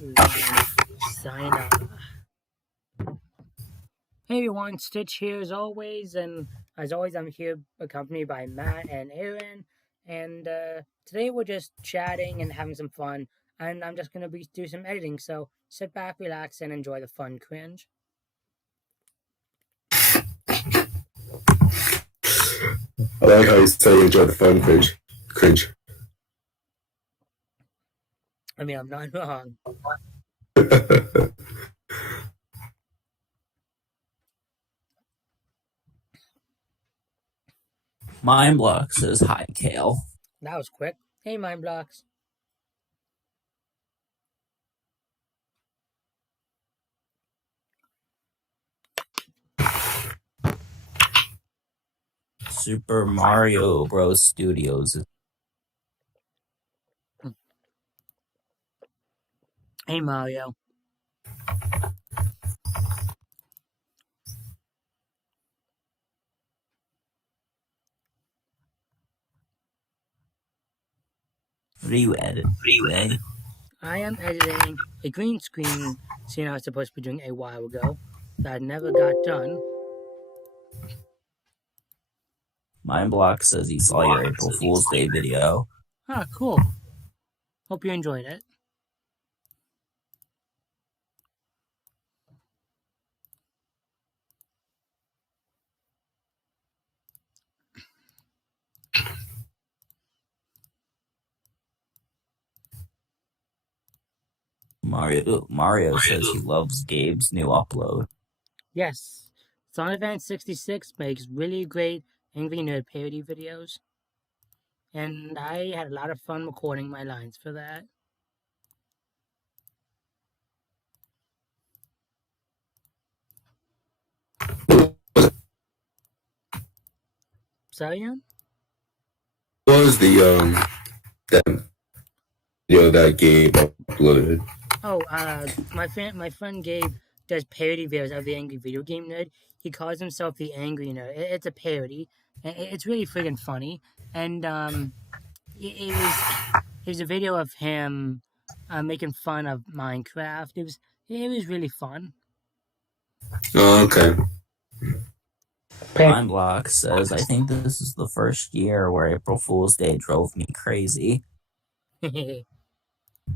Then sign off. Hey everyone, Stitch here as always, and as always, I'm here accompanied by Matt and Aaron. And today we're just chatting and having some fun, and I'm just gonna do some editing. So sit back, relax, and enjoy the fun cringe. I like how you say you enjoy the fun cringe. I mean, I'm not wrong. Mindblock says hi, Kale. That was quick. Hey, Mind Blocks. Super Mario Bros. Studios. Hey, Mario. What are you editing today? I am editing a green screen scene I was supposed to be doing a while ago that never got done. Mindblock says he saw your April Fool's Day video. Ah, cool. Hope you enjoyed it. Mario says he loves Gabe's new upload. Yes, Sonadvan66 makes really great Angry Nerd parody videos, and I had a lot of fun recording my lines for that. Sorry, Ian? What was the that video that Gabe uploaded? Oh, my friend Gabe does parody videos of the Angry Video Game Nerd. He calls himself the Angry Nerd. It's a parody, and it's really friggin' funny. And it was a video of him making fun of Minecraft. It was really fun. Oh, okay. Mindblock says, I think this is the first year where April Fool's Day drove me crazy.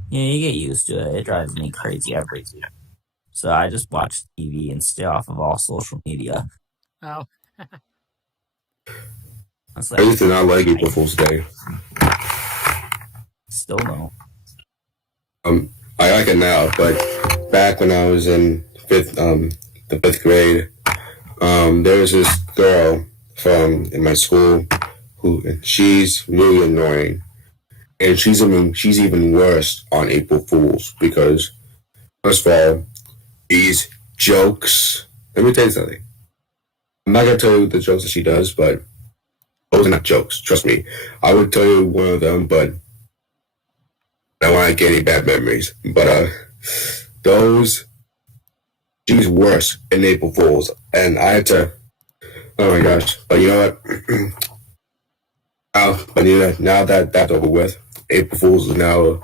Yeah, you get used to it. It drives me crazy every year. So I just watch TV and stay off of all social media. Oh. I used to not like April Fool's Day. Still don't. I like it now, but back when I was in the fifth grade, there was this girl in my school she's really annoying, and she's even worse on April Fools because first of all, these jokes. Let me tell you something. I'm not gonna tell you the jokes that she does, but those are not jokes. Trust me. I would tell you one of them, but I don't want to get any bad memories. But she's worse in April Fools, and I had to. Oh my gosh! But you know what? Now that that's over with, April Fools is now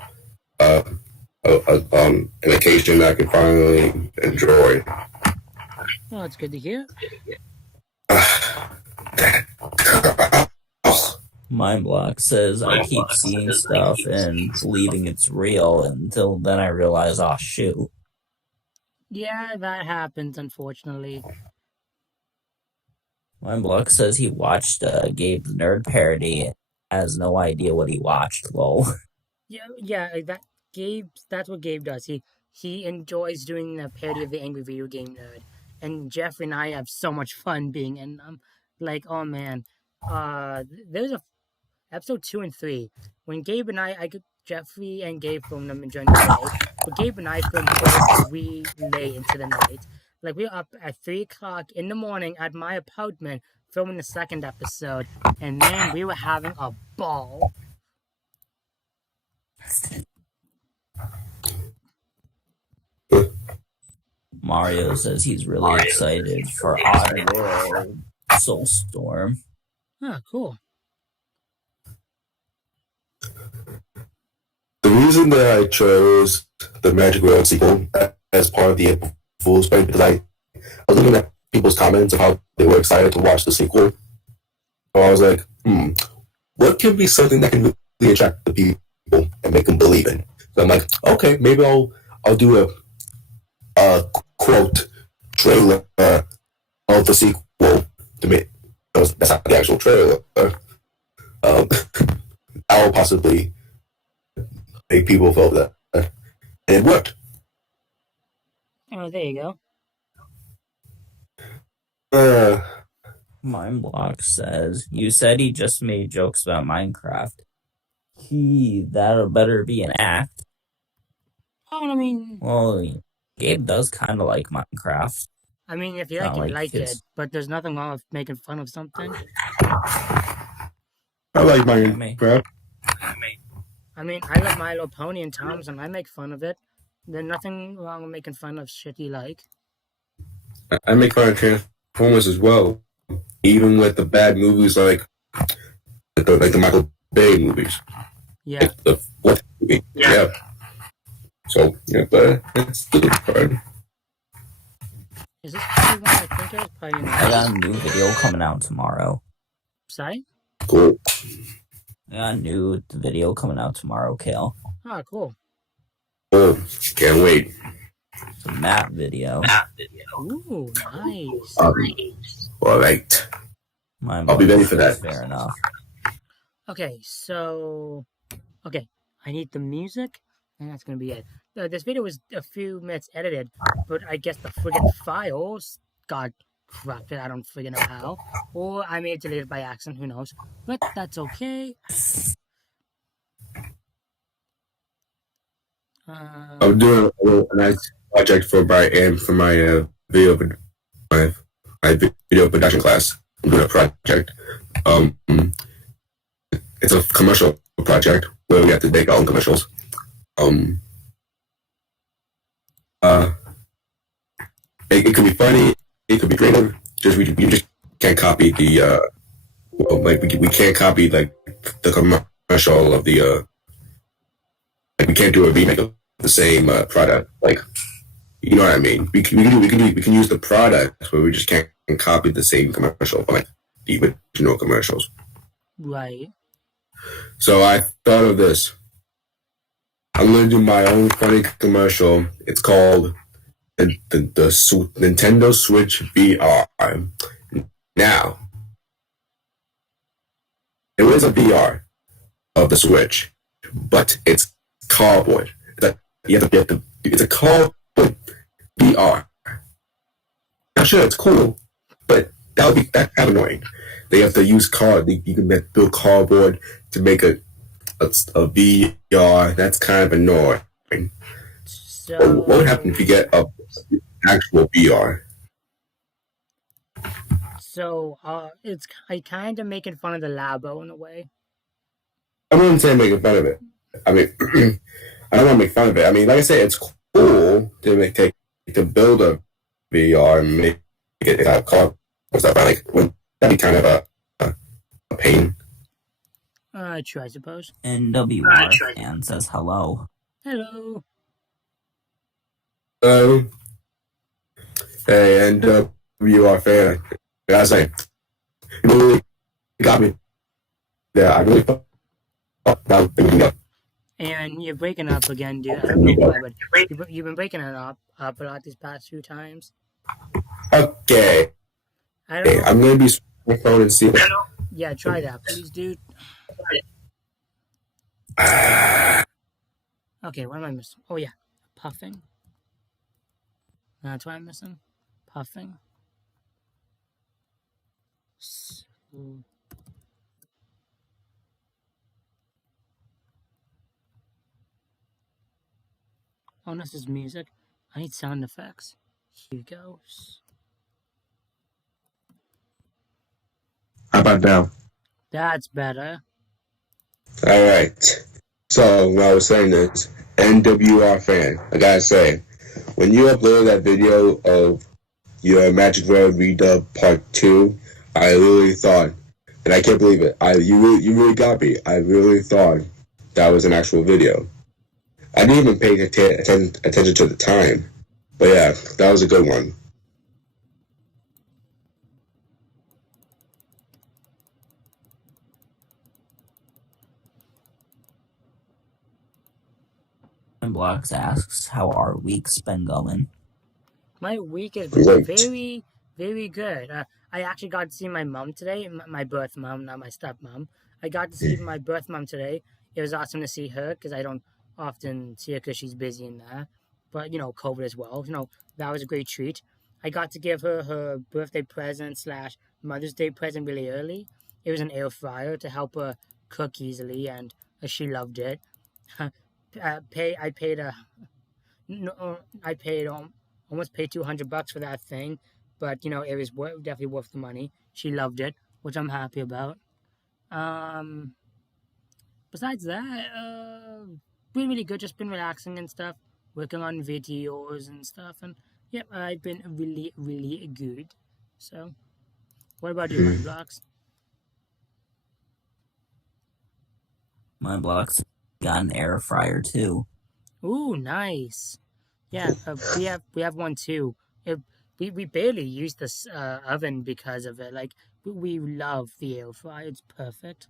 an occasion that I can finally enjoy. Well, it's good to hear. Mindblock says I keep seeing stuff and believing it's real until then I realize, oh shoot. Yeah, that happens, unfortunately. Mindblock says he watched Gabe's nerd parody and has no idea what he watched, lol. Yeah, that's what Gabe does. He enjoys doing the parody of the Angry Video Game Nerd, and Jeffrey and I have so much fun being in them. Like, oh man, there's a episode 2 and 3 when Gabe and I could Jeffrey and Gabe filmed them during the day, but Gabe and I filmed really late into the night. Like we were up at 3 o'clock in the morning at my apartment filming the second episode, and man, we were having a ball. Mario says he's really excited for Oddworld Soulstorm. Oh, cool. The reason that I chose the Magic World sequel as part of the April Fool's prank because I was looking at people's comments of how they were excited to watch the sequel. So I was like, what can be something that can really attract the people and make them believe in? So I'm like, okay, maybe I'll do a quote trailer of the sequel to make that's not the actual trailer. I will possibly make people feel that, and it worked. Oh, there you go. Mindblock says, you said he just made jokes about Minecraft. That better be an act. Oh, I mean... Well, Gabe does kind of like Minecraft. I mean, if you Not like it, like like his- it. But there's nothing wrong with making fun of something. I like Minecraft. I mean, I love My Little Pony and Tom's, and I make fun of it. There's nothing wrong with making fun of shit you like. I make fun of Transformers as well, even with the bad movies like the Michael Bay movies. Yeah. Like the fourth movie. Yeah. So yeah, but it's still fun. Is this probably one I think it is? Probably I not. got a new video coming out tomorrow. Sorry? Cool. I got a new video coming out tomorrow, Kale. Oh, cool. Oh, can't wait. It's a map video. Ooh, nice. All right. Mindblock I'll be ready for says, that. Fair enough. Okay, so... Okay, I need the music, and that's gonna be it. This video was a few minutes edited, but I guess the friggin' files got corrupted. I don't friggin' know how. Or I may have deleted it by accident, who knows. But that's okay. I'm doing a nice project for my video my video production class. I'm doing a project. It's a commercial project where we have to make our own commercials. It could be funny. It could be creative. We just can't copy the we can't copy like the commercial of the like we can't do a remake of the same product. Like you know what I mean? We can use the product, but we just can't copy the same commercial for like the original commercials. Right. So I thought of this. I'm gonna do my own funny commercial. It's called the Nintendo Switch VR. Now, there is a VR of the Switch, but it's cardboard. It's a cardboard VR. Now, sure, it's cool, but that kind of annoying. They have to use you can build cardboard to make a VR. That's kind of annoying. So... What would happen if you get a actual VR? So, it's kind of making fun of the Labo in a way. I wouldn't say making fun of it. I mean, I don't want to make fun of it. I mean, like I said, it's cool to build a VR and make it have car stuff. Like, that'd be kind of a pain. True, I suppose. NWR fan says hello. Hello. Hey, and you are fan. I say, you really got me. Yeah, I really thought that thinking up. And you're breaking up again, dude. I don't know why, but you've been breaking it up a lot these past few times. Okay. I don't know. I'm gonna be my phone and see it. Yeah, try that, please, dude. Okay, what am I missing? Oh, yeah. Puffing. That's what I'm missing. Puffing. Oh, this is music. I need sound effects. Here goes. How about now? That's better. All right. So what I was saying is, NWR fan, I gotta say, when you uploaded that video of your Magic World Redub Part 2, I really thought, and I can't believe it, you really got me. I really thought that was an actual video. I didn't even pay attention to the time. But yeah, that was a good one. And Blocks asks, how our week's been going? My week has been very, very good. I actually got to see my mom today, my birth mom, not my stepmom. I got to see my birth mom today. It was awesome to see her because I don't often see her because she's busy in there. But, COVID as well. That was a great treat. I got to give her her birthday present slash Mother's Day present really early. It was an air fryer to help her cook easily, and she loved it. I paid a no, I paid almost paid $200 for that thing, but it was definitely worth the money. She loved it, which I'm happy about. Um, Besides that, been really good. Just been relaxing and stuff, working on videos and stuff, and yep, I've been really, really good. So, what about you, Mind Blocks? Mind Blocks got an air fryer too. Ooh, nice. Yeah, we have one too. We barely use this oven because of it. Like we love the air fryer. It's perfect.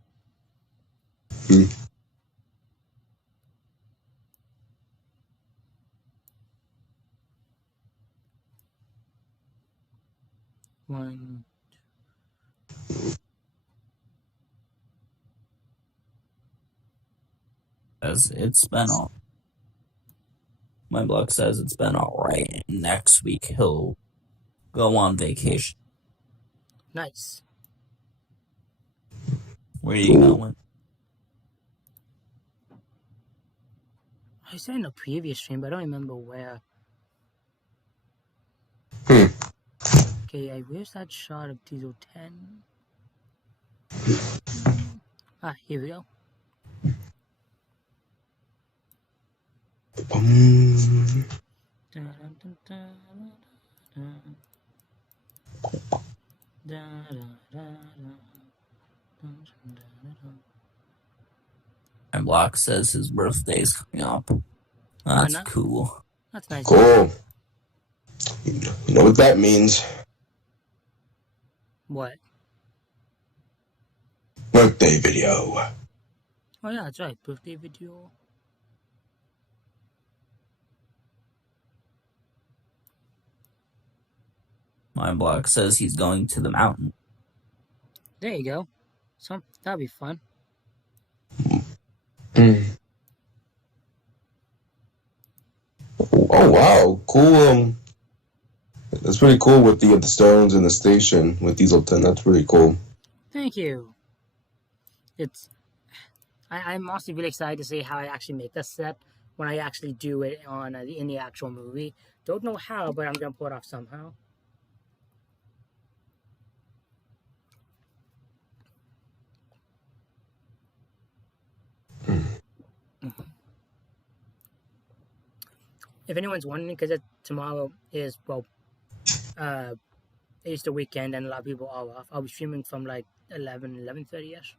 One. As it's been all. My block says it's been alright. Next week he'll go on vacation. Nice. Where are you going? I said in a previous stream, but I don't remember where. Okay, where's that shot of Diesel 10? Here we go. And Block says his birthday's coming up. That's cool. That's nice. Cool. You know what that means? What? Birthday video. Oh yeah, that's right. Birthday video. My block says he's going to the mountain. There you go. So that'll be fun. Oh wow, cool. That's pretty cool with the stones and the station with Dieselton. That's pretty cool. Thank you. I'm also really excited to see how I actually make this set when I actually do it in the actual movie. Don't know how, but I'm gonna pull it off somehow. If anyone's wondering, because tomorrow is Easter weekend and a lot of people are off, I'll be streaming from like 11:30ish.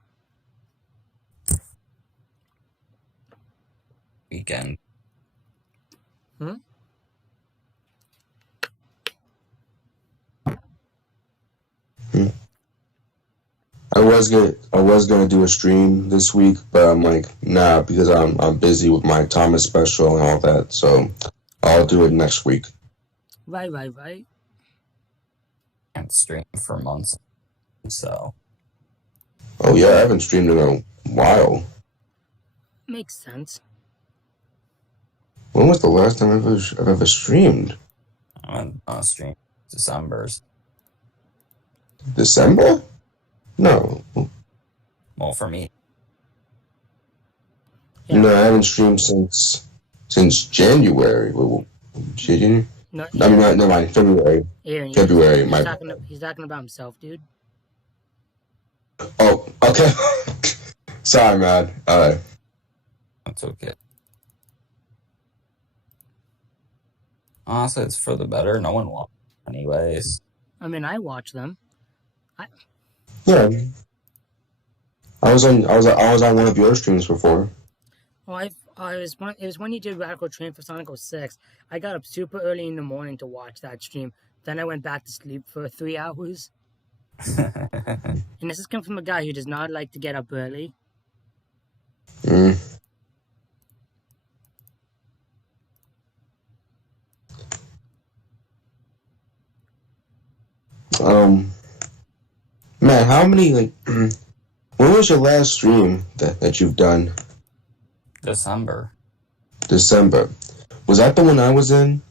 Weekend. I was gonna do a stream this week, but I'm like, nah, because I'm busy with my Thomas special and all that. So I'll do it next week. Right. Can't stream for months, so. Oh yeah, I haven't streamed in a while. Makes sense. When was the last time I've ever streamed? I went on stream December's. December? No. Well, for me. Yeah. No, I haven't streamed since January. January? No, Never mind. February. Aaron, February. He's talking about himself, dude. Oh, okay. Sorry, man. Alright. That's okay. Honestly, it's for the better. No one wants anyways. I mean, I watch them. Yeah. I was on one of your streams before. Oh, It was when you did Radical Train for Sonic 06. I got up super early in the morning to watch that stream. Then I went back to sleep for 3 hours. And this is coming from a guy who does not like to get up early. Mm. Man, how many when was your last stream that you've done? December. December. Was that the one I was in?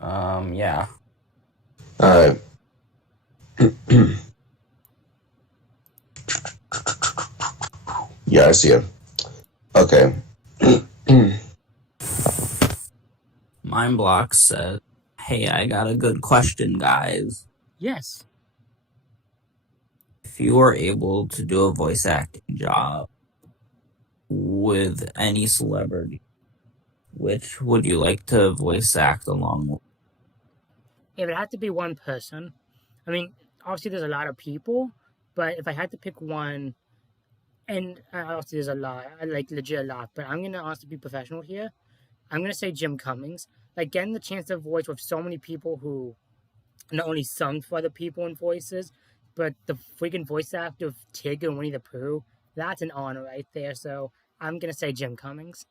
Yeah. Alright. Yeah, I see it. Okay. Mindblock said, "Hey, I got a good question, guys. Yes. If you were able to do a voice acting job with any celebrity, which would you like to voice act along with?" If it had to be one person, I mean, obviously there's a lot of people, but if I had to pick one, and obviously there's a lot, like legit a lot, but I'm gonna honestly be professional here. I'm gonna say Jim Cummings. Like getting the chance to voice with so many people who not only sung for other people in voices, but the freaking voice actor of Tig and Winnie the Pooh, that's an honor right there. So I'm gonna say Jim Cummings.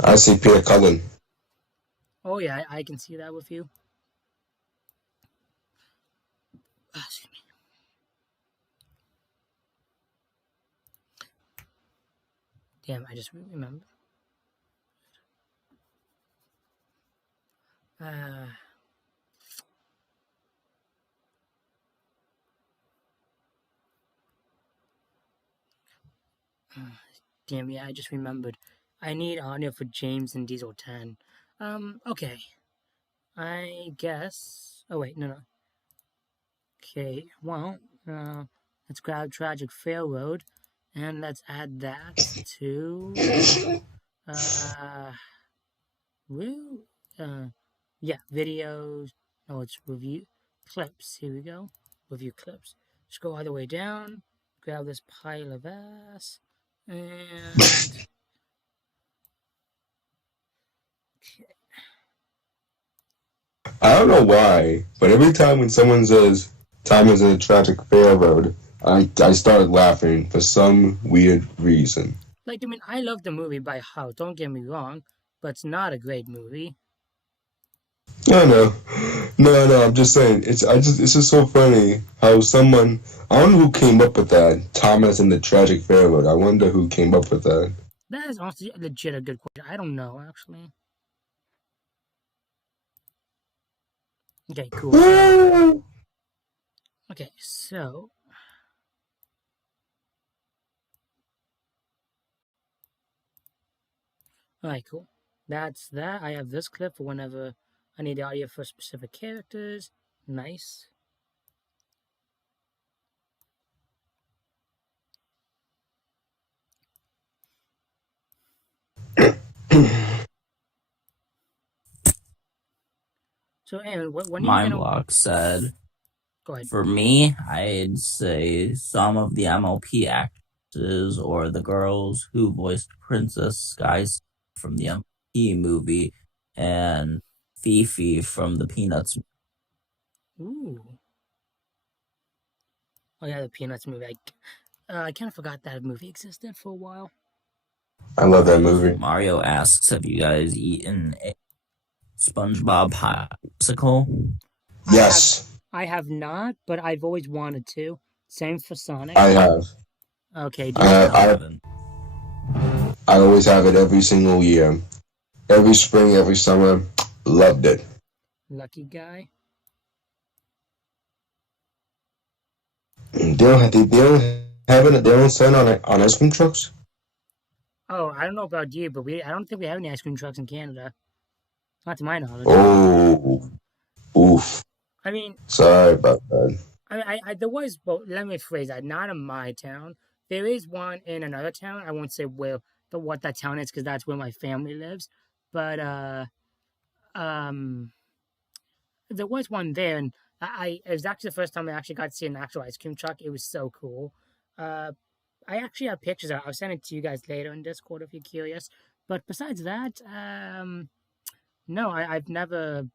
I see Peter Cullen. Oh yeah, I can see that with you. Excuse me. Damn, I just remember. Damn, yeah, I just remembered. I need audio for James and Diesel 10. Okay. I guess. Oh, wait, no. Okay, well, let's grab Tragic Railroad and let's add that to. Yeah, videos. Oh, it's review clips. Here we go. Review clips. Just go all the way down. Grab this pile of ass. And. I don't know why, but every time when someone says time is a tragic railroad, I started laughing for some weird reason. Like, I mean, I love the movie by House, don't get me wrong, but it's not a great movie. No, I'm just saying, it's just so funny how someone, I don't know who came up with that, Thomas and the Tragic Railroad. I wonder who came up with that. That is honestly legit a good question. I don't know, actually. Okay, cool. Okay, so. Alright, cool. That's that. I have this clip for whenever I need the audio for specific characters. Nice. So, Aaron, when are you gonna... Mindblock said, Go ahead. "For me, I'd say some of the MLP actresses or the girls who voiced Princess Sky from the MLP movie and Fifi from the Peanuts." Ooh. Oh yeah, the Peanuts movie. I kind of forgot that movie existed for a while. I love that movie. Mario asks, "Have you guys eaten a SpongeBob popsicle?" Yes. I have not, but I've always wanted to. Same for Sonic. I have. Okay, I always have it every single year. Every spring, every summer. Loved it. Lucky guy. They don't have it. They don't sell on ice cream trucks. Oh, I don't know about you, but I don't think we have any ice cream trucks in Canada. Not to my knowledge. Oh, oof. I mean, sorry about that. There was, well, let me phrase that. Not in my town. There is one in another town. I won't say what that town is because that's where my family lives. But there was one there, and it was actually the first time I actually got to see an actual ice cream truck. It was so cool. I actually have pictures. I'll send it to you guys later in Discord if you're curious. But besides that, no, I've never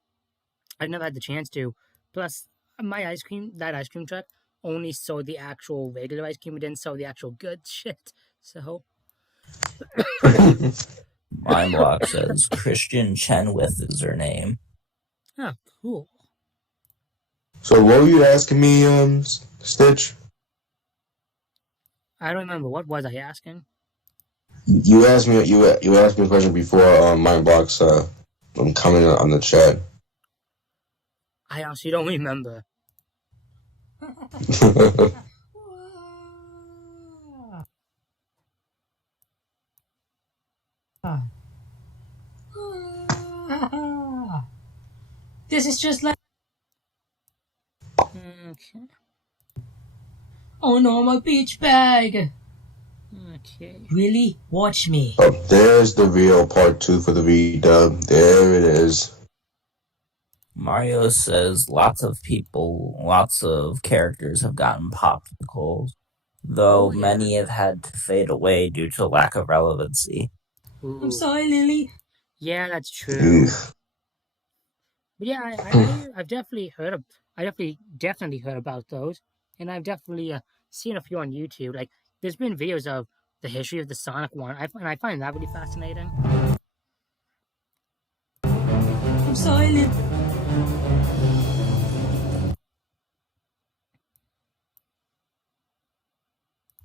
had the chance to. Plus, that ice cream truck only sold the actual regular ice cream. It didn't sell the actual good shit. So, Mindblock says Christian Chenoweth is her name. oh, cool. So what were you asking me, Stitch? I don't remember. What was I asking? You asked me you asked me a question before my box I'm coming on the chat. I honestly don't remember. This is just like. Okay. Oh no, my beach bag! Okay. Really? Watch me. Oh, there's the real part 2 for the redub. There it is. Mario says lots of characters have gotten popsicles, though many have had to fade away due to lack of relevancy. Ooh. I'm sorry, Lily. Yeah, that's true. But yeah, I've definitely heard about those, and I've definitely seen a few on YouTube. Like, there's been videos of the history of the Sonic one, and I find that really fascinating. I'm sorry, Lily.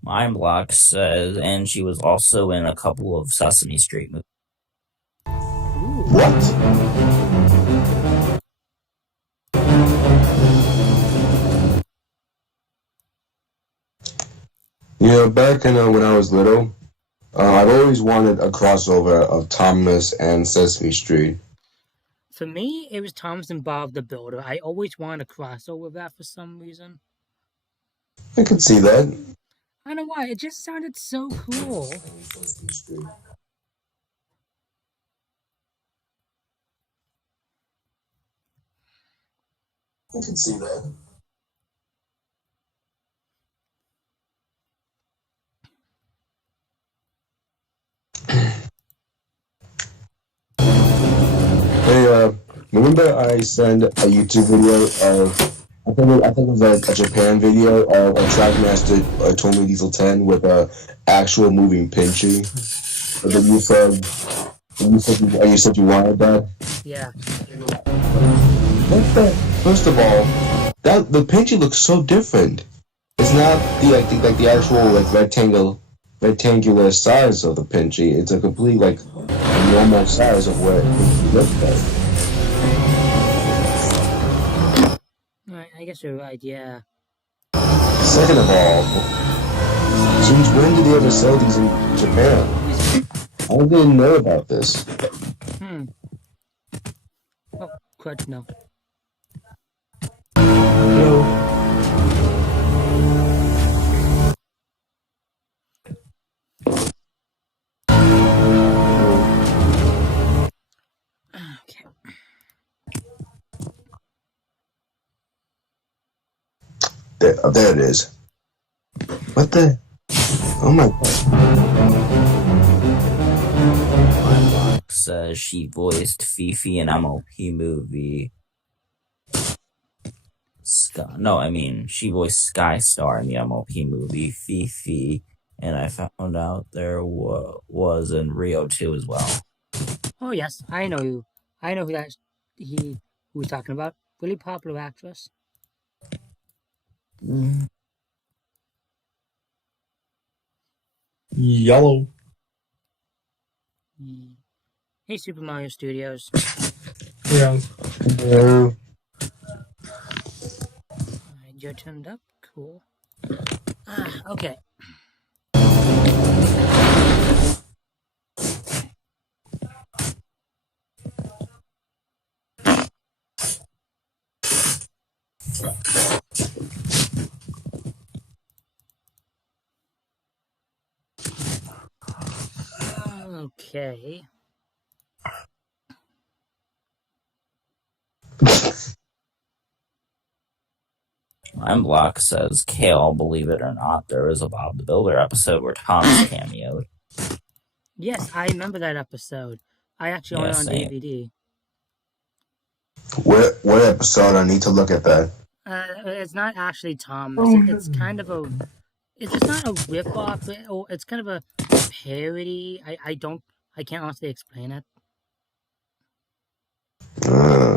Mindblock says, and she was also in a couple of Sesame Street movies. What? You know, back in when I was little, I've always wanted a crossover of Thomas and Sesame Street. For me, it was Thomas and Bob the Builder. I always wanted a crossover of that for some reason. I could see that. I don't know why. It just sounded so cool. I can see that. Hey, remember I sent a YouTube video of I think it was a Japan video of a Trackmaster Tomy Diesel 10 with a actual moving Pinchy. But then you said you wanted that. Yeah. First of all, the Pinchy looks so different. It's not the actual rectangular size of the Pinchy. It's a complete normal size of what it looks like. I guess you're right, yeah. Second of all, since when did they ever sell these in Japan? I didn't know about this. Oh, crud, no. Okay. There it is. What the? Oh my God. Says she voiced Fifi in MLP movie. She voiced Skystar in the MLP movie Fifi, and I found out there was in Rio 2 as well. Oh yes, I know who we're talking about. Really popular actress. Yellow. Hey, Super Mario Studios. Yeah. Hello. You're turned up? Cool. Okay. Okay. I'm Block says, Kale, believe it or not, there is a Bob the Builder episode where Thomas cameoed. Yes, I remember that episode. I actually own it on DVD. What episode? I need to look at that. It's not actually Thomas. It's kind of a. It's not a rip-off. It's kind of a parody. I can't honestly explain it.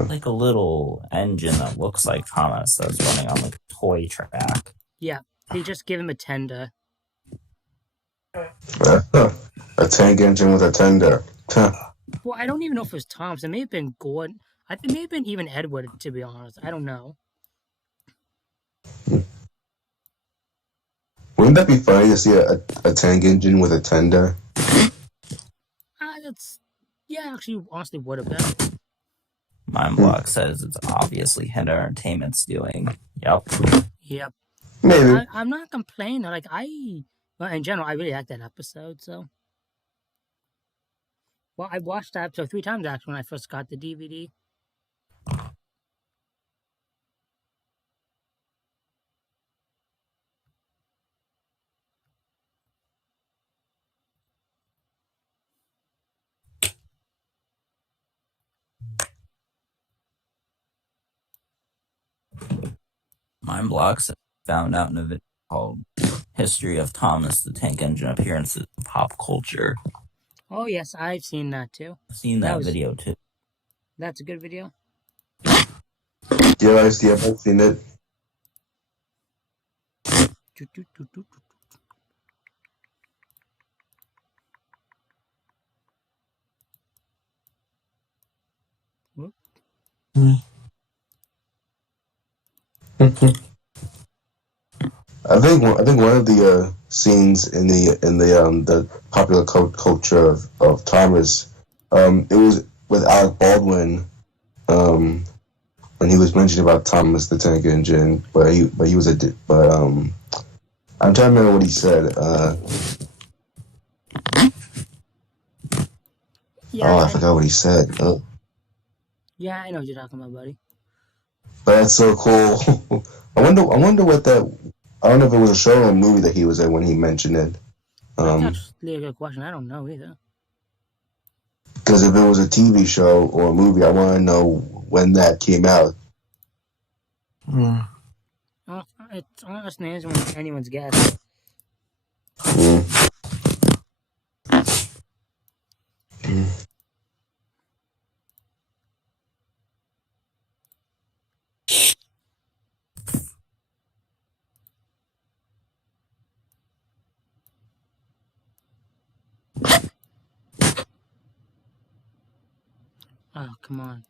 Like a little engine that looks like Thomas that's running on like a toy track. Yeah, they just give him a tender. A tank engine with a tender. Well, I don't even know if it was Thomas. It may have been Gordon. It may have been even Edward, to be honest. I don't know. Wouldn't that be funny to see a tank engine with a tender? Actually, honestly, would have been. Mindblock says it's obviously Hit Entertainment's doing. Yep. Maybe. I'm not complaining. Well, in general, I really like that episode, so. Well, I watched that episode 3 times, actually, when I first got the DVD. Mindblocks found out in a video called History of Thomas the Tank Engine Appearances in Pop Culture. Oh, yes, I've seen that too. I've seen that video too. That's a good video. Yeah, I've seen it. I think one of the scenes in the popular culture of Thomas, it was with Alec Baldwin, when he was mentioning about Thomas the Tank Engine, but he was I'm trying to remember what he said. I forgot what he said. Yeah, I know what you're talking about, buddy. That's so cool. I wonder what that. I don't know if it was a show or a movie that he was in when he mentioned it. That's actually a good question. I don't know either. Because if it was a TV show or a movie, I want to know when that came out. It's honestly anyone's guess. Oh, come on.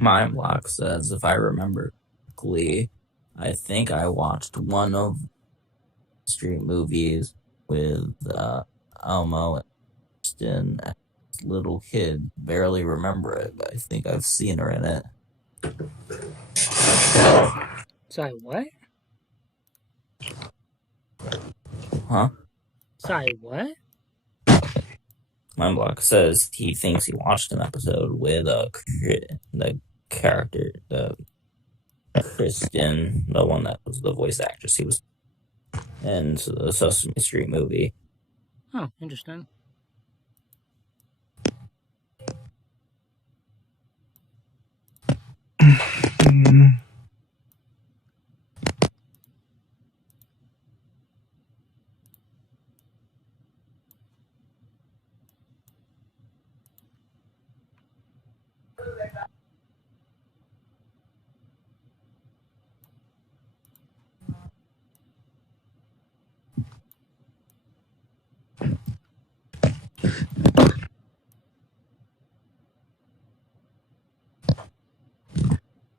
Mindblock says, if I remember correctly, I think I watched one of street movies with Elmo and Kristen as a little kid. Barely remember it, but I think I've seen her in it. Sorry, what? Huh? Sorry, what? Mindblock says he thinks he watched an episode with the character, Kristen, the one that was the voice actress. He was in the Sesame Street movie. Oh, interesting.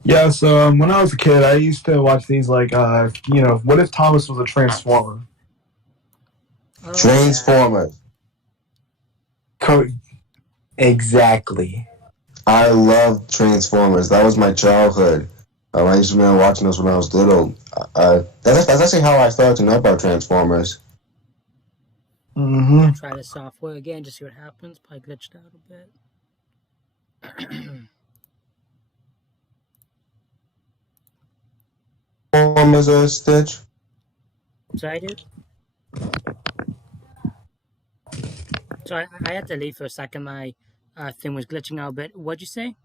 Yeah, so when I was a kid, I used to watch these what if Thomas was a Transformer? Transformers. Exactly. I love Transformers. That was my childhood. I used to remember watching those when I was little. That's actually how I started to know about Transformers. Mm-hmm. I'll try the software again, just see what happens. Probably glitched out a bit. As a Stitch. Sorry, dude. So I had to leave for a second. My thing was glitching out a bit. What'd you say?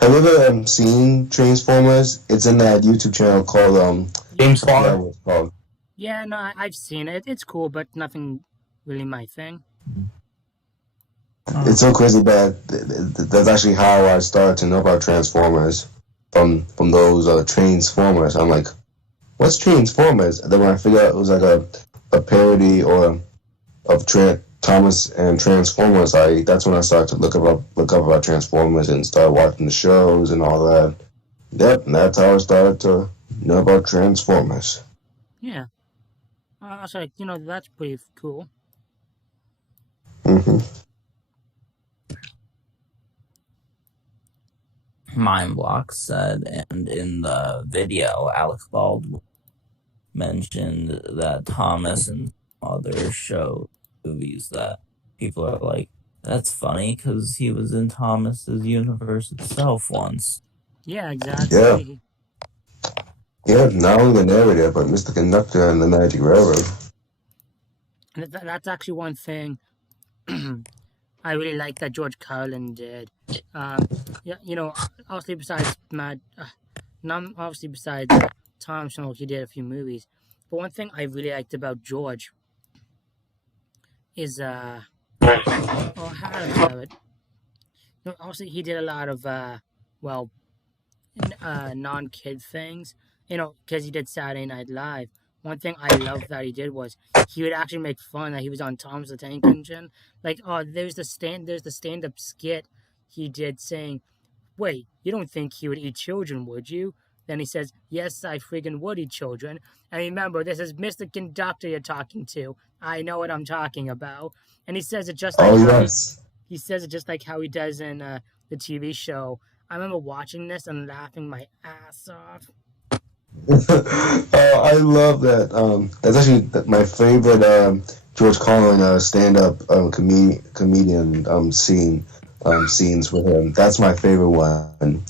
Have you ever seen Transformers? It's in that YouTube channel called James I forgot Farr. what it's called. Yeah, no, I've seen it. It's cool, but nothing really my thing. It's so crazy, but that's actually how I started to know about Transformers from those Transformers. I'm like, what's Transformers? And then when I figured out it was like a parody or of Thomas and Transformers, that's when I started to look up about Transformers and started watching the shows and all that. Yep, and that's how I started to know about Transformers. Yeah. I was like, that's pretty cool. Mm-hmm. Mindblock said, and in the video, Alec Baldwin mentioned that Thomas and other show movies that people are like, that's funny because he was in Thomas's universe itself once. Yeah, exactly. Yeah, not only the narrator, but Mr. Conductor and the Magic Railroad. And that's actually one thing I really like that George Carlin did. Obviously besides Tom Snow, he did a few movies. But one thing I really liked about George is how do I tell it? Obviously he did a lot of non-kid things. Because he did Saturday Night Live. One thing I loved that he did was he would actually make fun that he was on Thomas the Tank Engine. Like, there's the stand-up skit he did saying, "Wait, you don't think he would eat children, would you?" Then he says, "Yes, I friggin' would eat children." And remember, this is Mr. Conductor you're talking to. I know what I'm talking about. And he says it just like he says it just like how he does in the TV show. I remember watching this and laughing my ass off. I love that. That's actually my favorite George Carlin stand-up comedian scenes with him. That's my favorite one.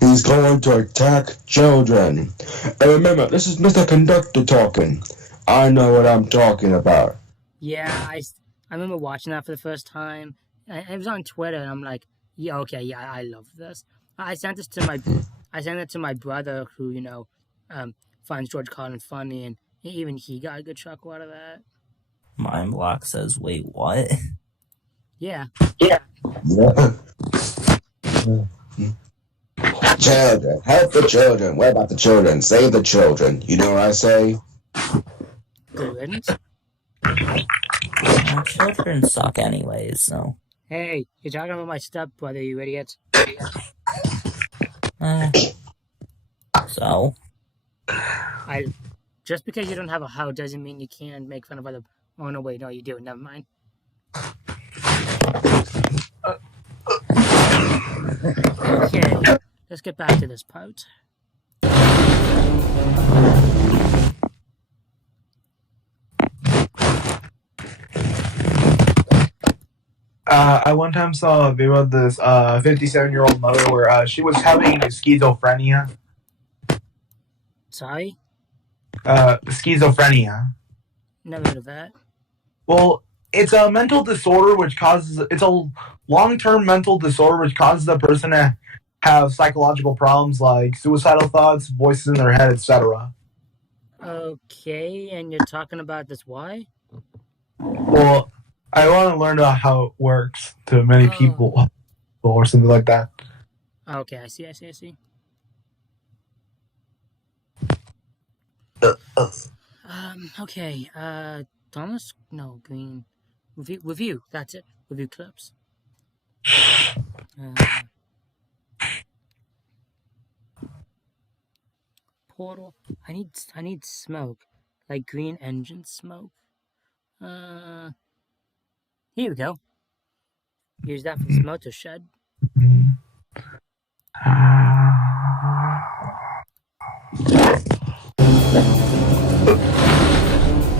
He's going to attack children. And remember, this is Mr. Conductor talking. I know what I'm talking about. Yeah, I remember watching that for the first time. It was on Twitter, and I'm like, yeah, okay, yeah, I love this. I sent it to my brother, who finds George Carlin funny, and even he got a good chuckle out of that. Mindblock says, "Wait, what?" Yeah. Children, help the children. What about the children? Save the children. You know what I say? Good riddance. Children suck anyways, so. Hey, you're talking about my stepbrother, you idiot. So? Just because you don't have a house doesn't mean you can't make fun of other... Oh, no, wait, no, you do. Never mind. Okay, let's get back to this part. I one time saw a video of this 57-year-old mother where she was having schizophrenia. Sorry? Schizophrenia. Never heard of that. Well, it's a mental disorder it's a long-term mental disorder which causes the person to have psychological problems like suicidal thoughts, voices in their head, etc. Okay, and you're talking about this why? Well, I want to learn about how it works to many people or something like that. Okay, I see. Okay, Thomas? No, Green. Review, that's it. Review clips. Portal. I need smoke. Like green engine smoke. Here we go. Use that for this motor shed.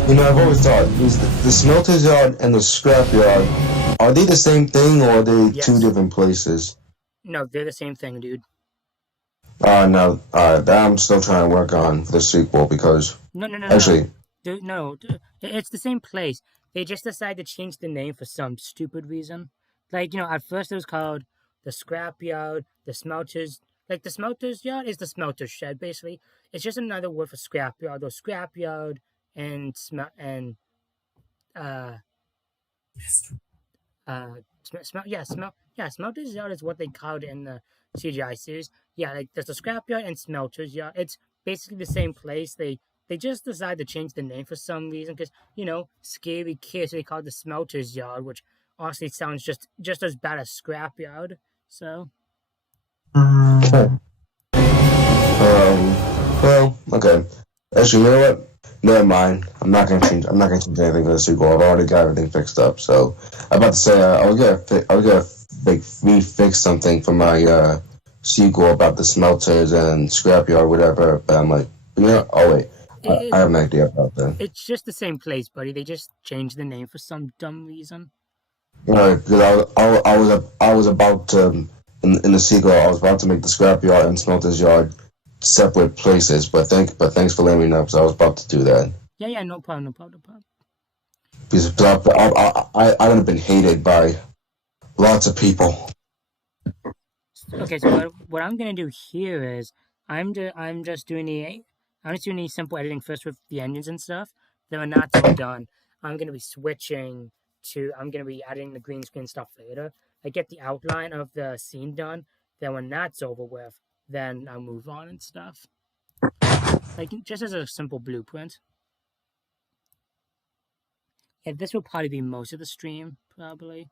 I've always thought the smelters yard and the scrap yard, are they the same thing or are they two Yes. different places? No, they're the same thing, dude. No, that I'm still trying to work on for the sequel because No, no, no, no. actually, Dude, no, it's the same place. They just decided to change the name for some stupid reason. Like, at first it was called the scrap yard, the smelters. Like, the smelters yard is the smelter shed, basically. It's just another word for scrap yard. Or scrap yard and uh smelters yard is what they called it in the CGI series. Yeah, like there's the scrapyard and smelters yard. It's basically the same place. They just decided to change the name for some reason because scary kids. So they called it the smelters yard, which honestly sounds just as bad as scrapyard. So um, well, okay. Actually, you know what? Never mind. I'm not gonna change. I'm not gonna change anything for the sequel. I've already got everything fixed up. So I'm about to say I was gonna like refix something for my sequel about the smelters and scrapyard, whatever. But I'm like, oh wait, it, I have an idea about that. it's just the same place, buddy. They just changed the name for some dumb reason. Because I was about to in the sequel I was about to make the scrapyard and smelters yard separate places, but thanks for letting me know because I was about to do that. Yeah, no problem, no problem, no problem. Because I would have been hated by lots of people. Okay, so what I'm gonna do here is I'm just doing the simple editing first with the engines and stuff. Then when that's all done, I'm gonna be adding the green screen stuff later. I get the outline of the scene done. Then when that's over with, then I'll move on and stuff. Like just as a simple blueprint. Yeah, this will probably be most of the stream, probably.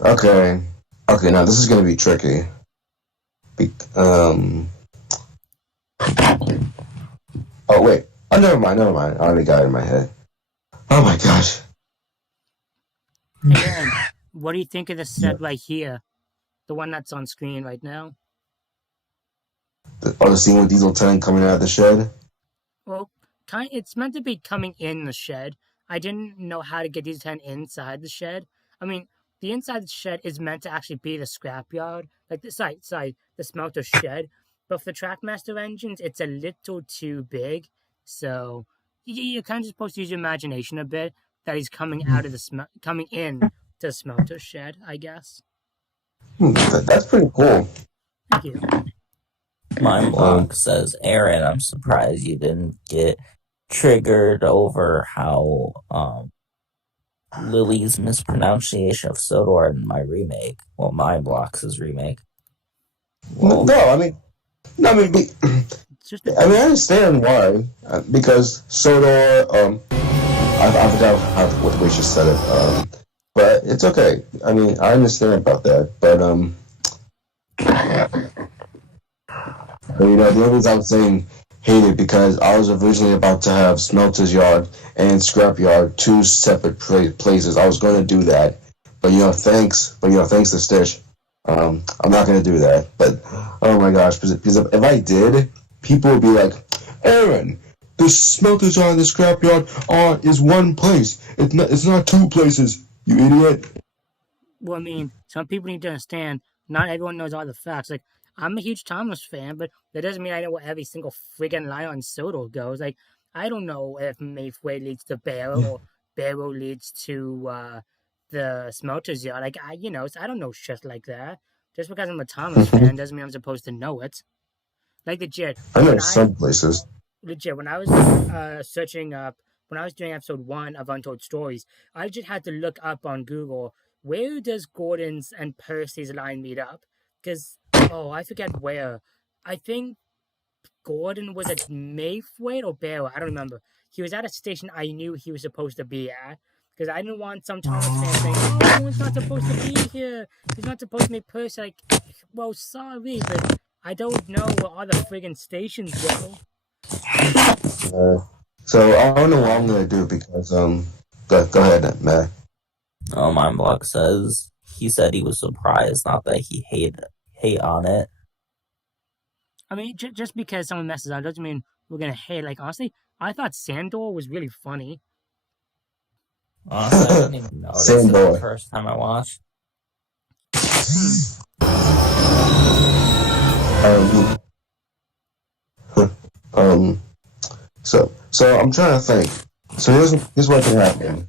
Okay, now this is gonna be tricky. Oh wait. Oh, never mind. I already got it in my head. Oh my gosh. And what do you think of the set right here? The one that's on screen right now? The scene with Diesel 10 coming out of the shed? Well, it's meant to be coming in the shed. I didn't know how to get Diesel 10 inside the shed. I mean, the inside the shed is meant to actually be the scrapyard, like the smelter shed. But for the Trackmaster engines, it's a little too big. So you're kind of supposed to use your imagination a bit. That he's coming out of coming in to the smelter shed, I guess. That's pretty cool. Thank you. My blog says, Aaron, I'm surprised you didn't get triggered over how Lily's mispronunciation of Sodor in my remake. Well, my Blocks' remake. Well, no, I mean, I understand why. Because Sodor, I forgot what the way she said it. But it's okay. I mean, I understand about that. But the only reason I was saying hated because I was originally about to have Smelter's Yard and Scrap Yard, two separate places. I was going to do that, but thanks to Stitch, I'm not going to do that. But oh my gosh, because if I did, people would be like, Aaron, the Smelter's Yard and the Scrap Yard is one place. It's not two places. You idiot. Well, I mean, some people need to understand. Not everyone knows all the facts. Like, I'm a huge Thomas fan, but that doesn't mean I know what every single friggin' line on Soto goes. Like, I don't know if Mayfway leads to Barrow or Barrow leads to the Smelters Yard. Like, I don't know shit like that. Just because I'm a Thomas fan doesn't mean I'm supposed to know it. Like, legit. I know some places. Legit, when I was searching up, when I was doing episode 1 of Untold Stories, I just had to look up on Google, where does Gordon's and Percy's line meet up? Because, I forget where. I think Gordon was at Mayfway or Barrow. I don't remember. He was at a station I knew he was supposed to be at. Because I didn't want some Thomas fan saying, oh, he's not supposed to be here. He's not supposed to meet Percy. Like, well, sorry, but I don't know where all the friggin' stations go. So I don't know what I'm gonna do because go ahead, Matt. Oh, my blog says he said he was surprised, not that he hate on it. I mean, just because someone messes up doesn't mean we're gonna hate. Like honestly, I thought Sandor was really funny. Honestly, I didn't even notice Same it boy. the first time I watched. Um, so I'm trying to think. So here's what can happen.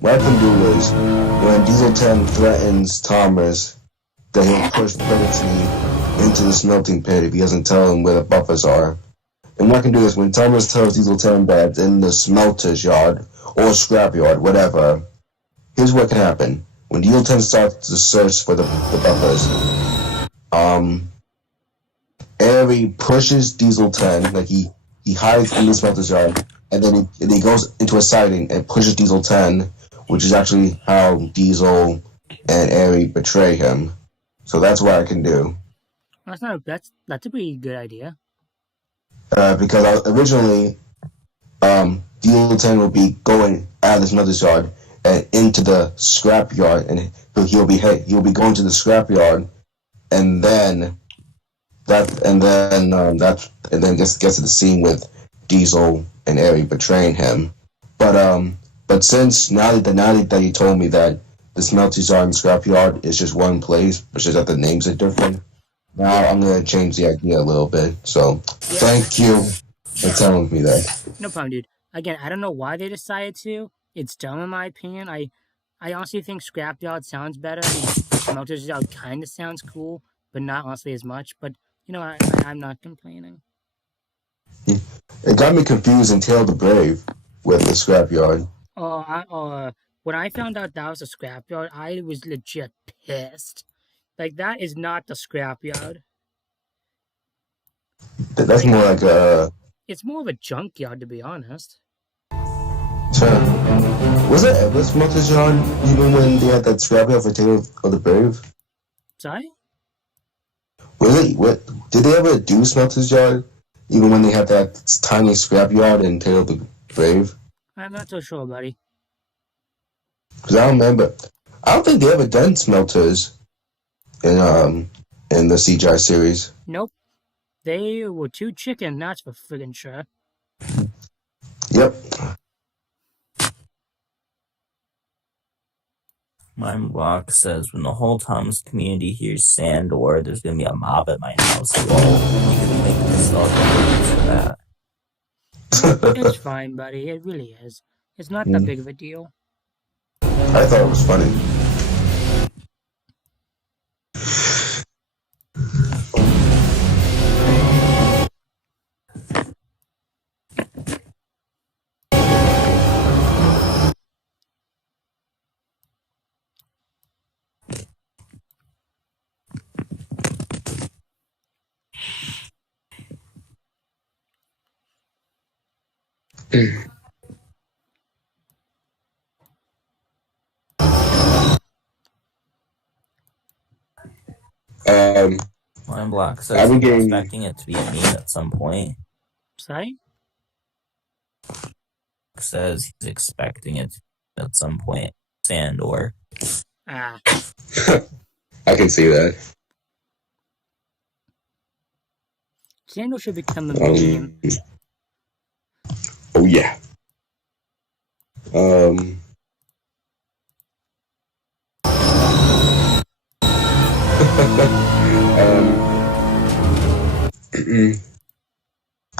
What I can do is when Diesel 10 threatens Thomas that he'll push Predatory into the smelting pit if he doesn't tell him where the buffers are. And what I can do is when Thomas tells Diesel 10 that it's in the smelter's yard or scrap yard, whatever, here's what can happen. When Diesel 10 starts to search for the buffers, Aerie pushes Diesel 10, like he hides in the smelter's yard, and then he goes into a siding and pushes Diesel 10, which is actually how Diesel and Aerie betray him. So that's what I can do. That's a pretty good idea. Because originally, Diesel 10 will be going out of the smelter's yard and into the scrap yard, and he'll be going to the scrap yard, and then gets to the scene with Diesel and Aerie betraying him. But since now that you told me that the smelter's yard and scrap yard is just one place, which is that the names are different, now I'm gonna change the idea a little bit. So thank you for telling me that. No problem, dude. Again, I don't know why they decided to. It's dumb in my opinion. I honestly think Scrapyard sounds better. I mean, Smelter's Yard kind of sounds cool, but not honestly as much. But you know, I'm not complaining. It got me confused in Tale the Brave with the scrapyard. When I found out that was a scrapyard, I was legit pissed. Like that is not the scrapyard. That's more like a. It's more of a junkyard, to be honest. Was it ever Smelter's Yard even when they had that scrapyard for Tale of the Brave? Sorry? Did they ever do Smelter's Yard even when they had that tiny scrapyard in Tale of the Brave? I'm not so sure, buddy. Because I don't remember. I don't think they ever done Smelters in the CGI series. Nope. They were too chicken, that's for friggin' sure. Yep. Mindblock says, when the whole Thomas community hears Sandor, there's gonna be a mob at my house. Well, you can make this all for that. It's fine, buddy. It really is. It's not that big of a deal. I thought it was funny. Mindblock says he's expecting it to be a meme at some point. Sorry? Says he's expecting it at some point. Sandor. Ah. I can see that. Sandor should become a meme. Oh yeah.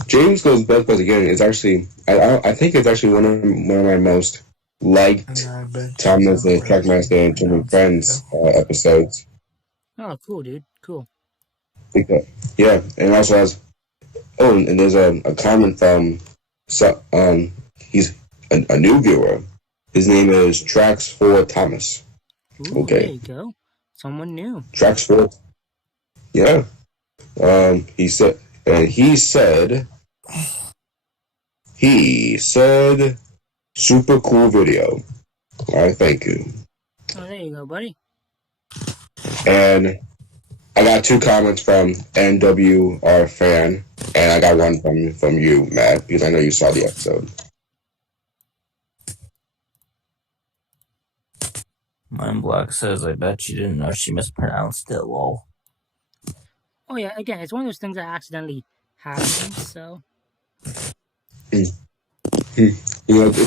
James Goes Best again is actually I think it's actually one of my most liked Thomas the Trackmaster and Jimmy Friends episodes. Oh, cool, dude. Cool. Because, yeah, and also has and there's a comment from he's a new viewer. His name is Tracks for Thomas. Ooh, okay. There you go. Someone new. Tracks for. Yeah. He said super cool video. All right, thank you. Oh, there you go, buddy. And I got 2 comments from NWR fan, and I got one from you, Matt, because I know you saw the episode. Mindblock says, I bet you didn't know she mispronounced it, lol. Oh yeah, again, it's one of those things that accidentally happens. So It's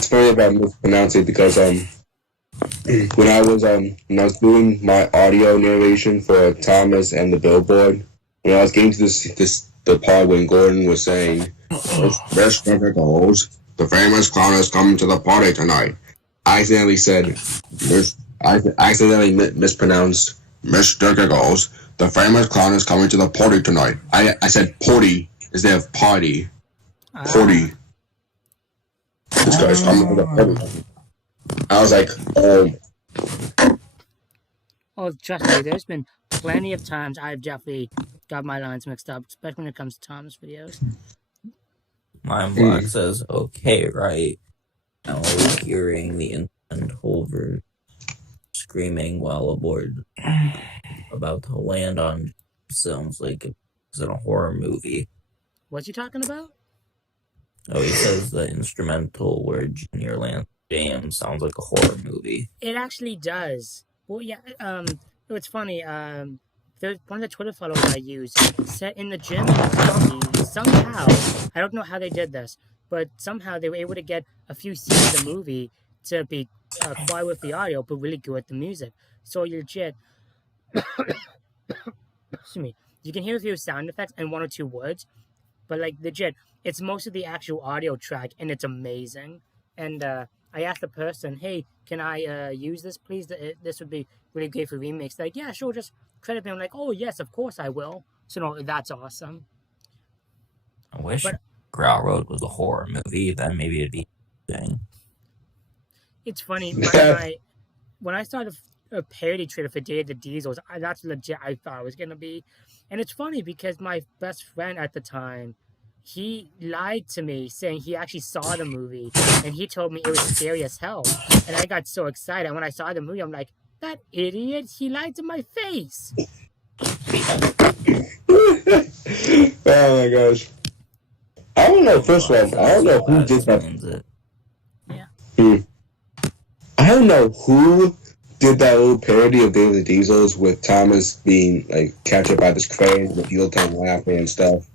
funny about mispronouncing because when I was doing my audio narration for Thomas and the Billboard, when I was getting to the part when Gordon was saying, "Best goes, the famous clown is coming to the party tonight," I accidentally said, I accidentally mispronounced Mr. Giggles. The famous clown is coming to the party tonight. I said party instead of party. Party. This guy's coming to the party. I was like, oh, trust me, there's been plenty of times I've definitely got my lines mixed up, especially when it comes to Thomas videos. Mindblock says, okay, right. Now hearing the instant Holver screaming while aboard about to land on sounds like it's in a horror movie. What's he talking about? Oh, he says the instrumental where Junior Lance James sounds like a horror movie. It actually does. Well, yeah. It's funny. One of the Twitter followers I use said in the gym somehow, I don't know how they did this, but somehow they were able to get a few scenes of the movie to be quiet with the audio, but really good with the music. So legit, excuse me, you can hear a few sound effects and one or two words, but like legit, it's most of the actual audio track, and it's amazing. And I asked the person, "Hey, can I use this, please? This would be really great for remix." Like, yeah, sure, just credit me. I'm like, "Oh yes, of course I will." So no, that's awesome. I wish Growl Road was a horror movie. Then maybe it'd be interesting. It's funny when I started a parody trailer for Day of the Diesels, that's legit. I thought it was gonna be, and it's funny because my best friend at the time, he lied to me saying he actually saw the movie, and he told me it was scary as hell. And I got so excited when I saw the movie. I'm like, that idiot! He lied to my face. oh my gosh. I don't know. First of all, I don't know who did that. Yeah. I don't know who did that little parody of Day of the Diesels with Thomas being like captured by this crane with Diesel time laughing and stuff.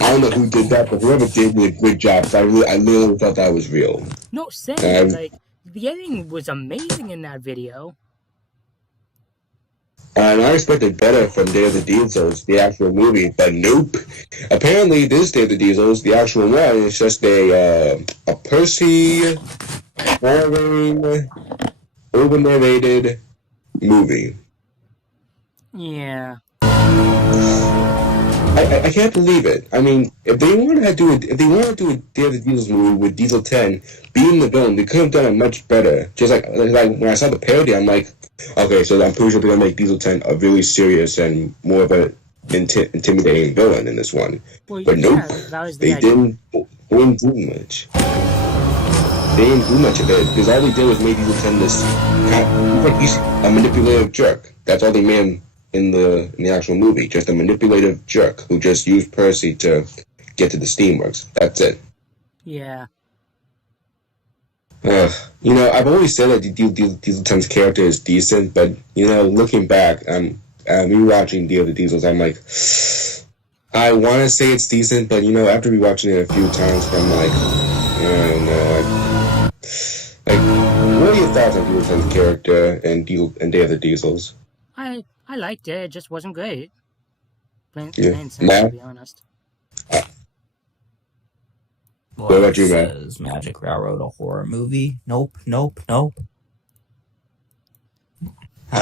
I don't know who did that, but whoever did a good job. I literally thought that was real. No, same. Like the editing was amazing in that video. And I expected better from Day of the Diesels, the actual movie, but nope. Apparently, this Day of the Diesels, the actual one, is just a Percy boring, over-narrated movie. Yeah. I can't believe it. I mean, if they wanted to do a Day of the Diesels movie with Diesel 10 being the villain, they could have done it much better. Just like when I saw the parody, I'm like, okay, so I'm pretty sure they're gonna make Diesel 10 a really serious and more of a intimidating villain in this one. Well, but yeah, nope, they didn't do much. They didn't do much of it because all they did was make Diesel 10 this he's a manipulative jerk. That's all they made him in the actual movie, just a manipulative jerk who just used Percy to get to the Steamworks. That's it. Yeah. I've always said that Diesel 10's character is decent, but looking back, rewatching Day of the Diesels, I'm like, I want to say it's decent, but after rewatching it a few times, I'm like, I don't know. What are your thoughts on Diesel 10's character and Day of the Diesels? I liked it. It just wasn't great. Plain simple, to be honest. What about you, man? Is Magic Railroad a horror movie? Nope. How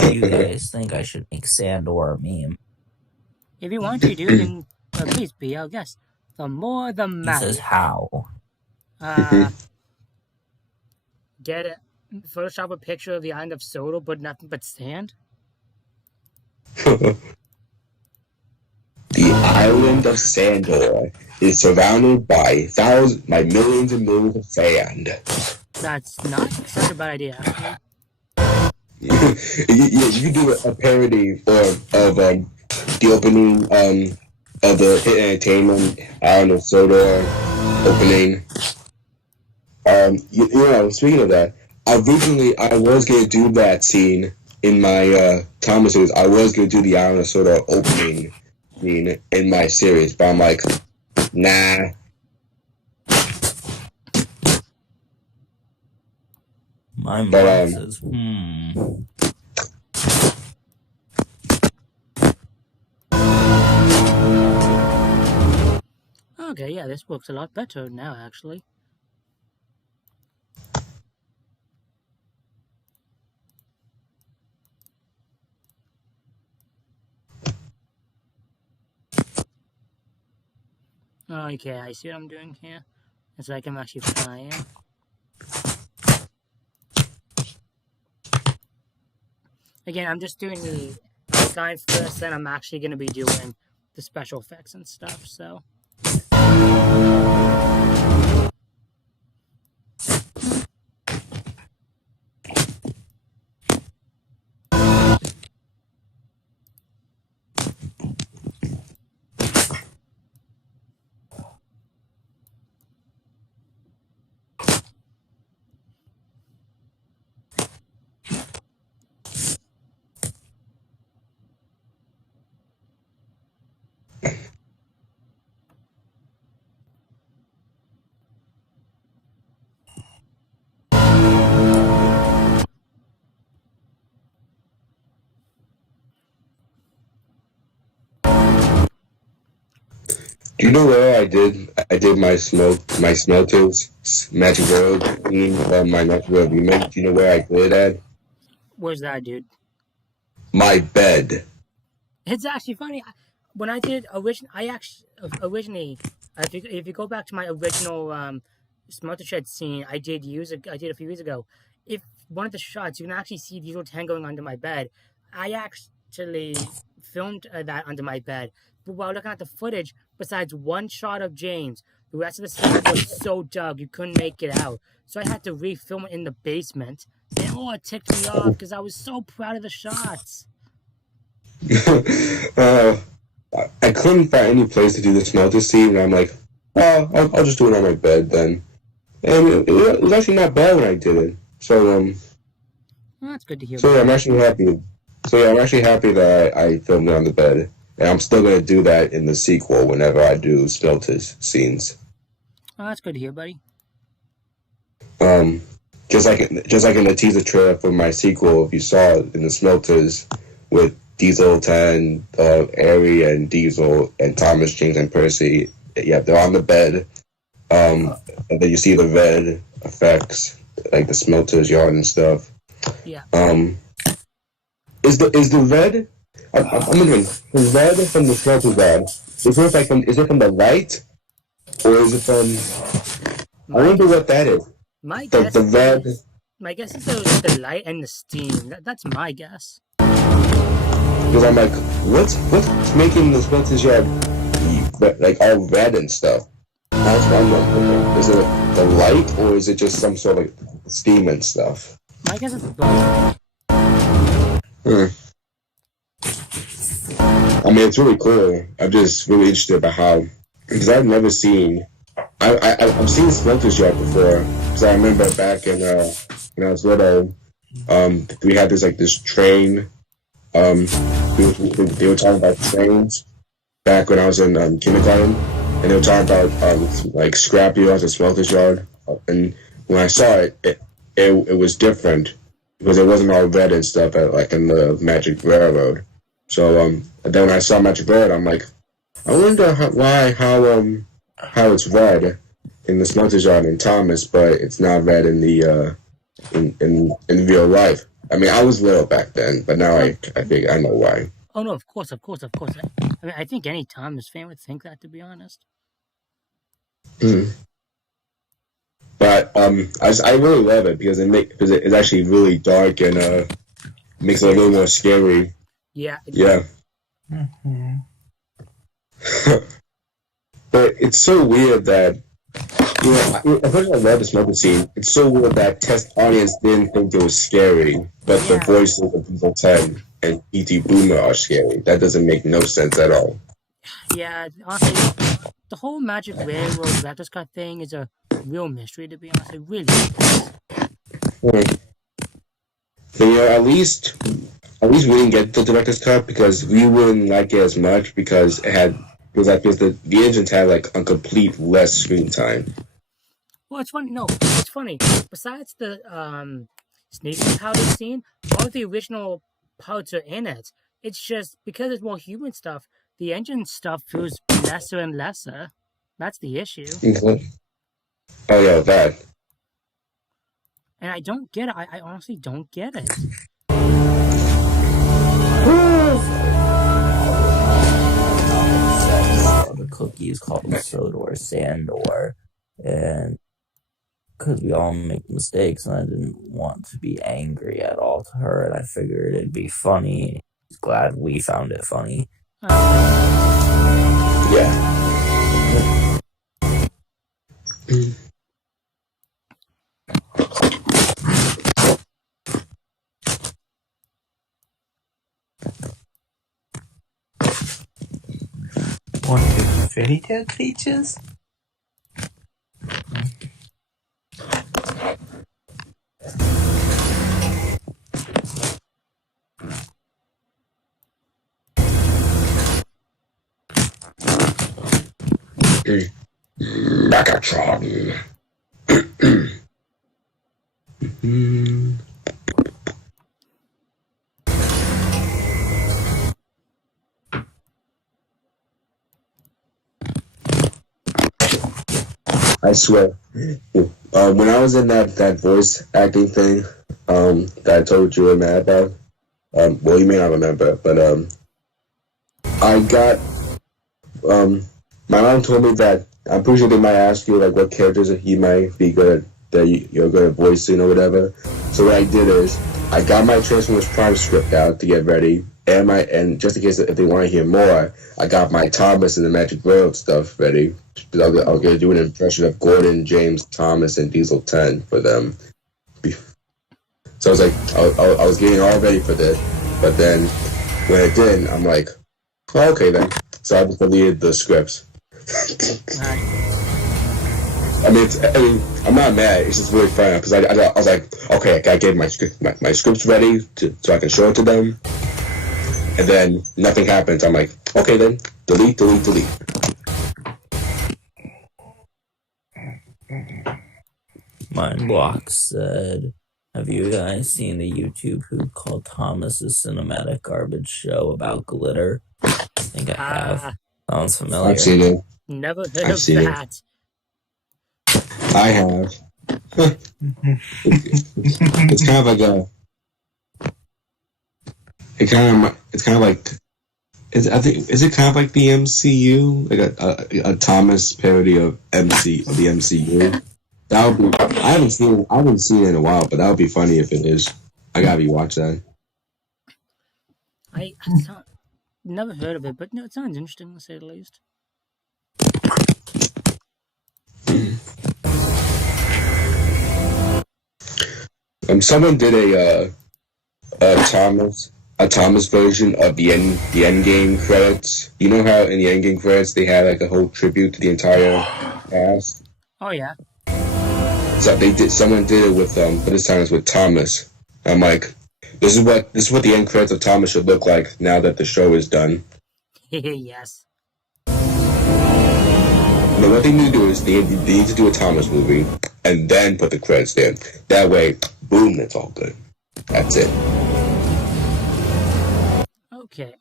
do you guys think I should make Sandor a meme? If you want to do, then please be our guest. The more the merrier. He says how. Get it. Photoshop a picture of the island of Sodor, but nothing but sand. The island of Sandor is surrounded by millions and millions of sand. That's not such a bad idea. You do a parody of the opening of the Hit Entertainment Island of Sodor opening. Speaking of that, originally I was gonna do that scene in my Thomas's. I was gonna do the Island of Sodor opening scene in my series, but I'm like, nah. My mom But, says, Okay, yeah, this works a lot better now, actually. Okay, I see what I'm doing here. It's like I'm actually flying. Again, I'm just doing the outlines first, then I'm actually going to be doing the special effects and stuff, so. do you know where I did my smelters Magic World theme my Magic World remake? Do you know where I did that? Where's that, dude? My bed. It's actually funny. When I did originally, if you go back to my original Smelter Shed scene, I did a few years ago. If one of the shots, you can actually see Diesel 10 going under my bed. I actually filmed that under my bed. But while looking at the footage, besides one shot of James, the rest of the scene was so dark you couldn't make it out. So I had to refilm it in the basement. And it ticked me off because I was so proud of the shots. I couldn't find any place to do the smelter scene, and I'm like, oh, I'll just do it on my bed then. And it was actually not bad when I did it. So Well, that's good to hear. so yeah, I'm actually happy. So yeah, I'm actually happy that I filmed it on the bed, and I'm still gonna do that in the sequel whenever I do smelters scenes. Oh, that's good to hear, buddy. Just like in the teaser trailer for my sequel, if you saw it in the smelters with Diesel 10, Ari and Diesel and Thomas, James and Percy, yeah, they're on the bed. And then you see the red effects, like the smelters yard and stuff. Yeah. Is the red? I'm wondering, the red from the smelters yard. Is it from the light, or is it from? I wonder what that is. My The guess the red. My guess is the light and the steam. That's my guess. Because I'm like, what's making the smelters yard like all red and stuff? That's what I'm wondering. Is it the light, or is it just some sort of steam and stuff? My guess is both. I mean, it's really cool. I'm just really interested about how, because I've never seen. I've seen smelters yard before, because I remember back in when I was little, we had this train. They were talking about trains back when I was in kindergarten, and they were talking about like scrap yards and smelters yard. And when I saw it was different because it wasn't all red and stuff like in the Magic Railroad. So and then when I saw Magic Railroad, I'm like, I wonder how it's red in the smelters yard in Thomas, but it's not red in the in real life. I mean, I was little back then, but now I think I know why. Oh no, of course. I mean, I think any Thomas fan would think that, to be honest. But I really love it because it's actually really dark and makes it a little more scary. Yeah. Yeah. But it's so weird that I love the smoker scene. It's so weird that test audience didn't think it was scary, but the voices of Diesel 10 and E.T. Boomer are scary. That doesn't make no sense at all. Yeah, honestly, the whole Magic Railroad Raptor Cut thing is a real mystery, to be honest. It really is. But at least at least we didn't get the director's cut because we wouldn't like it as much because because the engines had like a complete less screen time. Well, it's funny. No, it's funny. Besides the sneaking powder scene, all the original parts are in it. It's just because it's more human stuff, the engine stuff feels lesser and lesser. That's the issue. Oh yeah, that. And I don't get it. I honestly don't get it. The cookies called Sodor Sandor, and because we all make mistakes, and I didn't want to be angry at all to her, and I figured it'd be funny. Glad we found it funny. Yeah. Want to do fairy tale creatures? Megatron. I swear. When I was in that voice acting thing, that I told you were mad about, well, you may not remember, but I got, my mom told me that I'm pretty sure they might ask you like what characters you might be good at, that you're good at voicing or whatever. So what I did is I got my Transformers Prime script out to get ready, and just in case if they want to hear more, I got my Thomas and the Magic World stuff ready. I'll get to do an impression of Gordon, James, Thomas, and Diesel 10 for them. So I was like, I was getting all ready for this, but then when it didn't, I'm like, oh, okay then. So I just deleted the scripts. I mean, I'm not mad. It's just really funny because I was like, okay, I gotta get my scripts ready so I can show it to them, and then nothing happens. I'm like, okay then, delete. Mindblock said, have you guys seen the YouTube who called Thomas's Cinematic Garbage Show about glitter? I think I have. Sounds familiar. I've seen it. Never heard of that. I have. It's kind of like it's kind of like. Is it kind of like the MCU, like a Thomas parody of the MCU? That would be. I haven't seen it in a while, but that would be funny if it is. I gotta rewatch that. I never heard of it, but no, it sounds interesting to say the least. Someone did a Thomas version of the Endgame credits. You know how in the Endgame credits they had like a whole tribute to the entire cast. Oh yeah. So someone did it with but this time it's with Thomas. I'm like, this is what the end credits of Thomas should look like now that the show is done. Yes. But what they need to do is they need to do a Thomas movie and then put the credits there. That way, boom, it's all good. That's it. Okay.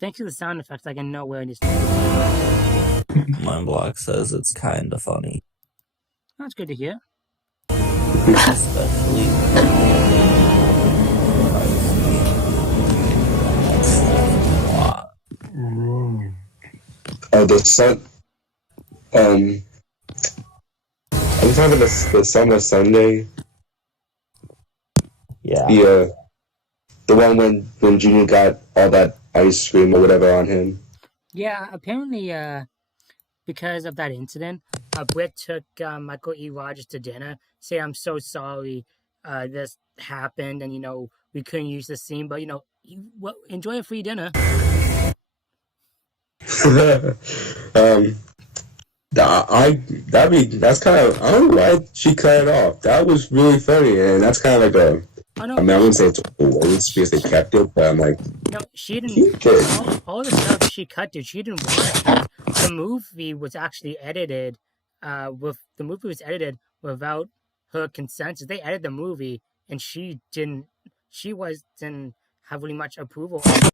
Thanks to the sound effects, I can know where it is. Mindblock says it's kind of funny. That's good to hear. Especially. Oh, the sun. Are we talking about the Summer Sunday? Yeah. The one when Junior got all that ice cream or whatever on him. Yeah, apparently, because of that incident, Britt took Michael E. Rogers to dinner, say, I'm so sorry this happened, and, we couldn't use the scene, but, enjoy a free dinner. That's kind of, I don't know why she cut it off. That was really funny, and that's kind of like Oh no, I mean, I wouldn't say it's a waste because they kept it, but I'm like, no, she keep didn't. it. All the stuff she cut, dude, she didn't want it. The movie was actually edited. With the movie was edited without her consent. So they edited the movie, and she didn't. She wasn't have really much approval of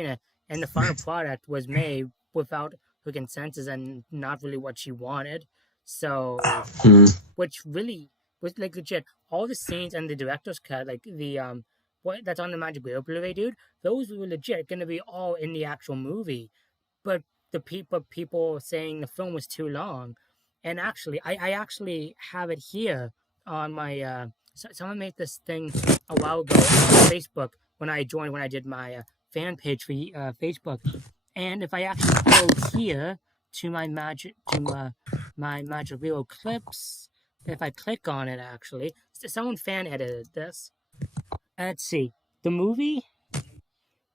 it, and the final product was made without her consensus and not really what she wanted. So, Hmm. which really was like legit. All the scenes and the director's cut, like the what that's on the Magic Wheel Blu-ray, dude. Those were legit gonna be all in the actual movie, but people saying the film was too long, and actually, I actually have it here on my someone made this thing a while ago on Facebook when I did my fan page for Facebook, and if I actually go here to my Magic Wheel clips, if I click on it, actually, someone fan edited this. Let's see, the movie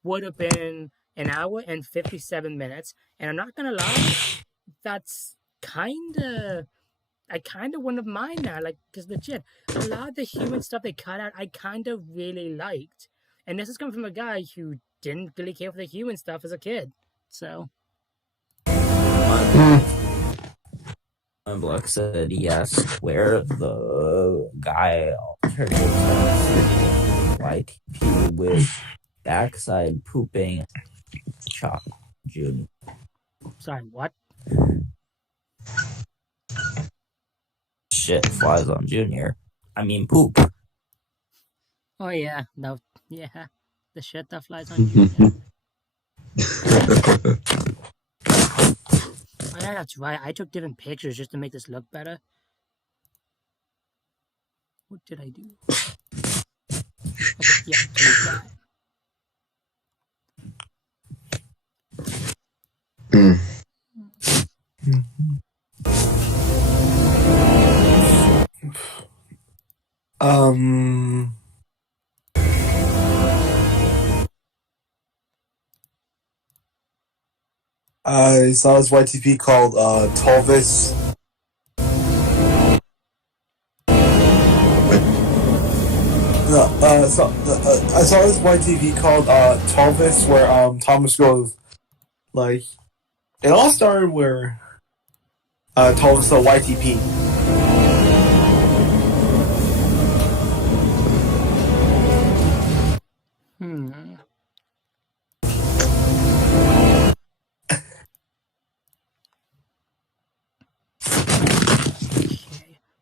would have been an hour and 57 minutes, and I'm not gonna lie, that's kinda. I kind of wouldn't have mind that, like, because legit, a lot of the human stuff they cut out, I kind of really liked. And this is coming from a guy who didn't really care for the human stuff as a kid. So, My block said yes, where the guy alternates YTP with backside pooping Chop June. sorry, what? Shit flies on Junior. I mean poop. Oh, yeah, no, yeah, the shit that flies on Junior. Oh, yeah, that's right. I took different pictures just to make this look better. What did I do? Okay, yeah, delete that. I saw this YTP called Tolvis. I saw this YTV called Tolvis, where Thomas goes like it all started where Tolvis the YTP.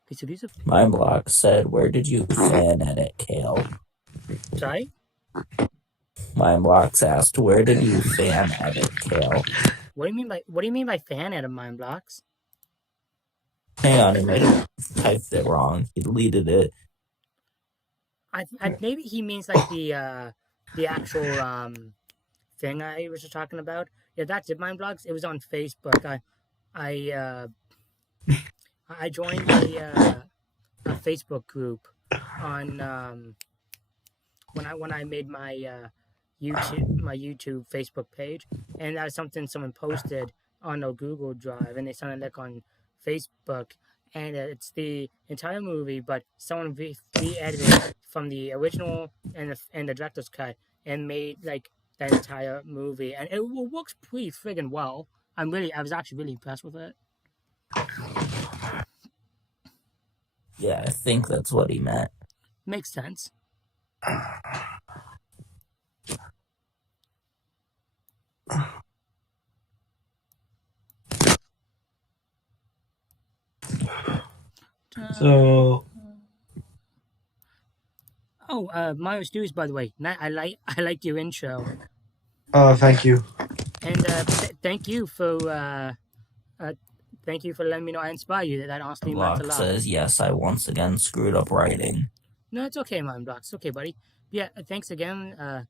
Okay, so these are. My block said, where did you fan edit, Kale? Sorry? My blocks asked, where did you fan edit, Kale? What do you mean by fan edit Mind Blocks? Hang on, he might have typed it wrong. He deleted it. I maybe he means like the actual thing I was just talking about. Yeah, that's it. Mind Blocks. It was on Facebook. I joined a Facebook group on when I made my YouTube Facebook page, and that was something someone posted on a Google Drive, and they sent a link on Facebook, and it's the entire movie, but someone re-edited from the original and the director's cut and made like that entire movie, and it works pretty friggin' well. I was actually really impressed with it. Yeah, I think that's what he meant. Makes sense. So, Mario Stews, by the way, I liked your intro, thank you. and thank you for letting me know I inspire you. That honestly meant a Block lot. says, yes, I once again screwed up writing. No, it's okay, Mind Blocks. It's okay, buddy. Yeah, thanks again,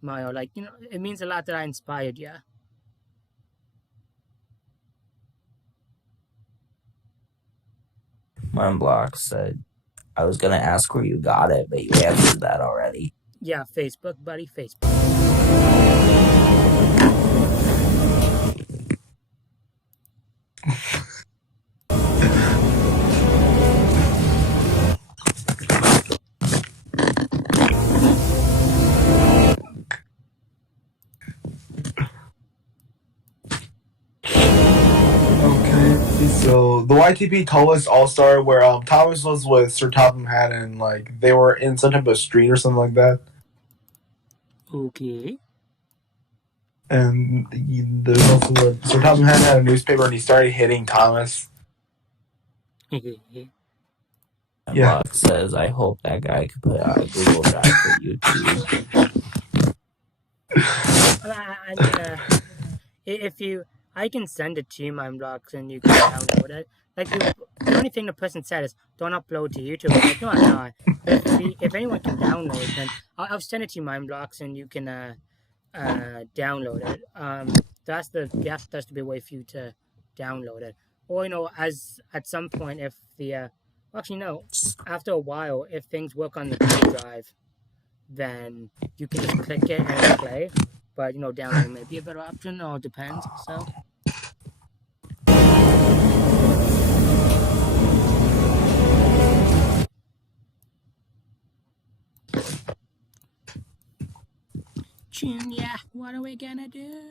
Mario. Like, it means a lot that I inspired you. My block said, I was gonna ask where you got it, but you answered that already. Yeah, Facebook, buddy, Facebook. So the YTP Tallest All Star, where Thomas was with Sir Topham Hatt, and like they were in some type of street or something like that. Okay. And there's also Sir Topham Hatt had a newspaper, and he started hitting Thomas. Yeah. Block says, I hope that guy could put out a Google Drive for YouTube. If you, I can send it to you, Mindblocks, and you can download it. Like the only thing the person said is don't upload to YouTube. I'm like, no, I'm not. If anyone can download, then I'll send it to you, Mindblocks, and you can download it. That's to be a way for you to download it. Or as at some point, if the actually no, after a while, if things work on the Google Drive, then you can just click it and it'll play. But downloading may be a better option, or it depends. So. Junior, what are we gonna do?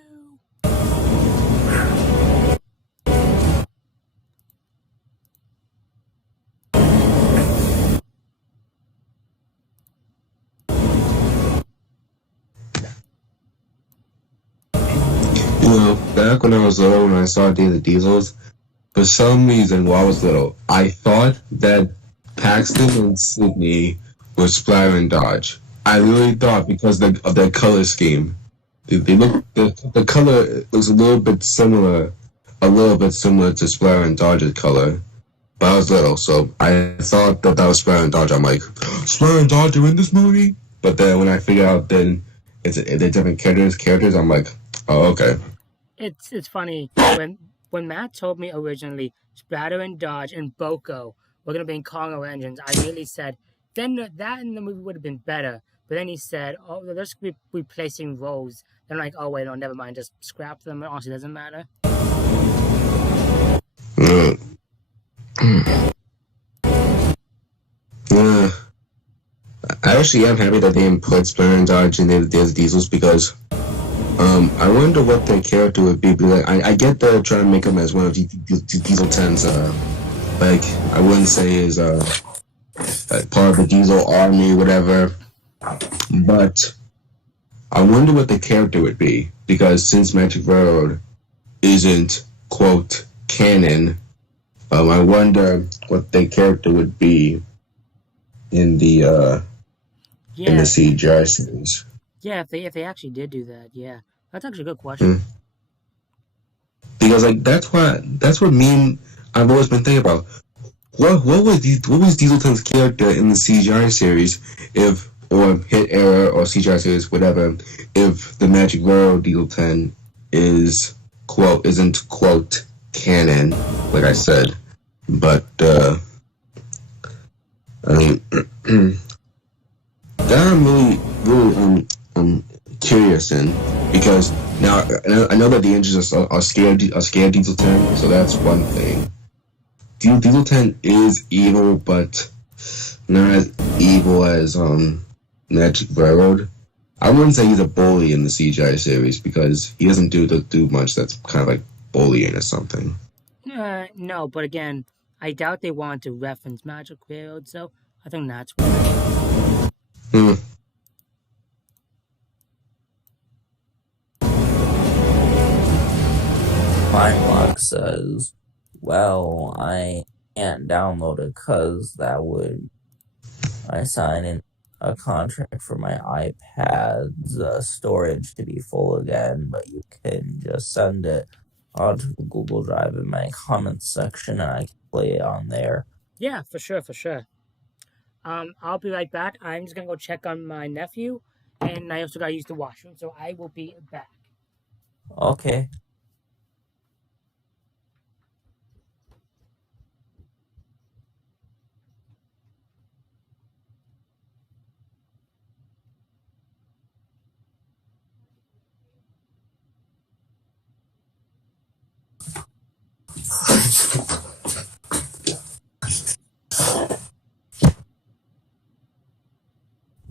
Back when I was little, when I saw Day of the Diesels, for some reason, while I was little, I thought that Paxton and Sydney were Splatter and Dodge. I really thought because of their color scheme. They look the color looks a little bit similar to Splatter and Dodge's color. But I was little, so I thought that was Splatter and Dodge. I'm like, Splatter and Dodge are in this movie? But then when I figured out then they're different characters, I'm like, oh, okay. It's funny when Matt told me originally Splatter and Dodge and Boko were gonna be in Congo Engines, I immediately said then that in the movie would have been better. But then he said, "Oh, they're just replacing roles." And I'm like, "Oh wait, no, never mind. Just scrap them. It honestly doesn't matter." I actually am happy that they employed Splatter and Dodge in There's Diesels because I wonder what their character would be. Like, I get they're trying to make him as one of Diesel 10's, like, I wouldn't say is part of the Diesel army, whatever. But I wonder what the character would be, because since Magic Railroad isn't, quote, canon, I wonder what the character would be in the CGI series. Yeah, if they actually did do that, yeah, that's actually a good question. Because like that's what I've always been thinking about. What was Diesel 10's character in the CGI series, or Hit Era or CGI series, whatever, if the Magic Railroad Diesel 10 isn't quote canon, like I said, but I mean that I'm really curious in, because now I know that the engines are scared Diesel 10, so that's one thing. Diesel 10 is evil, but not as evil as Magic Railroad. I wouldn't say he's a bully in the CGI series because he doesn't do much that's kind of like bullying or something. No, but again, I doubt they want to reference Magic Railroad, so I think that's why. Mindblock says, well, I can't download it because I sign in a contract for my iPad's storage to be full again, but you can just send it onto Google Drive in my comments section and I can play it on there. Yeah, for sure. I'll be right back. I'm just gonna go check on my nephew, and I also gotta use the washroom, so I will be back. Okay.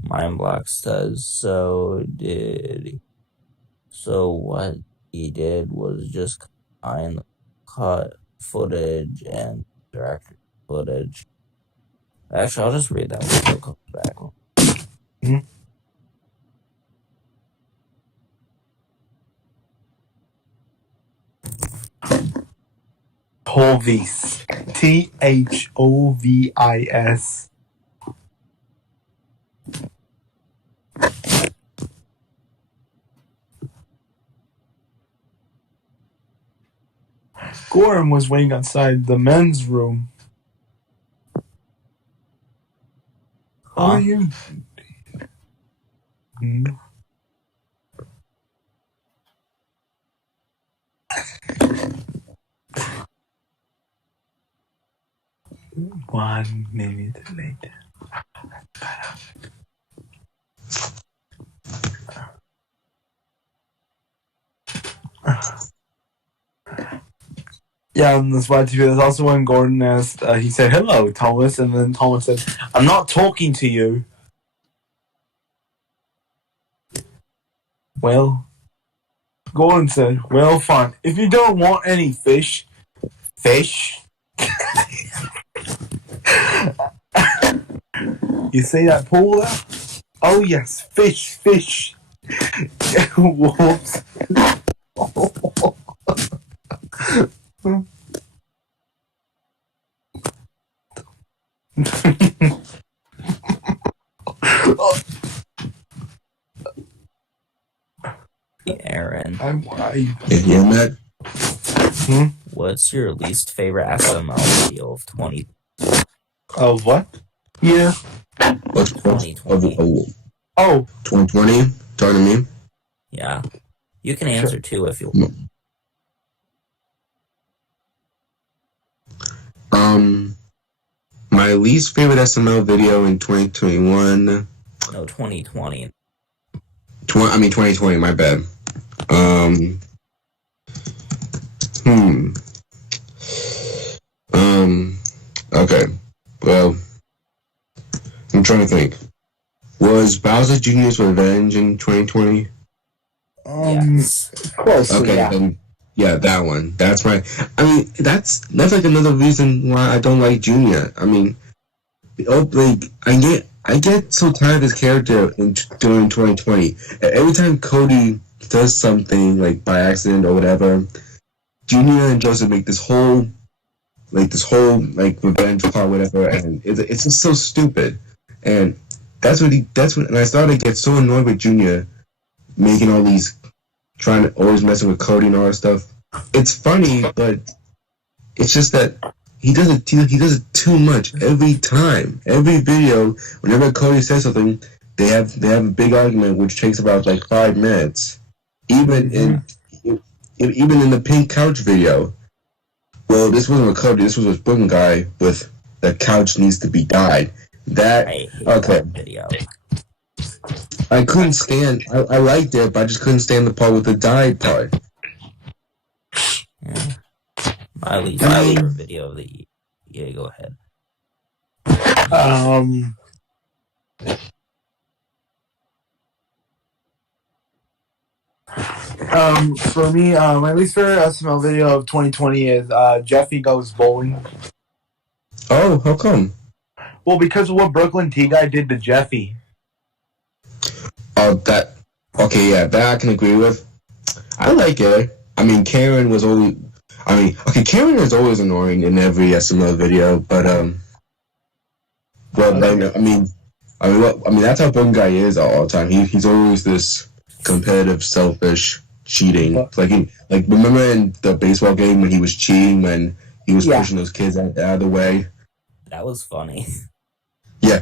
Mindblock says, so what he did was just cut footage and director footage. Actually, I'll just read that one until it comes back. Thovis. Thovis. Gorham was waiting outside the men's room. How are you? One minute later. Yeah, on this YTV, there's also when Gordon asked, he said, "Hello, Thomas," and then Thomas said, "I'm not talking to you." Well, Gordon said, "Well, fine. If you don't want any fish. You see that pool there? Oh, yes, fish. Whoops. Aaron, hear that? What's your least favorite SML video of 20? Of what? Yeah. What's 2020? Oh, 2020? Talking to me? Yeah. You can answer too if you want. My least favorite SML video in 2021. No, 2020. 2020, my bad. Okay. Well, I'm trying to think. Was Bowser Jr.'s Revenge in 2020? Yes. close. Okay, then yeah, that one. That's my. I mean, that's like another reason why I don't like Junior. I mean, I get so tired of his character during 2020. Every time Cody does something like by accident or whatever, Junior and Joseph make this whole revenge part, whatever, and it's just so stupid. And and I started to get so annoyed with Junior making all these, trying to always messing with Cody and all that stuff. It's funny, but it's just that he does it too much every time. Every video, whenever Cody says something, they have a big argument which takes about like 5 minutes. Even in the pink couch video. Well, this wasn't with Cody. This was with Brooklyn guy with the couch needs to be dyed. That I hate okay. that video. I couldn't stand. I liked it, but I just couldn't stand the part with the dyed part. Yeah. My least favorite video of the year. Yeah, go ahead. For me, my least favorite SML video of 2020 is Jeffy Goes Bowling. Oh, how come? Well, because of what Brooklyn T Guy did to Jeffy. Oh, that. Okay, yeah, that I can agree with. I like it. I mean, Karen is always annoying in every SML video, but that's how Brooklyn guy is all the time. He's always this competitive, selfish, cheating. Like remember in the baseball game when he was cheating when he was pushing those kids out of the way. That was funny. Yeah,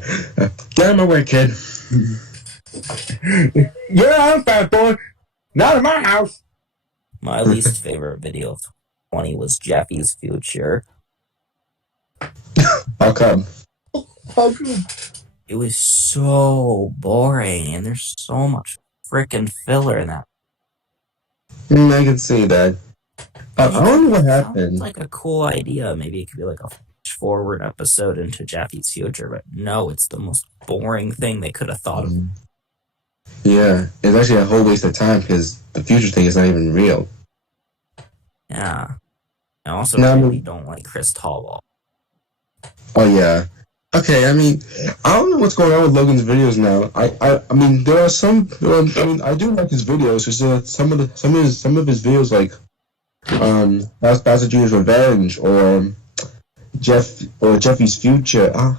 get out of my way, kid. You're out, fat boy. Not in my house. My least favorite video of 2020 was Jeffy's Future. How come? It was so boring, and there's so much freaking filler in that. I can see that. I don't know what happened. Sounds like a cool idea. Maybe it could be like a forward episode into Jeffy's Future, but no, it's the most boring thing they could have thought of. Yeah, it's actually a whole waste of time because the future thing is not even real. Yeah. I also No, I really mean- don't like Chris Tallwall. Oh yeah. Okay, I mean, I don't know what's going on with Logan's videos now. I mean, there are some. I mean, I do like his videos. There's some of his videos like Bowser Jr.'s Revenge or Jeffy's Future.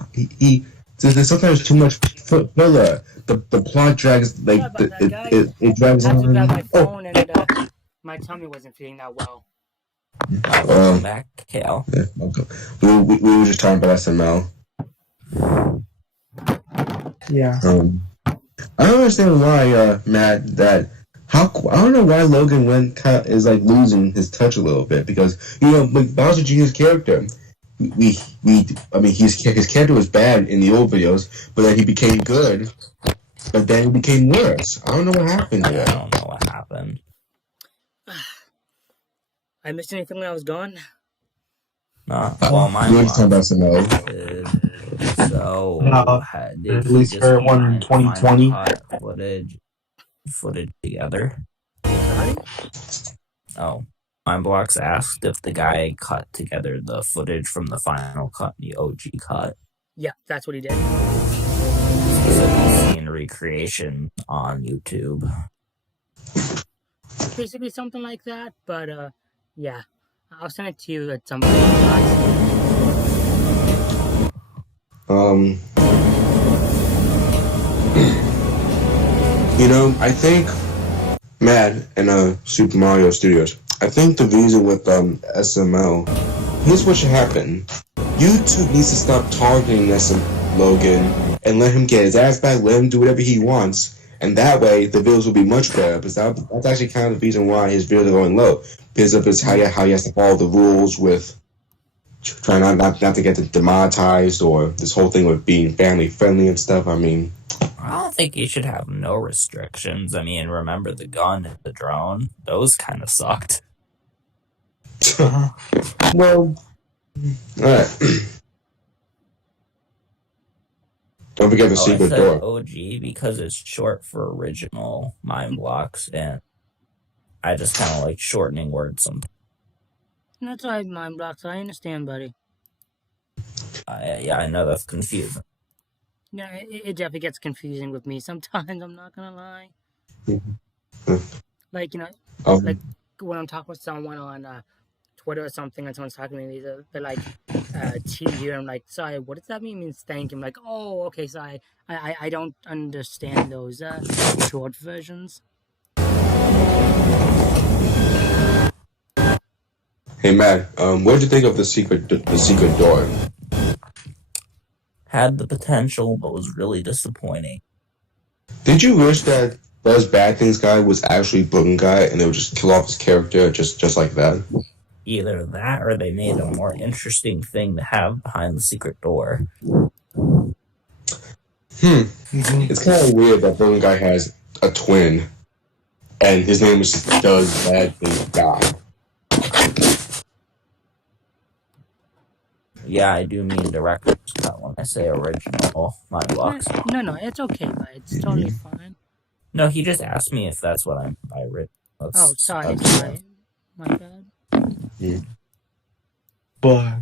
There's sometimes too much filler. The plot drags like Sorry about that, guys. it drags I had to on. grab my Oh, phone and my tummy wasn't feeling that well. Welcome back, Kale. yeah, okay. We were just talking about SML. Yeah. I don't understand why, Matt. I don't know why Logan is like losing his touch a little bit because like Bowser Jr.'s character, I mean his character was bad in the old videos, but then he became good, but then he became worse. I don't know what happened I there. don't know what happened. I missed anything when I was gone? Well, my We were just talking about SML. did At he least just for one in find 2020. footage together? Sorry? Oh, Mindblocks asked if the guy cut together the footage from the final cut and the OG cut. Yeah, that's what he did. He said he's seen a recreation on YouTube. Basically something like that, but yeah. I'll send it to you at some point, guys. I think Matt and Super Mario Studios. I think the reason with SML, here's what should happen. YouTube needs to stop targeting Logan and let him get his ass back, let him do whatever he wants, and that way the videos will be much better. Because that's actually kind of the reason why his videos are going low. Because of his how he has to follow the rules with trying not to get demonetized, or this whole thing with being family friendly and stuff. I mean, I don't think you should have no restrictions. I mean, remember the gun and the drone? Those kind of sucked. well, alright. Don't forget the I secret said door. OG because it's short for original Mindblocks, and I just kind of like shortening words sometimes. That's all right, Mindblocks. I understand, buddy. Yeah, I know that's confusing. Yeah, it definitely gets confusing with me sometimes, I'm not gonna lie. Like, like when I'm talking with someone on Twitter or something and someone's talking to me, they're like, TU, I'm like, sorry, what does that mean? It means thank you. I'm like, oh, okay, sorry. I don't understand those short versions. Hey Matt, what did you think of the secret door? Had the potential, but was really disappointing. Did you wish that Does Bad Things guy was actually Broken Guy and they would just kill off his character just like that? Either that or they made a more interesting thing to have behind the secret door. It's kind of weird that Broken Guy has a twin and his name is just Does Bad Things Guy. Yeah, I do mean director's cut when I say original Mindblocks. No, it's okay, but it's totally fine. No, he just asked me if that's what I written. Oh, sorry, my bad. But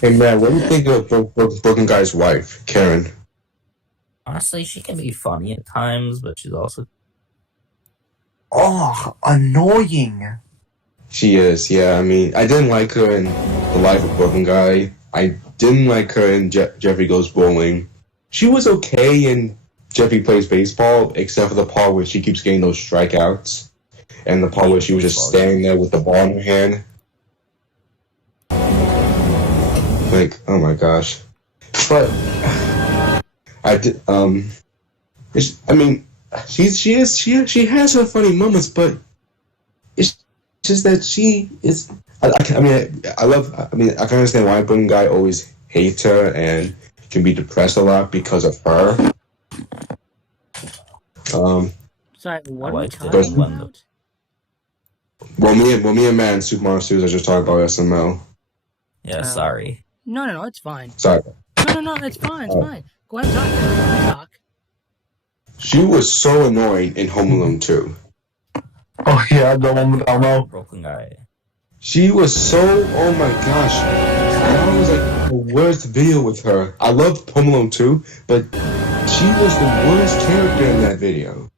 Hey man, what do you think of Broken Guy's wife, Karen? Honestly, she can be funny at times, but she's also annoying. She is, yeah. I mean, I didn't like her in The Life of Broken Guy. I didn't like her in Jeffrey Goes Bowling. She was okay in Jeffrey Plays Baseball, except for the part where she keeps getting those strikeouts, and the part where she was just standing there with the ball in her hand. Like, oh my gosh. But I did. I mean, she has her funny moments, but it's just that she is. I can understand why Broken Guy always hates her and can be depressed a lot because of her. Sorry, what are we like talking this one. about? Well, me and Matt and Super Mario Studios are just talking about SML. yeah. Sorry. No, it's fine. Sorry. No, it's fine, it's fine. Go ahead and talk. She was so annoying in Home Alone 2. Oh yeah, the one with Elmo. Brooklyn guy. She was so, oh my gosh. That was like the worst video with her. I loved Home Alone 2, but she was the worst character in that video.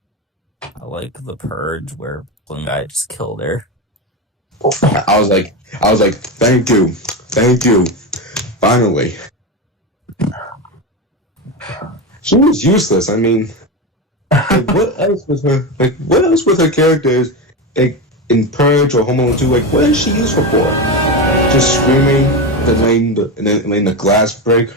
I like The Purge, where Brooklyn guy just killed her. I was like, thank you. Finally. She was useless. I mean, like, what else was her characters like in Purge or Home Alone 2? Like, what is she useful for? Just screaming, then letting the glass break.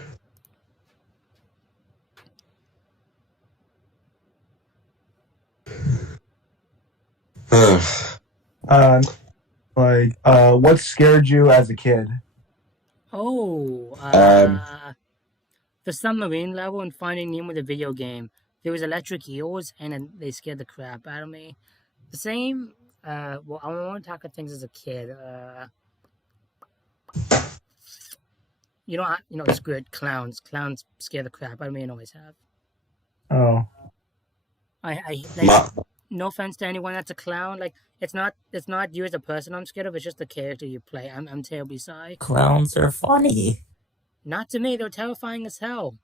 What scared you as a kid? Oh, the submarine level in Finding Nemo, the video game. There was electric eels, and then they scared the crap out of me. The same. Well, I want to talk about things as a kid. It's good. Clowns scare the crap out of me, and always have. Oh. No offense to anyone that's a clown. Like, it's not you as a person I'm scared of. It's just the character you play. I'm terribly sorry. Clowns are funny. Not to me. They're terrifying as hell.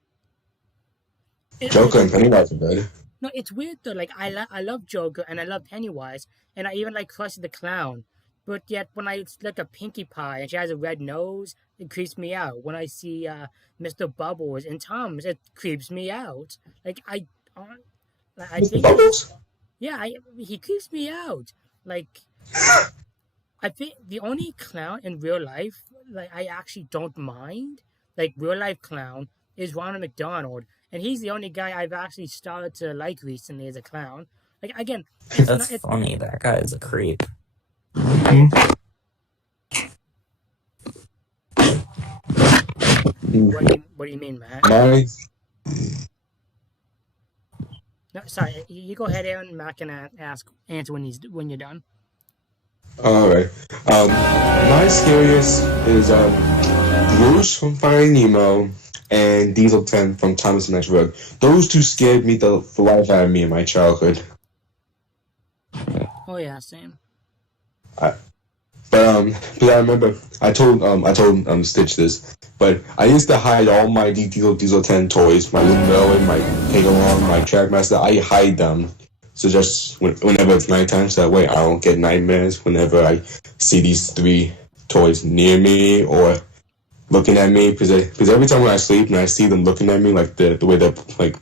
Joker and Pennywise are good. No, it's weird though. Like, I love Joker and I love Pennywise, and I even like Krusty the Clown. But yet, when I look at Pinkie Pie and she has a red nose, it creeps me out. When I see Mr. Bubbles and Tom's, it creeps me out. Like, I think Bubbles? Yeah, he creeps me out. Like, I think the only clown in real life, like, I actually don't mind, like, real life clown, is Ronald McDonald. And he's the only guy I've actually started to like recently as a clown. Like, again, That's funny. That guy is a creep. What do you mean, Matt? No, sorry. You go ahead, Aaron. Matt can answer when you're done. All right. My scariest is Bruce from Finding Nemo and Diesel 10 from Thomas the Next Road. Those two scared me the life out of me in my childhood. Oh yeah, same. But I remember I told Stitch this, but I used to hide all my Diesel 10 toys, my Little Merlin, my Take-Along, my Trackmaster. I hide them, so just whenever it's nighttime, so that way I don't get nightmares whenever I see these three toys near me or looking at me. Because every time when I sleep and I see them looking at me, like the way they're like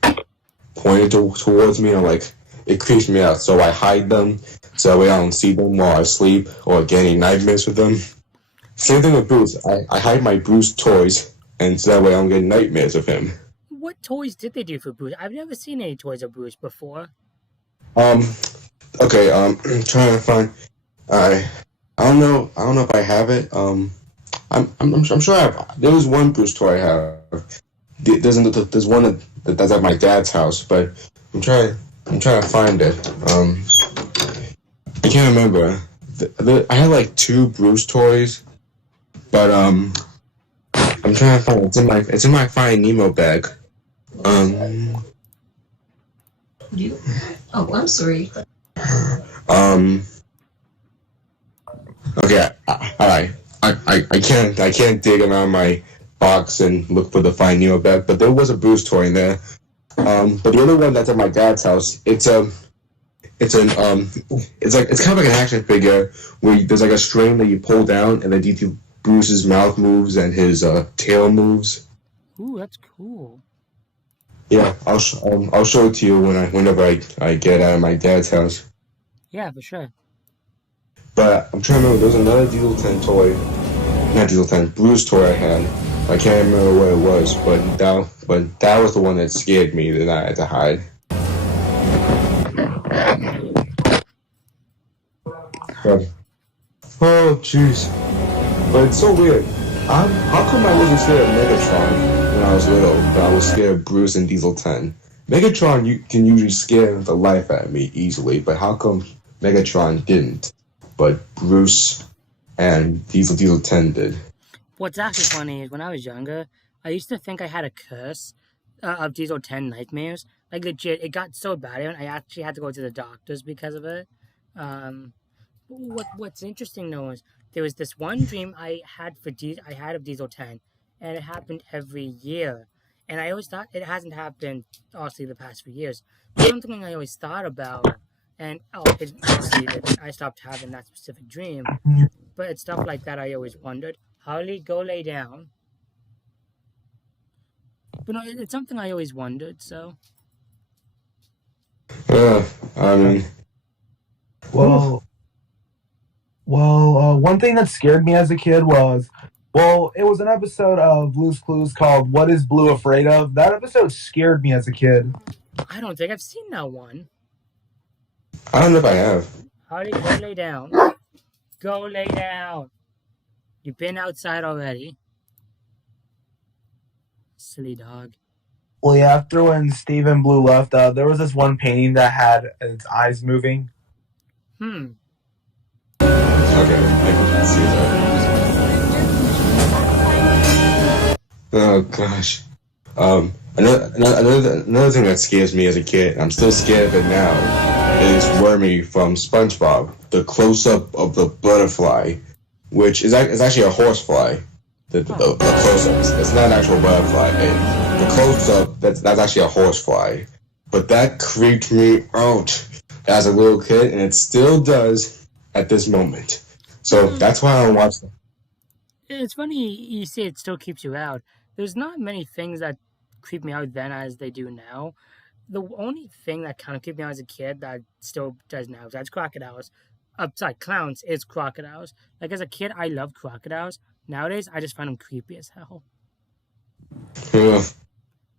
pointed towards me, I'm like, it creeps me out. So I hide them. So that way I don't see them while I sleep or get any nightmares with them. Same thing with Bruce. I hide my Bruce toys, and so that way I don't get nightmares of him. What toys did they do for Bruce? I've never seen any toys of Bruce before. Okay, I'm trying to find. I don't know if I have it. I'm sure there was one Bruce toy I have. There's one that's at my dad's house, but I'm trying to find it. I can't remember. I had like two Bruce toys, but I'm trying to find it. It's in my Finding Nemo bag. You? Oh, I'm sorry. Okay. Alright. I can't dig around my box and look for the Finding Nemo bag, but there was a Bruce toy in there. But the other one that's at my dad's house, it's kind of like an action figure where there's like a string that you pull down, and then Bruce's mouth moves and his tail moves. Ooh, that's cool. Yeah, I'll show it to you whenever I get out of my dad's house. Yeah, for sure. But I'm trying to remember. There was another Diesel 10 toy, not Diesel 10, Bruce toy I had. I can't remember what it was, but that was the one that scared me that I had to hide. Oh, jeez. But it's so weird. How come I wasn't scared of Megatron when I was little, but I was scared of Bruce and Diesel 10? Megatron you can usually scare the life out of me easily, but how come Megatron didn't, but Bruce and Diesel 10 did? What's actually funny is when I was younger, I used to think I had a curse of Diesel 10 nightmares. Like legit, it got so bad, and I actually had to go to the doctors because of it. What's interesting though is there was this one dream I had of Diesel 10, and it happened every year. And I always thought it hasn't happened, obviously, the past few years. But something I always thought about, and I stopped having that specific dream. But it's stuff like that I always wondered. Harley, go lay down. But no, it's something I always wondered. So. I mean, Well, one thing that scared me as a kid was, it was an episode of Blue's Clues called "What Is Blue Afraid Of?" That episode scared me as a kid. I don't think I've seen that one. I don't know if I have. Harley, go lay down. Go lay down. You've been outside already. Silly dog. Well, yeah, after when Steve and Blue left, there was this one painting that had its eyes moving. Okay, I can see that. Oh gosh. Another thing that scares me as a kid, I'm still scared of it now, is Wormy from SpongeBob. The close-up of the butterfly, which is actually a horsefly. The close-up, it's not an actual butterfly. The close-up, that's actually a horsefly. But that creeped me out as a little kid, and it still does at this moment. So that's why I don't watch them. It's funny you say it still keeps you out. There's not many things that creep me out then as they do now. The only thing that kind of creeped me out as a kid that still does now, besides crocodiles, clowns, is crocodiles. Like as a kid, I loved crocodiles. Nowadays, I just find them creepy as hell. Yeah.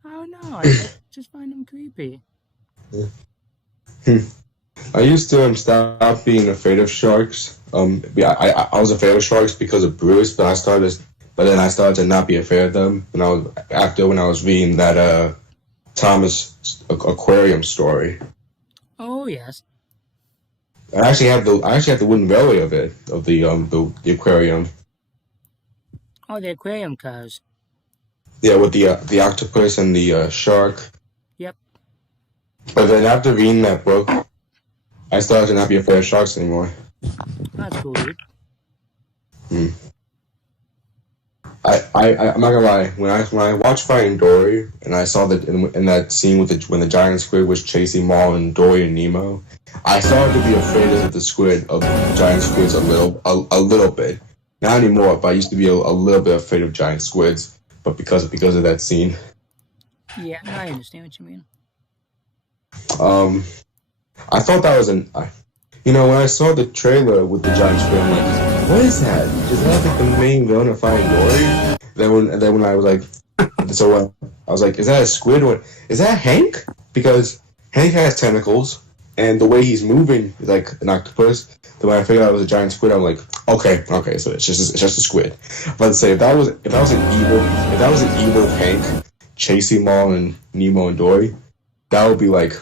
Oh no, I just find them creepy. I used to stop being afraid of sharks. I was afraid of sharks because of Bruce, but then I started to not be afraid of them when I was reading that Thomas aquarium story. Oh yes. I actually have the wooden belly of the aquarium. Oh, the aquarium cars. Yeah, with the octopus and the shark. Yep. But then after reading that book, I started to not be afraid of sharks anymore. That's cool, dude. I'm not gonna lie. When I watched Finding Dory and I saw that in that scene when the giant squid was chasing Maul and Dory and Nemo, I started to be afraid of giant squids a little bit. Not anymore, but I used to be a little bit afraid of giant squids. But because of that scene. Yeah, I understand what you mean. I thought that was when I saw the trailer with the giant squid, I'm like, what is that? Is that like the main villain of Finding Dory? Then when I was like, I was like, is that a squid? Is that Hank? Because Hank has tentacles, and the way he's moving is like an octopus. Then when I figured out it was a giant squid, I'm like, okay, so it's just a squid. But to say if that was an evil Hank chasing Maul and Nemo and Dory, that would be like,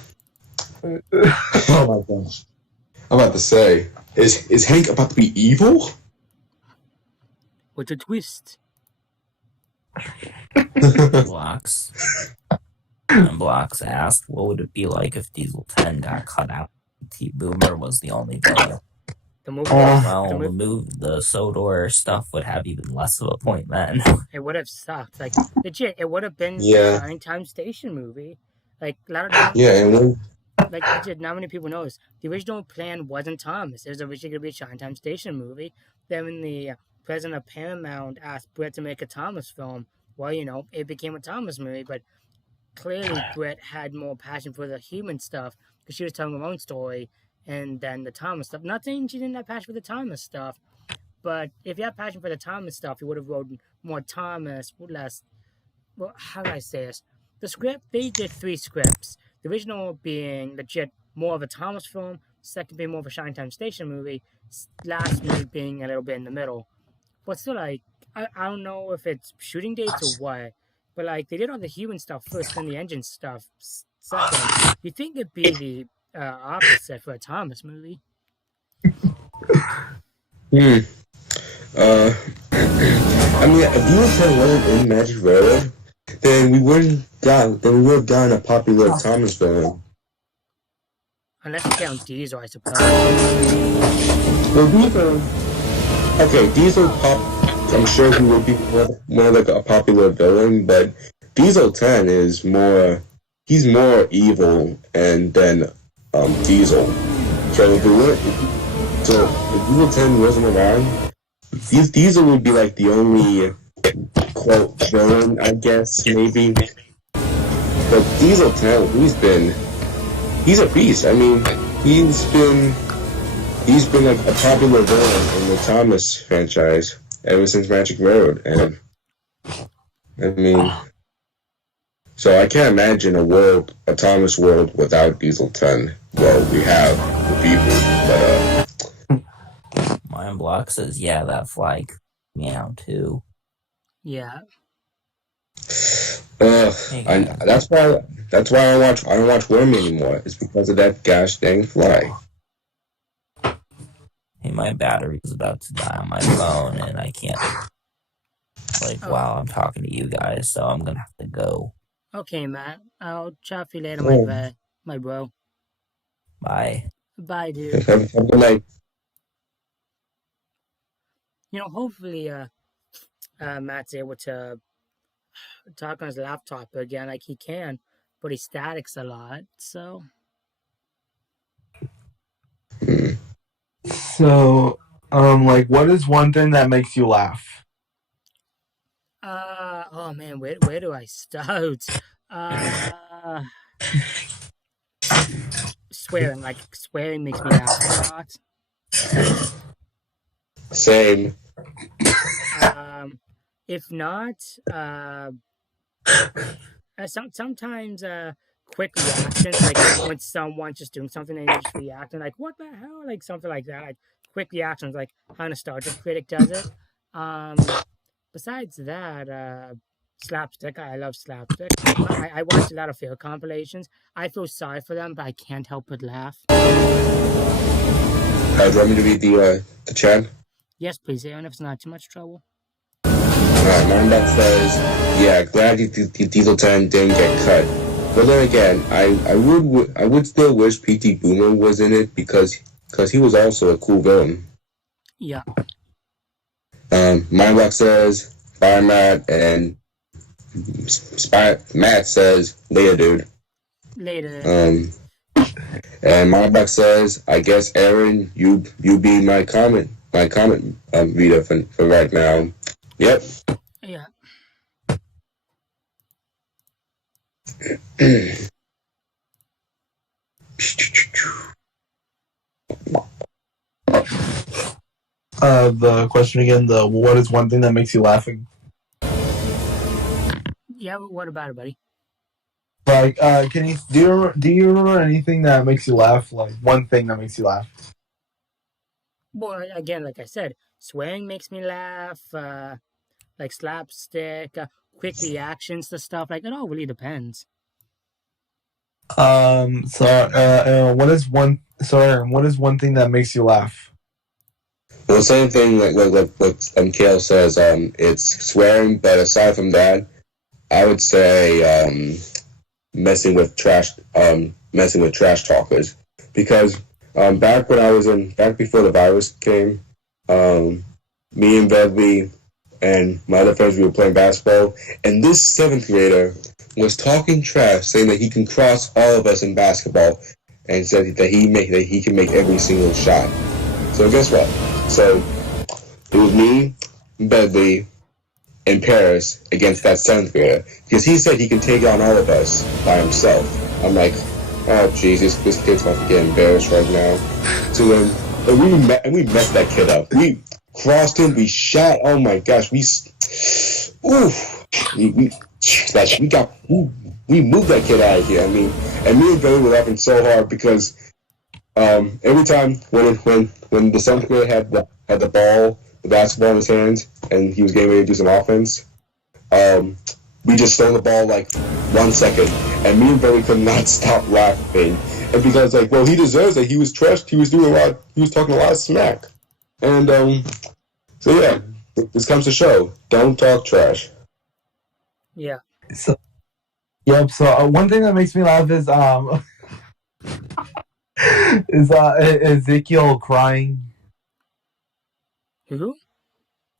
oh my gosh. I'm about to say, is Hank about to be evil? What's a twist? Blocks. And Blocks asked, what would it be like if Diesel 10 got cut out? T-Boomer was the only video. The movie. The Sodor stuff would have even less of a point then. It would have sucked. Like legit, it would have been Yeah. a Shine-Time Station movie. Like a lot of times, like legit, not many people know this. The original plan wasn't Thomas. It was originally going to be a Shine-Time Station movie. Then when the president of Paramount asked Brett to make a Thomas film, well, it became a Thomas movie. But clearly, Brett had more passion for the human stuff because she was telling her own story. And then the Thomas stuff. Not saying she didn't have passion for the Thomas stuff, but if you have passion for the Thomas stuff, you would have wrote more Thomas, less. Well, how do I say this? The script, they did 3 scripts. The original being legit more of a Thomas film, second being more of a Shine-Time Station movie, last movie being a little bit in the middle. But still, like, I don't know if it's shooting dates or what, but like they did all the human stuff first, then the engine stuff second. You think it'd be the opposite for a Thomas movie? I mean, if Diesel 10 wasn't in Magic Railroad, then we would have gotten a popular Thomas villain. Unless you count Diesel, I suppose. Well, Diesel I'm sure he would be more like a popular villain, but Diesel 10 is more. He's more evil and than Diesel. So if Diesel 10 wasn't around, Diesel would be like the only quote villain, I guess, maybe. But Diesel 10, he's a beast. I mean, he's been like a popular villain in the Thomas franchise ever since Magic Road, and I mean, so I can't imagine a Thomas world without Diesel 10. Well, we have the people, but Mind Block says, yeah, that flag meow too. Yeah. that's why I don't watch Wormy anymore. It's because of that gosh dang fly. Hey, my battery is about to die on my phone, and I can't while I'm talking to you guys, so I'm gonna have to go. Okay, Matt. I'll chat with you later, my bro. Bye. Bye, dude. Have a good night. Hopefully, Matt's able to talk on his laptop again like he can, but he statics a lot, so. So, what is one thing that makes you laugh? Oh man, where do I start? Swearing makes me laugh a lot. Same. If not, sometimes quick reactions, like when someone's just doing something and you're just reacting, like what the hell, like something like that, like quick reactions, like how Nostalgia Critic does it. Besides that, slapstick. I love slapstick. I watch a lot of fail compilations. I feel sorry for them, but I can't help but laugh. Do you want me to read the chat? Yes, please, Aaron, if it's not too much trouble. Alright, Mindback says, yeah, glad Diesel 10 didn't get cut. But then again, I would still wish P.T. Boomer was in it because he was also a cool villain. Yeah. Mindblock says, bye Matt, and Matt says, later dude. Later. And Mindblock says, I guess Aaron, you be my comment reader for right now. Yep. Yeah. The question again, what is one thing that makes you laughing? Yeah, what about it, buddy? Like, do you remember anything that makes you laugh? Like, one thing that makes you laugh? Well, again, like I said, swearing makes me laugh, like slapstick, quick reactions to stuff, like it all really depends. What is one thing that makes you laugh? Well, same thing like Kale says, it's swearing, but aside from that, I would say messing with trash talkers, because back before the virus came, me and Vedley and my other friends, we were playing basketball, and this 7th grader was talking trash, saying that he can cross all of us in basketball, and said that he can make every single shot. So guess what? So it was me, Vedley, and Paris against that 7th grader, because he said he can take on all of us by himself. I'm like, oh Jesus, this kid's about to get embarrassed right now. So then we messed that kid up. We crossed him, we shot. Oh my gosh, we moved that kid out of here. I mean, and me and Billy were laughing so hard because every time when the 7th grader had the ball, the basketball in his hands, and he was getting ready to do some offense, we just stole the ball like 1 second, and me and Billy could not stop laughing. And because he deserves it. He was trashed. He was talking a lot of smack. And so yeah, this comes to show. Don't talk trash. Yeah. So, yep. So one thing that makes me laugh is Ezekiel crying. Who?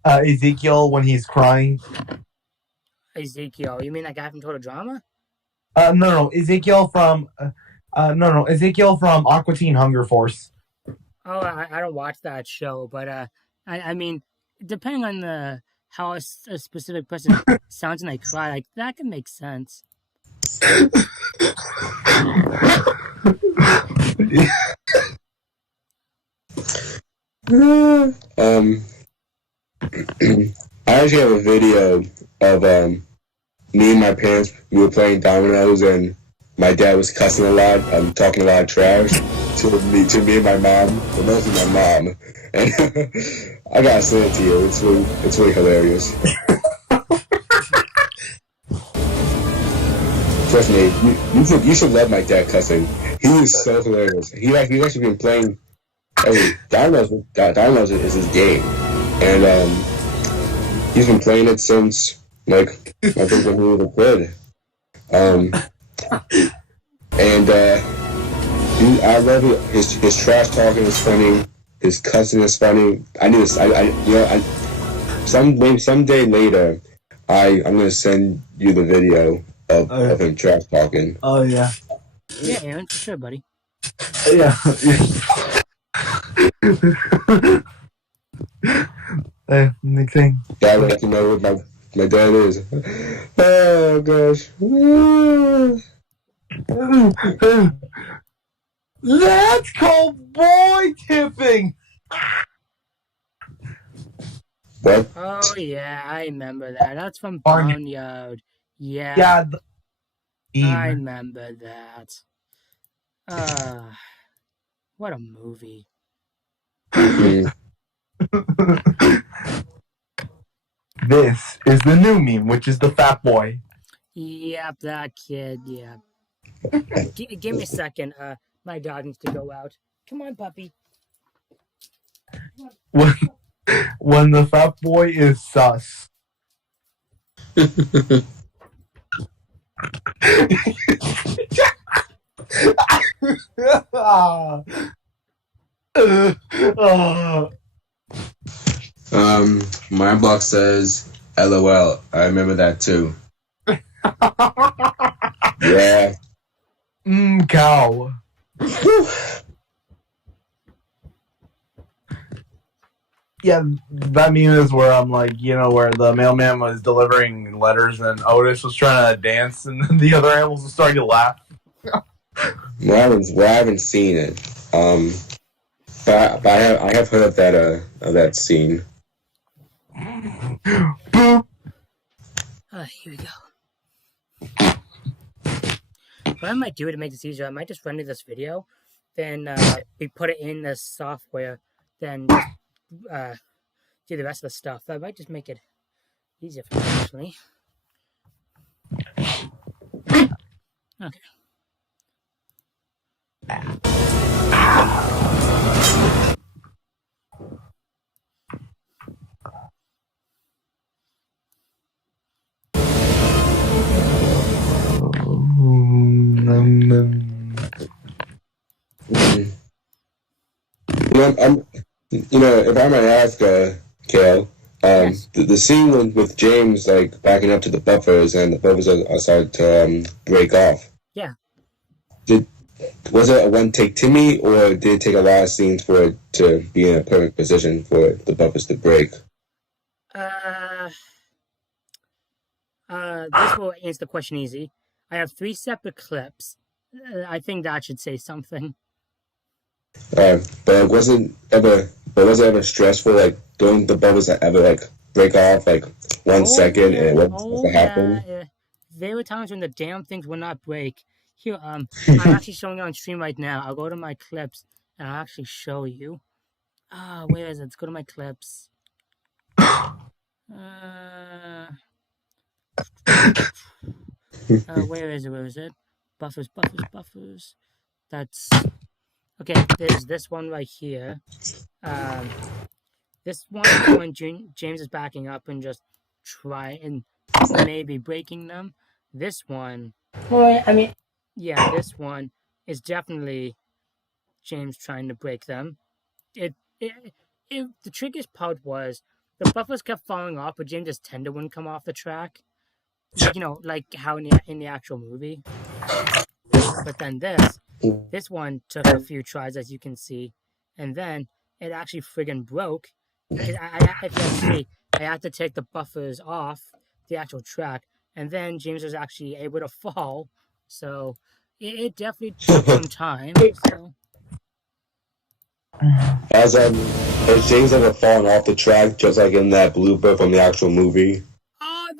Ezekiel when he's crying. Ezekiel. You mean that guy from Total Drama? No, Ezekiel from Ezekiel from Aqua Teen Hunger Force. Oh, I don't watch that show, but I mean, depending on how a specific person sounds when they cry, like that can make sense. I actually have a video of me and my parents. We were playing dominoes, and my dad was cussing a lot, talking a lot of trash to me and my mom, but mostly my mom. And I gotta say it to you, it's really hilarious. Trust me, you should love my dad cussing. He is so hilarious. He's actually been playing. Dominoes is his game, and he's been playing it since like I think when he was a kid. I love it. His trash talking is funny. His cussing is funny. Someday later, I'm gonna send you the video of him trash talking. Oh yeah. Yeah, Aaron, for sure, buddy. Yeah. Next thing. Yeah, I would like to know what my dad is. Oh gosh. That's called boy tipping. What? Oh yeah, I remember that. That's from Barnyard. Barnyard. Yeah, Yeah. I remember that. What a movie. This is the new meme, which is the fat boy. Yep, that kid. Yeah. Give me a second. My dog needs to go out. Come on, puppy. When the fat boy is sus. My box says LOL. I remember that too. Yeah. Cow. Yeah, that meme is where I'm like, where the mailman was delivering letters and Otis was trying to dance and then the other animals were starting to laugh. Well, I haven't seen it. But I have heard of that scene. Here we go. What I might do to make this easier, I might just render this video, then we put it in the software, then do the rest of the stuff. That might just make it easier for me, actually. Okay. If I might ask, Kale, Yes. the scene with James like backing up to the buffers and the buffers are starting to break off. Yeah. Was it a one take Timmy, or did it take a lot of scenes for it to be in a perfect position for the buffers to break? This will answer the question easy. I have 3 separate clips. I think that should say something. But was it ever stressful? Like, don't the bubbles ever like break off like 1 second and what happened? Yeah. There were times when the damn things would not break. Here, I'm actually showing it on stream right now. I'll go to my clips and I'll actually show you. Where is it? Let's go to my clips. Where is it? Buffers. That's okay. There's this one right here. This one is when James is backing up and just maybe breaking them. This one, well, I mean, yeah, this one is definitely James trying to break them. The trickiest part was the buffers kept falling off, but James's tender wouldn't come off the track, like like how in the actual movie. But then this one took a few tries, as you can see, and then it actually friggin' broke. Because if you see, I had to take the buffers off the actual track, and then James was actually able to fall. So it definitely took some time. So Has has James ever fallen off the track just like in that blooper from the actual movie?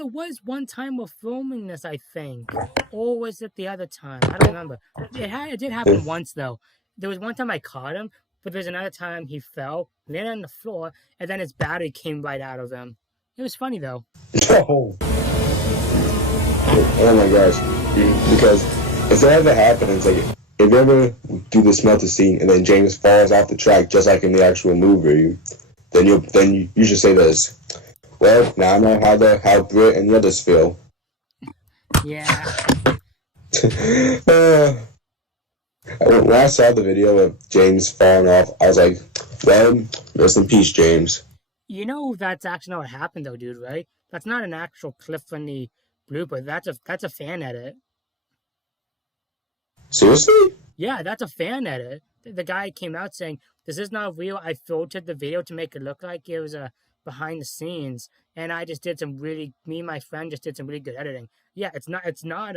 there was one time we're filming this, I think, or was it the other time? I don't remember. It did happen once though. There was one time I caught him, but there's another time he fell, landed on the floor, and then his battery came right out of him. It was funny though. Oh, oh my gosh! Because if that ever happens, like if you ever do the smelter scene and then James falls off the track just like in the actual movie, then you should say this. Well, now I know how Britt and the others feel. Yeah. When I saw the video of James falling off, I was like, well, rest in peace, James. You know that's actually not what happened though, dude, right? That's not an actual clip from the blooper. That's a fan edit. Seriously? Yeah, that's a fan edit. The guy came out saying, "This is not real. I filtered the video to make it look like it was a behind the scenes, and I just did me and my friend just did some really good editing." Yeah, it's not it's not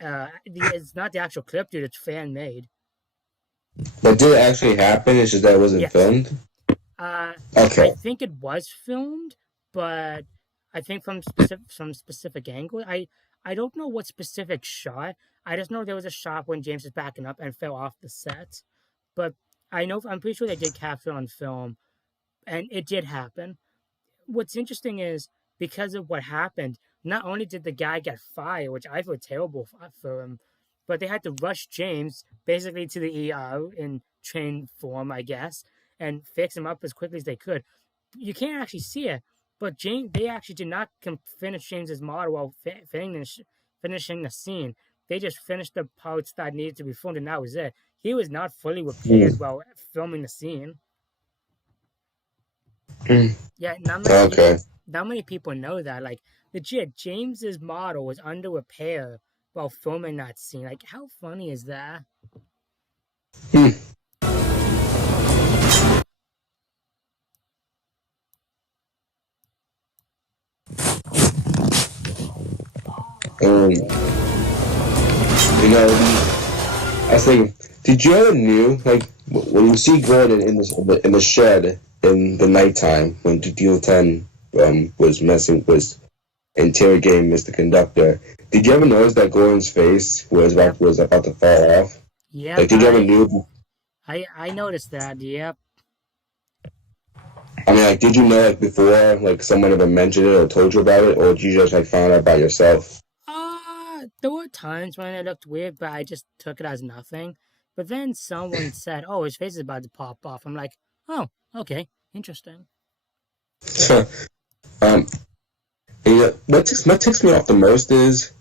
the actual clip, dude. It's fan made. But did it actually happen? It's just that it wasn't filmed? Okay. I think it was filmed, but I think from specific angle. I don't know what specific shot. I just know there was a shot when James was backing up and fell off the set. But I'm pretty sure they did capture it on film, and it did happen. What's interesting is because of what happened, not only did the guy get fired, which I feel terrible for him, but they had to rush James basically to the ER in train form, I guess, and fix him up as quickly as they could. You can't actually see it, but they actually did not finish James's model while finishing the scene. They just finished the parts that needed to be filmed, and that was it. He was not fully repaired while filming the scene. Yeah, not many people know that. Like, legit, James's model was under repair while filming that scene. Like, how funny is that? I was thinking, did you ever knew, like, when you see Gordon in the shed in the nighttime when Deal 10 was interrogating Mr. Conductor, did you ever notice that Gordon's face was about to fall off? Yeah. Like, did you ever knew? I noticed that. Yep. I mean, like, did you know, like, before, like, someone ever mentioned it or told you about it, or did you just, like, find out by yourself? There were times when it looked weird, but I just took it as nothing. But then someone said, "Oh, his face is about to pop off." I'm like, "Oh, okay, interesting." What ticks me off the most is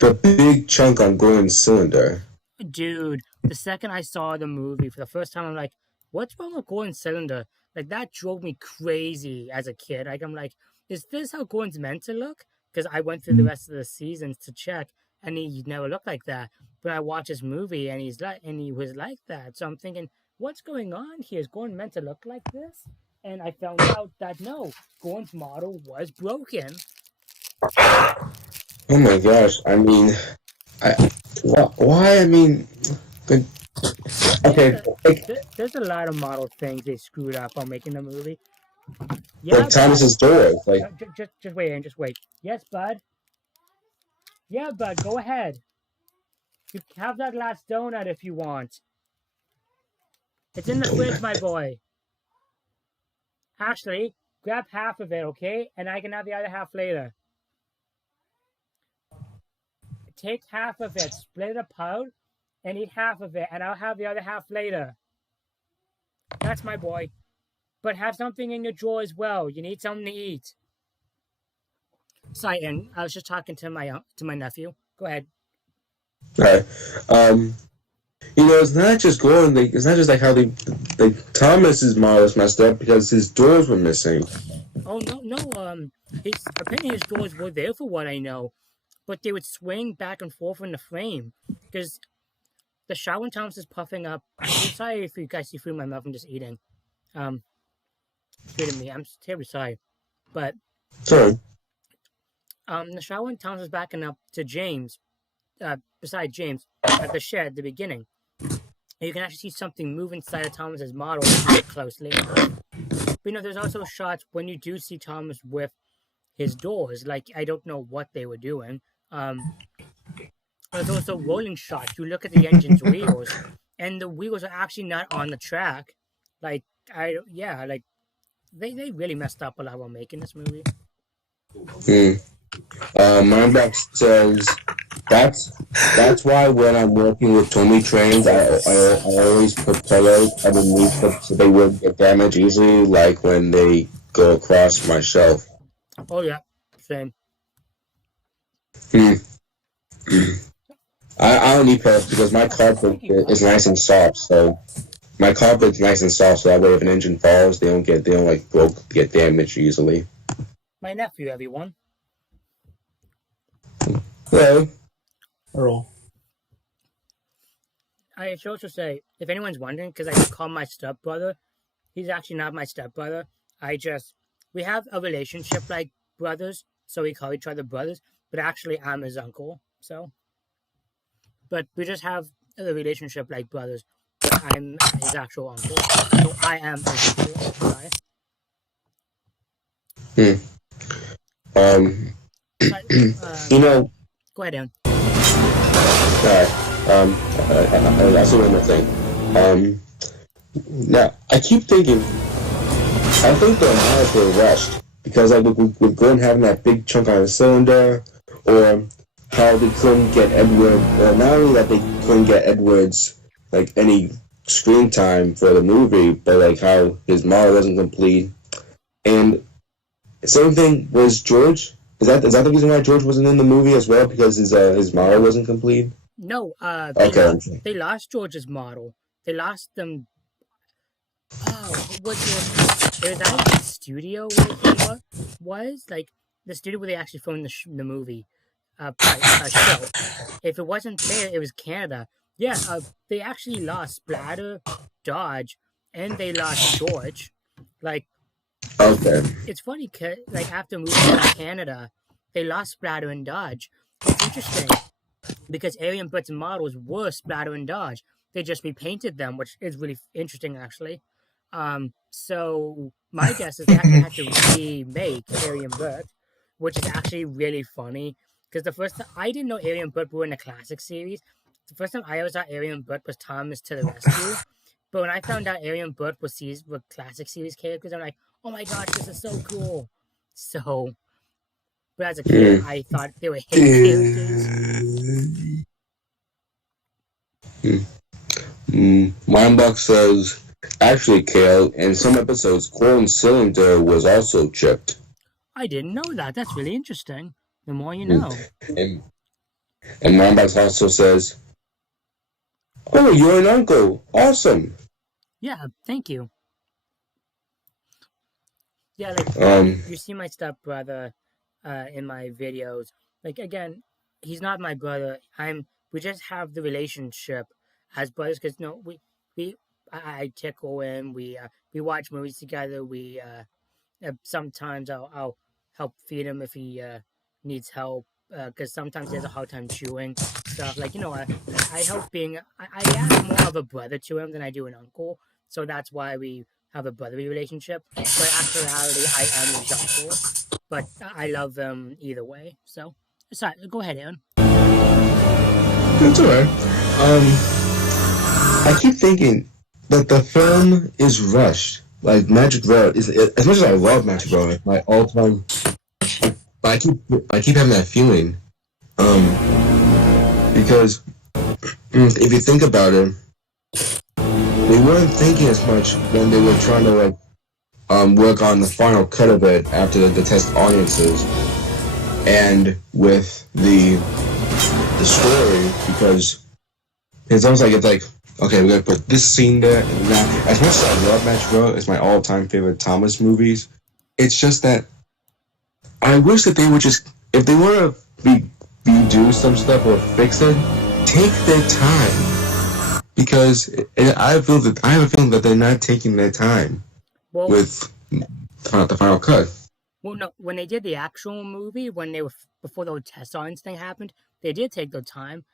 the big chunk on Gordon's cylinder. Dude, the second I saw the movie for the first time, I'm like, "What's wrong with Gordon's cylinder?" Like, that drove me crazy as a kid. Like, I'm like, "Is this how Gordon's meant to look?" Because I went through the rest of the seasons to check, and he never looked like that. But I watched this movie, and he was like that. So I'm thinking, what's going on here? Is Gordon meant to look like this? And I found out that no, Gordon's model was broken. Oh my gosh! I mean, why? I mean, okay. There's a lot of model things they screwed up on making the movie. Yeah, like Thomas's door. Like, just wait, just wait. Yes, bud. Yeah, bud. Go ahead. You have that last donut if you want. It's in the fridge, my boy. Ashley, grab half of it, okay? And I can have the other half later. Take half of it, split it apart, and eat half of it, and I'll have the other half later. That's my boy. But have something in your drawer as well. You need something to eat. Sorry, and I was just talking to my nephew. Go ahead. Right. It's not just Gordon. It's not just like how Thomas's model was messed up because his doors were missing. Oh no. Apparently his doors were there for what I know, but they would swing back and forth in the frame because the shot when Thomas is puffing up. I'm sorry if you guys see through my mouth. I'm just eating. Excuse me. I'm terribly sorry, but Sorry. the shot when Thomas is backing up to James, beside James at the shed at the beginning. You can actually see something move inside of Thomas's model if you look closely enough. But there's also shots when you do see Thomas with his doors. Like, I don't know what they were doing. There's also rolling shots. You look at the engine's wheels, and the wheels are actually not on the track. Like, they really messed up a lot while making this movie. Mindbox says that's why when I'm working with Tomy trains, I always put pillows underneath them so they wouldn't get damaged easily, like when they go across my shelf. Oh yeah, same. I don't need pillows because my carpet is nice and soft. So my carpet's nice and soft, so that way if an engine falls, they don't get damaged easily. My nephew, everyone. Hello. Earl. I should also say, if anyone's wondering, because I call my stepbrother, he's actually not my stepbrother. We have a relationship like brothers, so we call each other brothers, but actually I'm his uncle, so. But we just have a relationship like brothers, but I'm his actual uncle, so I am his uncle. Sorry. Go ahead, Dan. Alright. That's another thing. Now I keep thinking. I think the models were rushed because with Gordon having that big chunk on his cylinder, or how they couldn't get Edward. Not only that they couldn't get Edward's like any screen time for the movie, but like how his model wasn't complete. And same thing was George. Is that the reason why George wasn't in the movie as well? Because his model wasn't complete? No, they lost George's model. They lost them. Oh, it was that the studio where he was? Like, the studio where they actually filmed the movie show. If it wasn't there, it was Canada. Yeah, they actually lost Splatter, Dodge, and they lost George. Like, okay. It's funny, cause like after moving to Canada, they lost Splatter and Dodge. It's interesting because Arian Britt's models were Splatter and Dodge. They just repainted them, which is really interesting, actually. So my guess is they actually had to remake Arian Britt, which is actually really funny because the first time I didn't know Arian Britt were in the classic series. The first time I ever saw Arian Britt was Thomas to the Rescue. But when I found out Arian Britt was classic series characters, I'm like, oh my gosh, this is so cool. So, but as a kid, I thought they were hidden characters. Mindbox says, actually, Kale, in some episodes, Gordon's cylinder was also chipped. I didn't know that. That's really interesting. The more you know. And Mindbox also says, oh, you're an uncle. Awesome. Yeah, thank you. Yeah, like, you see my stepbrother in my videos. Like, again, he's not my brother. We just have the relationship as brothers because, I tickle him. We watch movies together. We sometimes I'll help feed him if he needs help because sometimes he has a hard time chewing stuff. Like, I help I am more of a brother to him than I do an uncle. So that's why we have a brotherly relationship. But actuality, I am his uncle. But I love them either way. So, sorry, go ahead, Aaron. That's alright. I keep thinking that the film is rushed. Like, Magic Road is, as much as I love Magic Road, like my all-time, but I keep having that feeling. Because if you think about it, they weren't thinking as much when they were trying to work on the final cut of it after the test audiences. and with the story, because it's almost like okay, we're gonna put this scene there and that. As much as I love Match Bro, it's my all-time favorite Thomas movies. It's just that I wish that they would just, if they want to redo some stuff or fix it, take their time, because I have a feeling that they're not taking their time with the final cut. Well, no, when they did the actual movie, when they were before the test audience thing happened, they did take their time,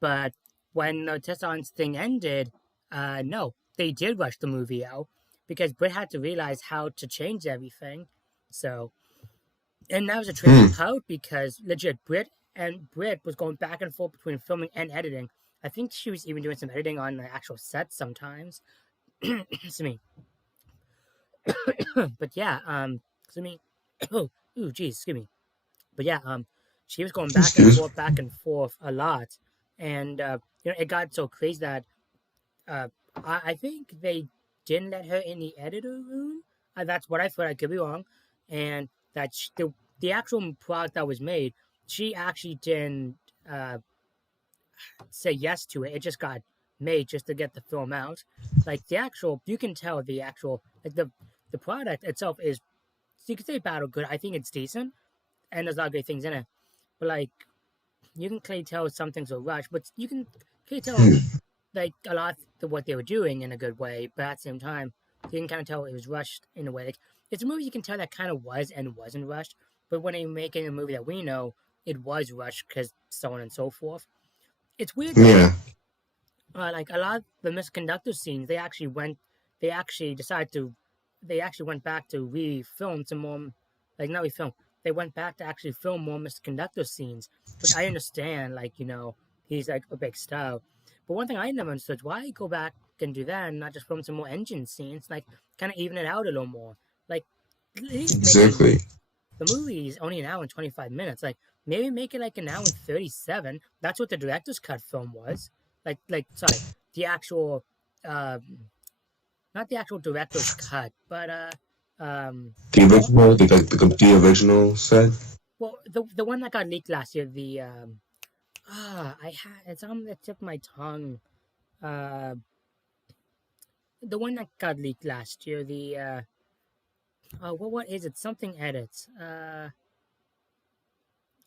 but when the test audience thing ended, no, they did rush the movie out because Britt had to realize how to change everything. So, and that was a tricky part because legit Britt was going back and forth between filming and editing. I think she was even doing some editing on the actual set sometimes. Excuse me. But yeah, excuse me. Geez, excuse me. But yeah, she was going back and forth a lot, and it got so crazy that I think they didn't let her in the editor room. That's what I thought. I could be wrong, and that the actual product that was made, she actually didn't say yes to it. It just got made just to get the film out. Like you can tell the actual the product itself is, you could say bad or good. I think it's decent, and there's a lot of great things in it. But like, you can clearly tell some things are rushed, but you can clearly tell like a lot of what they were doing in a good way. But at the same time, you can kind of tell it was rushed in a way. Like, it's a movie you can tell that kind of was and wasn't rushed. But when they're making a movie that we know, it was rushed because so on and so forth. It's weird. Yeah. Like a lot of the misconductor scenes, they actually went back to re-film some more, like not re-film. They went back to actually film more misconductor scenes, which I understand. Like, he's like a big star. But one thing I never understood, why go back and do that and not just film some more engine scenes, like kind of even it out a little more. Like, exactly. The movie is only an hour and 25 minutes. Like, maybe make it like an hour and 37. That's what the director's cut film was. Sorry, the actual, not the actual director's cut, but the original, the original set. Well, the one that got leaked last year, it's on the tip of my tongue. The one that got leaked last year, what is it? Something edits.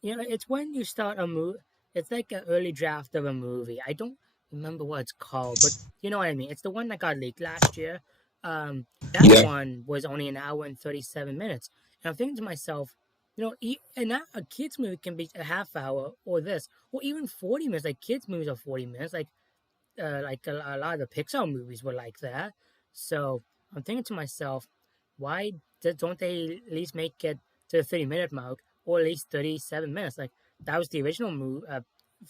It's when you start a movie. It's like an early draft of a movie. I don't remember what it's called, but you know what I mean. It's the one that got leaked last year. That one was only an hour and 37 minutes. And I'm thinking to myself, and that a kids movie can be a half hour or even 40 minutes. Like, kids movies are 40 minutes. Like a lot of the Pixar movies were like that. So I'm thinking to myself, why don't they at least make it to the 30-minute mark, or at least 37 minutes? Like, that was the original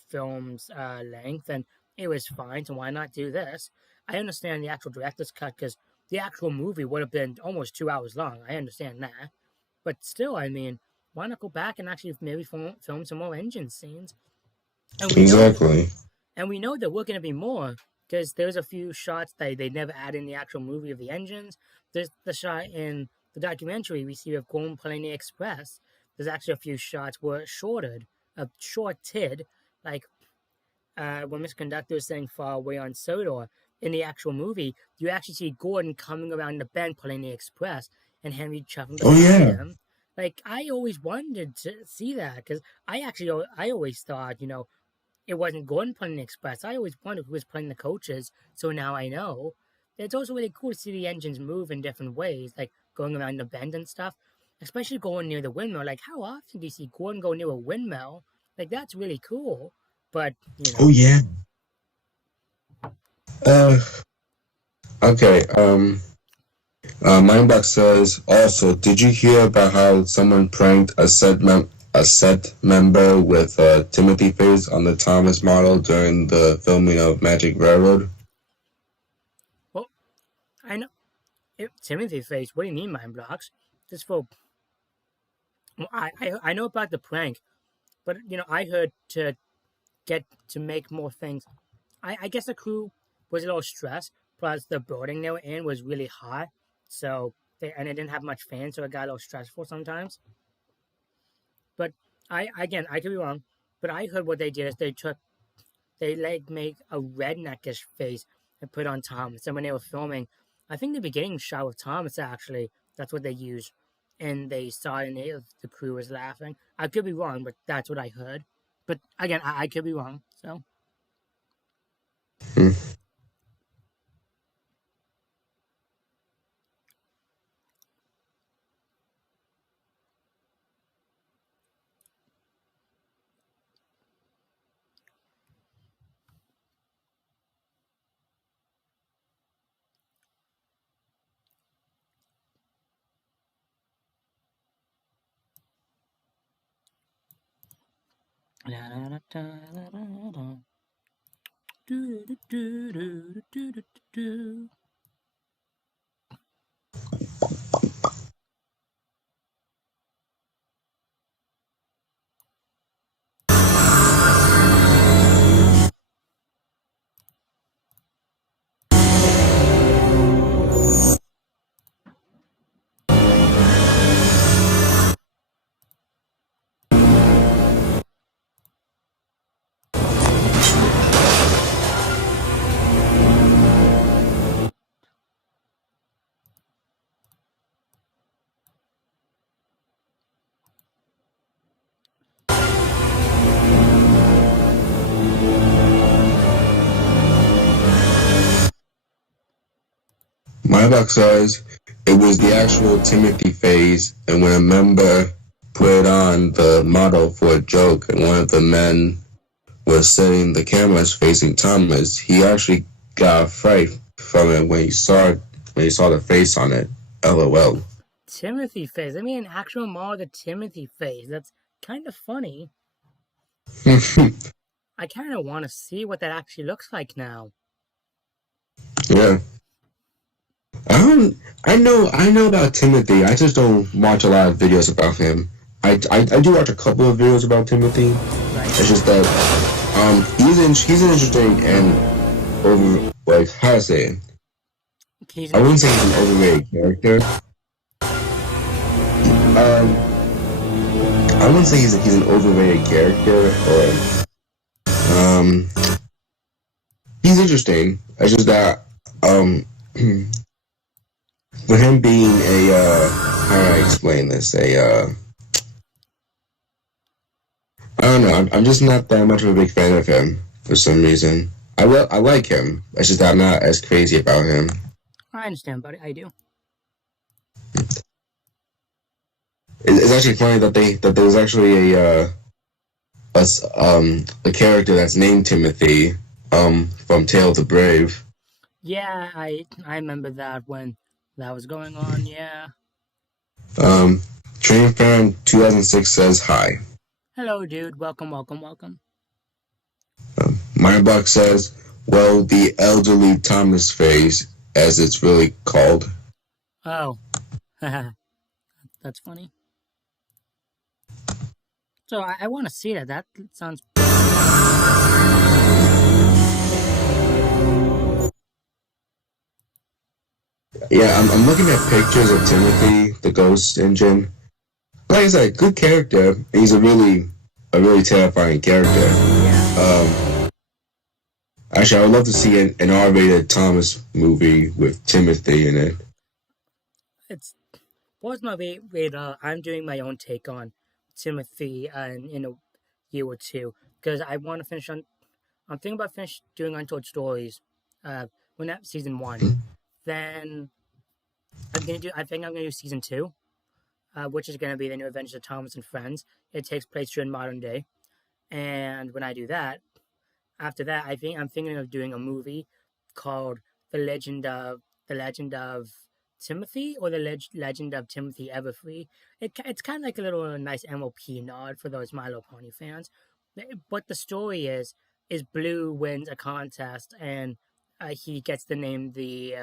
film's length, and it was fine. So why not do this? I understand the actual director's cut because the actual movie would have been almost 2 hours long. I understand that, but still, I mean, why not go back and actually maybe film some more engine scenes? And we know there were going to be more because there's a few shots that they never add in the actual movie of the engines. There's the shot in the documentary we see of Golden Palladium Express. There's actually a few shots were shorted, like when Miss Conductor is saying far away on Sodor. In the actual movie, you actually see Gordon coming around the bend pulling the express and Henry chuffing behind him. Like, I always wanted to see that because I always thought, it wasn't Gordon pulling the express. I always wondered who was pulling the coaches, so now I know. It's also really cool to see the engines move in different ways, like going around the bend and stuff, especially going near the windmill. Like, how often do you see Gordon go near a windmill? Like, that's really cool. But, Oh, yeah. Okay, my inbox says, also, did you hear about how someone pranked a set member with a Timothy face on the Thomas model during the filming of Magic Railroad? Well, I know. Timothy face, what do you mean, mind blocks? Just for... Well, I know about the prank, but, I heard to make more things. I guess the crew was a little stressed, plus the building they were in was really hot, and it didn't have much fans, so it got a little stressful sometimes. But I could be wrong, but I heard what they did is they like make a redneckish face and put on Thomas. And when they were filming, I think the beginning shot with Thomas actually, that's what they used. And they saw it and the crew was laughing. I could be wrong, but that's what I heard. But again, I could be wrong. So Hmm. My box says it was the actual Timothy phase, and when a member put on the model for a joke, and one of the men was setting the cameras facing Thomas, he actually got a fright from it when he saw the face on it. LOL. Timothy face. I mean, an actual model of the Timothy face. That's kind of funny. I kind of want to see what that actually looks like now. Yeah. I know about Timothy. I just don't watch a lot of videos about him. I do watch a couple of videos about Timothy. Right? It's just that he's interesting and over, like, how to say it. He's I wouldn't say he's an overrated character. I wouldn't say he's an overrated character, or he's interesting. It's just that for him being a how do I explain this? I don't know. I'm just not that much of a big fan of him for some reason. I like him. It's just that I'm not as crazy about him. I understand, buddy. I do. It's actually funny that there's actually a character that's named Timothy from Tale of the Brave. Yeah, I remember that when that was going on. Yeah. Train Fan 2006 says hi. Hello, dude. Welcome, welcome, welcome. Meyerbuck says, well, the elderly Thomas phase, as it's really called. Oh, that's funny. So I want to see that. That sounds. Yeah, I'm looking at pictures of Timothy, the Ghost Engine. Like I said, good character. He's a really terrifying character. Yeah. Actually, I would love to see an R-rated Thomas movie with Timothy in it. It's was my wait. I'm doing my own take on Timothy in a year or two because I want to finish on. I'm thinking about doing Untold Stories. When that season 1, then I think I'm gonna do season 2. Which is going to be the New Adventures of Thomas and Friends. It takes place during modern day, and when I do that, after that, I'm thinking of doing a movie called The Legend of Timothy or The Legend of Timothy Everfree. It's kind of like a little nice MLP nod for those My Little Pony fans. But the story is Blue wins a contest and he gets to name the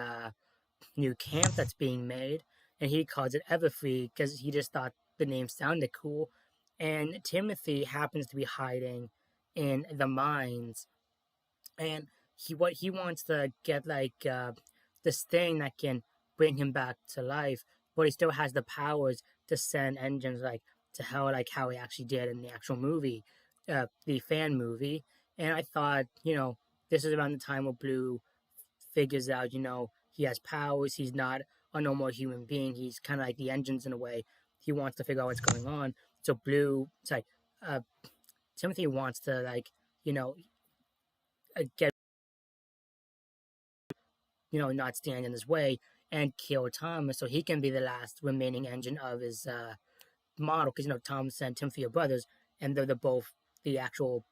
new camp that's being made, and he calls it Everfree because he just thought the name sounded cool. And Timothy happens to be hiding in the mines, and he wants to get like this thing that can bring him back to life, but he still has the powers to send engines like to how he actually did in the actual movie, the fan movie. And I thought, this is around the time where Blue figures out, he has powers. He's not a normal human being. He's kind of like the engines in a way. He wants to figure out what's going on. So Timothy wants to get not stand in his way and kill Thomas so he can be the last remaining engine of his model, because Thomas and Timothy are brothers and they're both the actual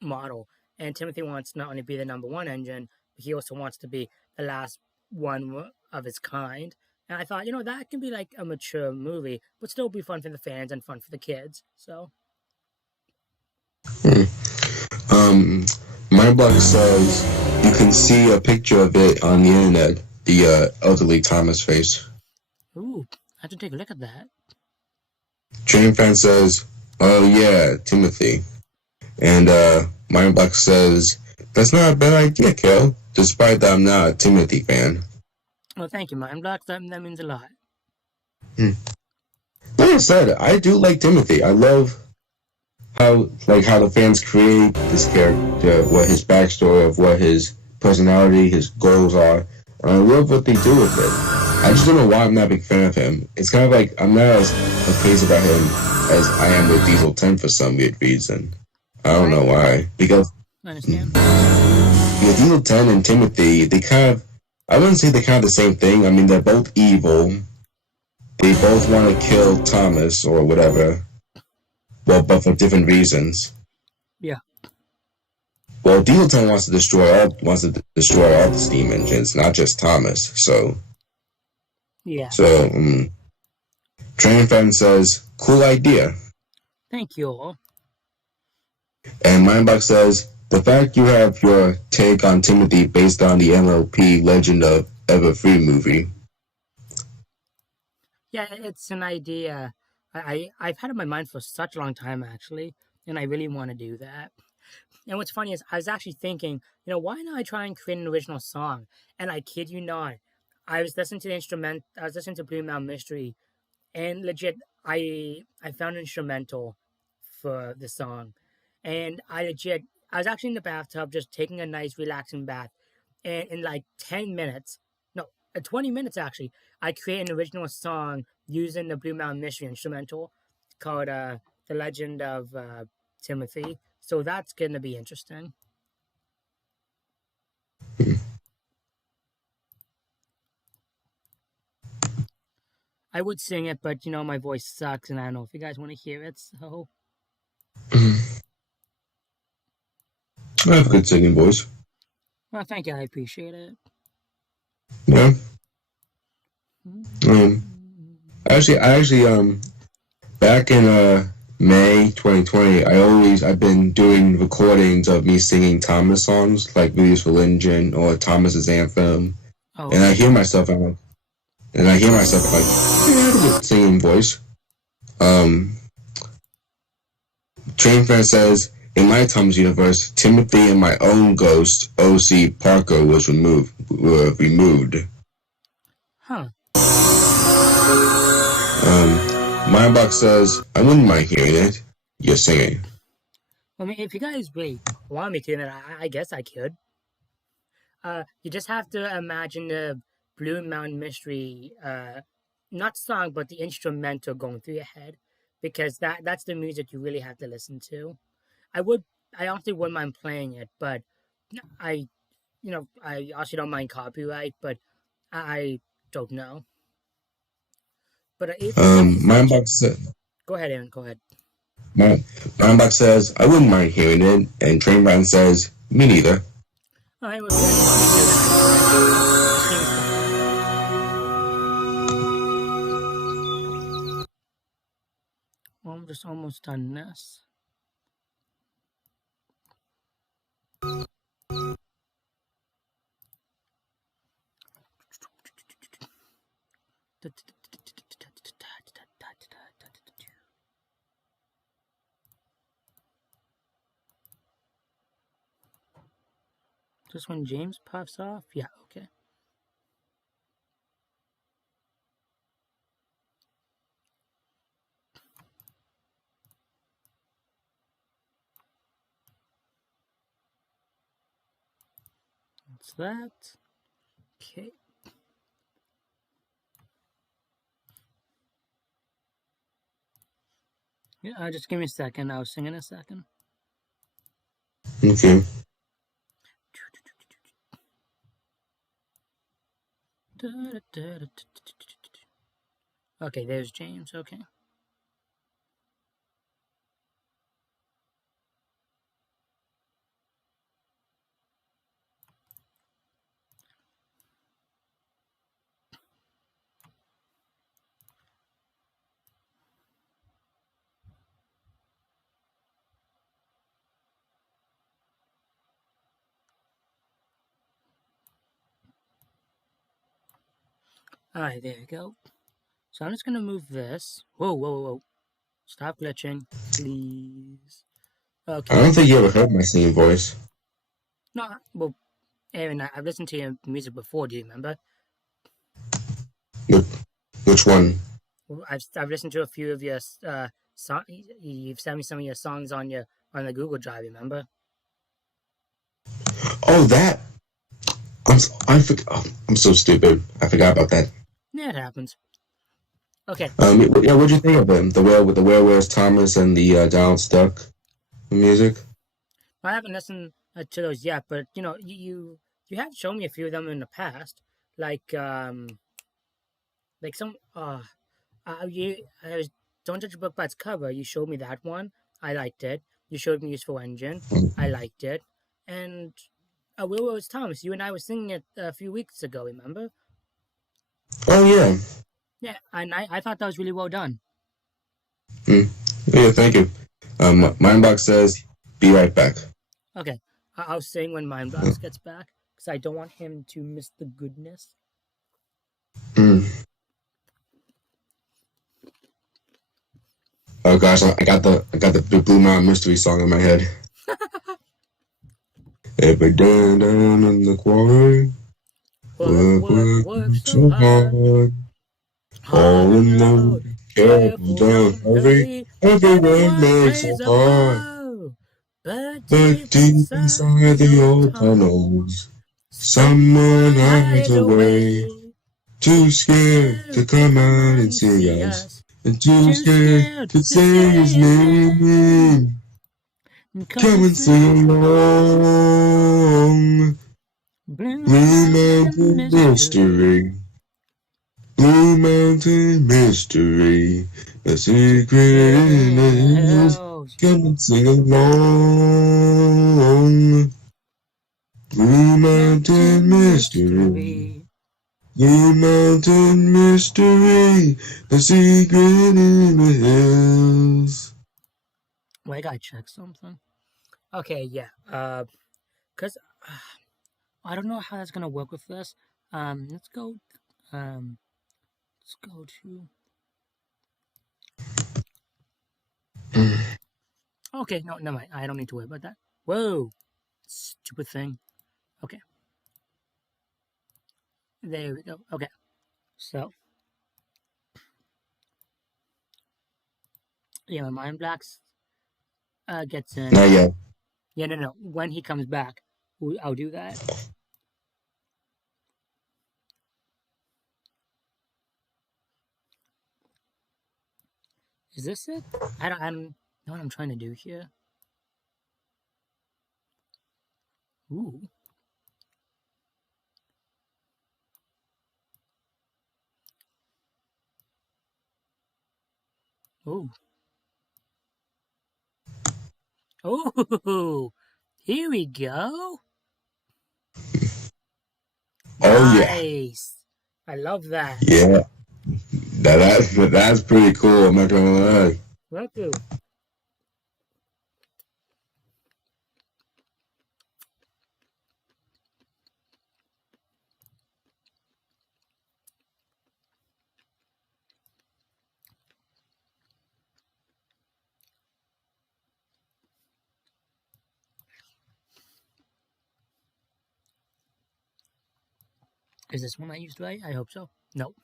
model. And Timothy wants to not only be the number one engine, but he also wants to be the last one of his kind. And I thought, that can be like a mature movie, but still be fun for the fans and fun for the kids. So, My blog says you can see a picture of it on the internet. The elderly Thomas face. Ooh, I have to take a look at that. Train fan says, "Oh yeah, Timothy," and Mindblock says, "That's not a bad idea, Kel. Despite that, I'm not a Timothy fan." Well, thank you, Mindblock. That means a lot. Like I said, I do like Timothy. I love how the fans create this character, what his backstory of what his personality, his goals are. And I love what they do with it. I just don't know why I'm not a big fan of him. It's kind of like I'm not as crazy about him as I am with Diesel 10 for some weird reason. I don't know why. Because I understand. with Diesel 10 and Timothy, I wouldn't say they're kind of the same thing. I mean, they're both evil. They both want to kill Thomas or whatever. Well, but for different reasons. Yeah. Well, Diesel 10 wants to destroy all the steam engines, not just Thomas. So. Yeah. So, Train fan says, "Cool idea." Thank you all. And Mindbox says, "The fact you have your take on Timothy based on the MLP Legend of Everfree movie." Yeah, it's an idea I've had in my mind for such a long time, actually, and I really want to do that. And what's funny is I was actually thinking, why not try and create an original song? And I kid you not, I was listening to Blue Mountain Mystery, and legit, I found an instrumental for the song, and I was actually in the bathtub just taking a nice relaxing bath, and in like 10 minutes, no, 20 minutes actually, I created an original song using the Blue Mountain Mystery instrumental called The Legend of Timothy. So that's going to be interesting. I would sing it, but my voice sucks, and I don't know if you guys want to hear it. So I have a good singing voice. well, thank you. I appreciate it. Yeah. Actually, back in May 2020, I've been doing recordings of me singing Thomas songs, like Videos for Lingen or Thomas's Anthem, Oh, and I hear myself like, yeah, I have a good singing voice. Train fan says, "In my Thomas universe, Timothy and my own ghost, O.C. Parker, were removed." huh. Mindbox says, "I wouldn't mind hearing it. You're singing." I mean, if you guys really want me to, then I guess I could. You just have to imagine the Blue Mountain Mystery, not song, but the instrumental going through your head, because that's the music you really have to listen to. I honestly wouldn't mind playing it, but I also don't mind copyright, but I don't know. But if Mindbox said, go ahead, Aaron. Go ahead. Mindbox says, "I wouldn't mind hearing it," and Trainbound says, "Me neither." All right, well, if you guys want me to, then well, I'm just almost done this. Just when James puffs off? Yeah, okay. That's that. Okay. Yeah, just give me a second. I'll sing in a second. Okay. Okay, there's James. Okay. Alright, there you go. So I'm just gonna move this. Whoa, whoa, whoa, whoa. Stop glitching, please. Okay. I don't think you ever heard my singing voice. No, well, Aaron, I've listened to your music before. Do you remember? Which one? I've listened to a few of your song. You've sent me some of your songs on the Google Drive. Remember? Oh, that. I'm so stupid. I forgot about that. Yeah, it happens. Okay. Yeah, what'd you think of them? The Where Where's Thomas and the Donald Duck music? I haven't listened to those yet, but you have shown me a few of them in the past, like some Don't Judge a Book by its cover. You showed me that one. I liked it. You showed me Useful Engine. I liked it. And Where Was Thomas? You and I were singing it a few weeks ago. Remember? Oh yeah. Yeah, and I thought that was really well done. Yeah, thank you. Mindbox says, "Be right back." Okay, I'll sing when Mindbox gets back because I don't want him to miss the goodness. Oh gosh, I got the Blue Mountain Mystery song in my head. Every day down in the quarry, work so hard. All in the careful, don't hurry. Everyone makes it hard. But deep inside the old tunnels, someone hides away. Too scared to come out and see us, and too scared to say his name. Come and sing along. Blue Mountain Mystery. Blue Mountain Mystery. A secret in the hills. Come and sing along. Blue Mountain Mystery. Blue Mountain Mystery. A secret in the hills. Well, I gotta check something. Okay, yeah. Cause I don't know how that's gonna work with this. Let's go. Let's go to. Okay, no, never mind. I don't need to worry about that. Whoa, stupid thing. Okay. There we go. Okay. So. Yeah, when Mind Blacks gets in. Not yet. Yeah, no. When he comes back, I'll do that. Is this it? I don't know what I'm trying to do here. Ooh. Ooh. Oh, here we go. Oh nice. Yeah. I love that. Yeah. That's pretty cool. I'm not gonna lie. Thank you. Is this one I used right? I hope so. Nope.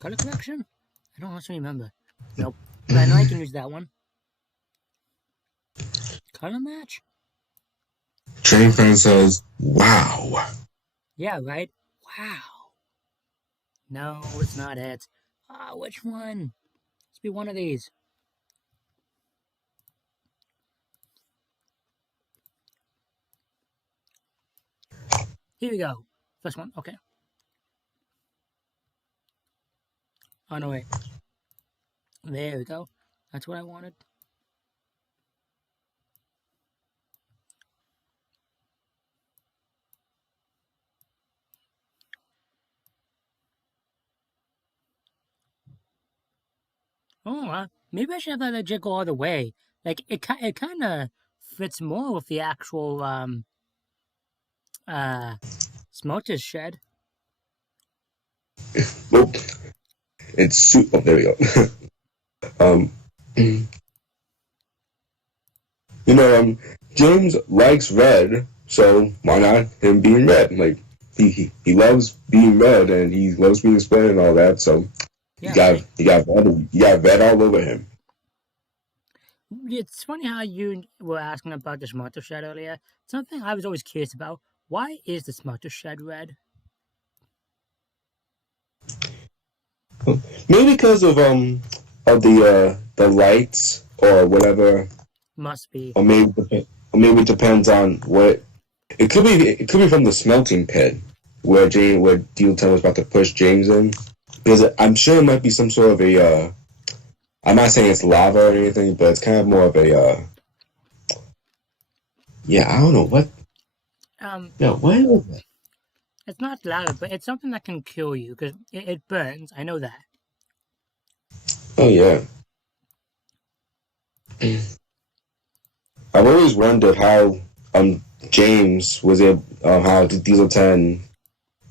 Color correction? I don't actually remember. Nope. But I know I can use that one. Color match? Shane fan says, "Wow." Yeah, right? Wow. No, it's not it. Ah, which one? Let's be one of these. Here we go. First one. Okay. Oh, no, wait. There we go. That's what I wanted. Oh, maybe I should have that legit go all the way. Like, it kind of fits more with the actual, uh, smelter's shed. Nope. It's super. Oh, there we go. You know, James likes red, so why not him being red? Like he loves being red and he loves being spread and all that. So Yeah, you got red all over him. it's funny how you were asking about the smelter shed earlier. Something I was always curious about. Why is the smelter shed red? Maybe because of the lights or whatever, Must be. or maybe it depends on what. It could be from the smelting pit where Deal Ten was about to push James in, because I'm sure it might be some sort of a. I'm not saying it's lava or anything, but it's kind of more of a. Yeah, I don't know what. Yeah, what is it? It's not lava, but it's something that can kill you because it burns. I know that. Oh yeah. I've always wondered how James was able, how the Diesel 10,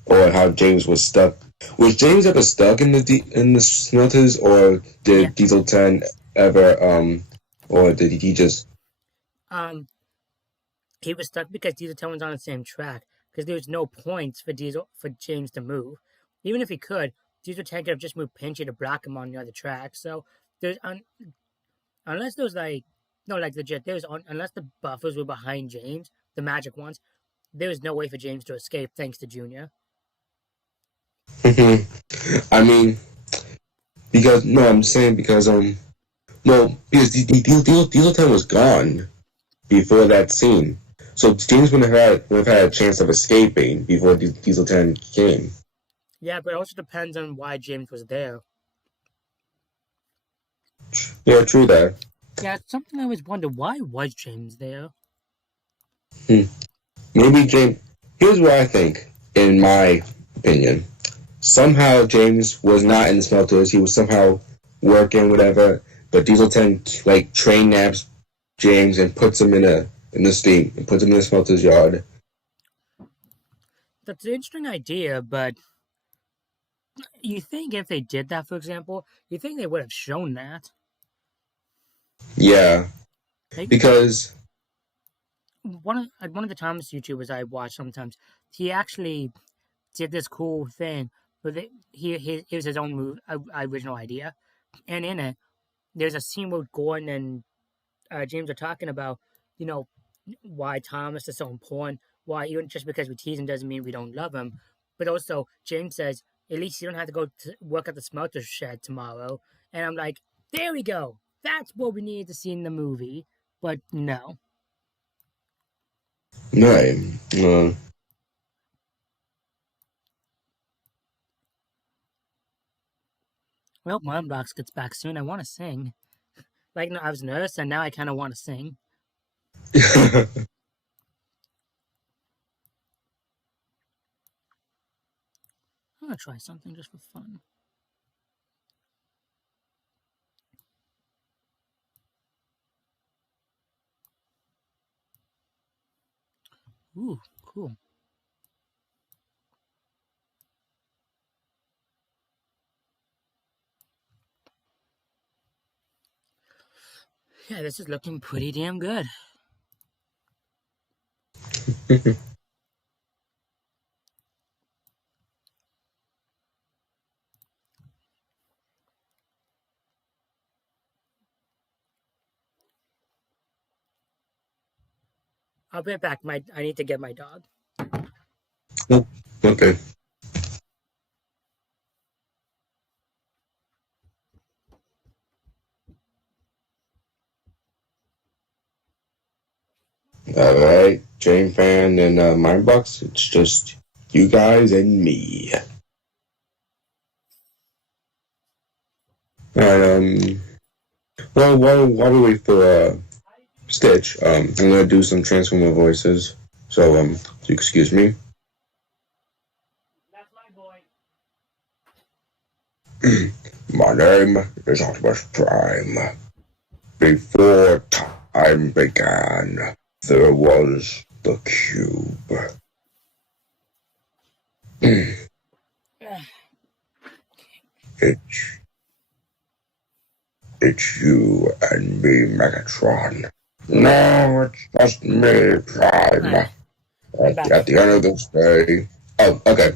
or how James was stuck. Was James ever stuck in the smelters, or did Yeah. Diesel 10 ever or did he just? He was stuck because Diesel 10 was on the same track because there was no points for James to move. Even if he could, Diesel 10 could have just moved Pinchy to block him on the other track. So there's unless there's like no like legit unless the buffers were behind James, the magic ones, there was no way for James to escape thanks to Junior. I mean, because no, I'm saying because no, because Diesel 10 was gone before that scene. So James would have had a chance of escaping before Diesel 10 came. Yeah, but it also depends on why James was there. Yeah, true that. Yeah, it's something I always wonder. Why was James there? Maybe James. Here's what I think, in my opinion. Somehow James was not in the smelters. He was somehow working, whatever. But Diesel 10 like train naps James and puts him in the steam and puts him in the smelter's yard. That's an interesting idea, but you think if they did that, for example, you think they would have shown that? Yeah, Like, because one of the Thomas YouTubers I watch sometimes, he actually did this cool thing, but it was his own original idea, and in it, there's a scene where Gordon and James are talking about, you know, why Thomas is so important. Why even just because we tease him doesn't mean we don't love him. But also, James says, at least you don't have to go to work at the smelter shed tomorrow. And I'm like, there we go. That's what we needed to see in the movie. But no. no, Well, Mom Box gets back soon. I want to sing. Like, no, I was nervous, and now I kind of want to sing. I'm going to try something just for fun. Ooh, cool. Yeah, this is looking pretty damn good. I'll be right back. I need to get my dog. Okay. All right, Jane Fan and Mindbox. It's just you guys and me. All right. Well, while we wait for Stitch, I'm gonna do some Transformer voices. So excuse me. That's my boy. My name is Optimus Prime. Before time began, there was the cube. It's you and me, Megatron. No, it's just me, Prime. At the end of this day. Oh, okay.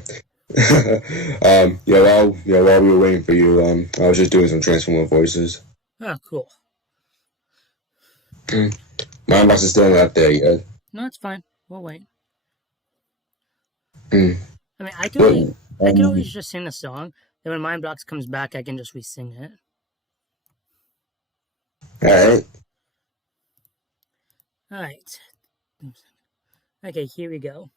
While we were waiting for you, I was just doing some Transformer voices. Oh, cool. My box is still not there yet. No, it's fine. We'll wait. Mm. I mean, I can always just sing a song. Then when Mind Blocks comes back, I can just re-sing it. Alright. Alright. Okay, here we go.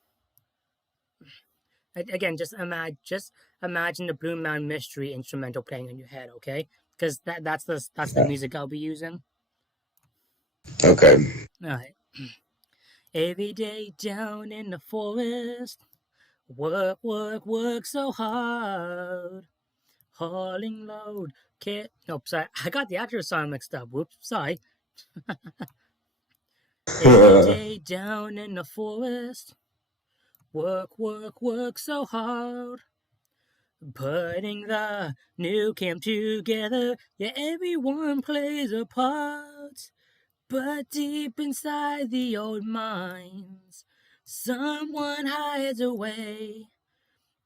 Again, just imagine the Blue Mountain Mystery instrumental playing in your head, okay? Because that's the music I'll be using. Okay. Alright. Every day down in the forest, work so hard, hauling load. Nope, sorry, I got the actual song mixed up. Whoops, sorry. Every day down in the forest, work so hard, putting the new camp together. Yeah, everyone plays a part, but deep inside the old mines, someone hides away,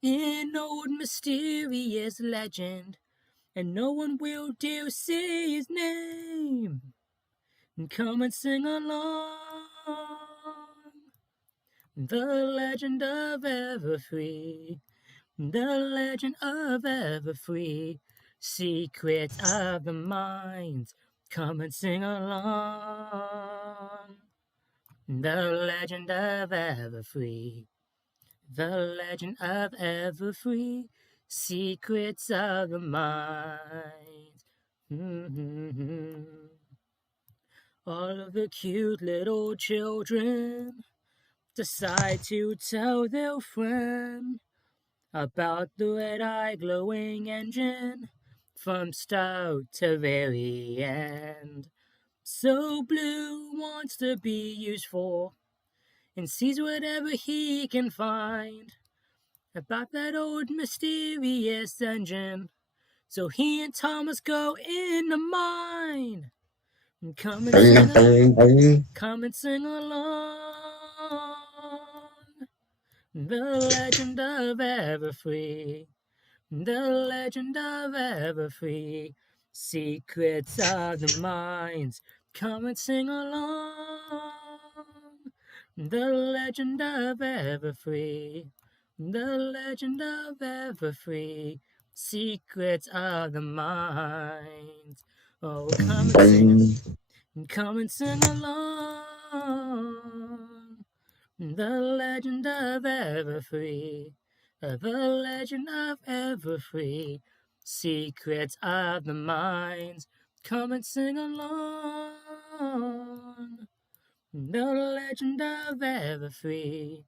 an old mysterious legend, and no one will dare say his name. Come and sing along. The legend of Everfree. The legend of Everfree. Secrets of the mines. Come and sing along. The legend of Everfree. The legend of Everfree. Secrets of the mines. All of the cute little children decide to tell their friend about the red-eye glowing engine from start to very end. So Blue wants to be useful and sees whatever he can find about that old mysterious engine. So he and Thomas go in the mine. Come and sing along. The legend of Everfree. The legend of Everfree. Secrets of the mines. Come and sing along. The legend of Everfree. The legend of Everfree. Secrets of the mines. Oh, come and sing along. The legend of Everfree. The legend of Everfree. Secrets of the mines. Come and sing along. The legend of Everfree.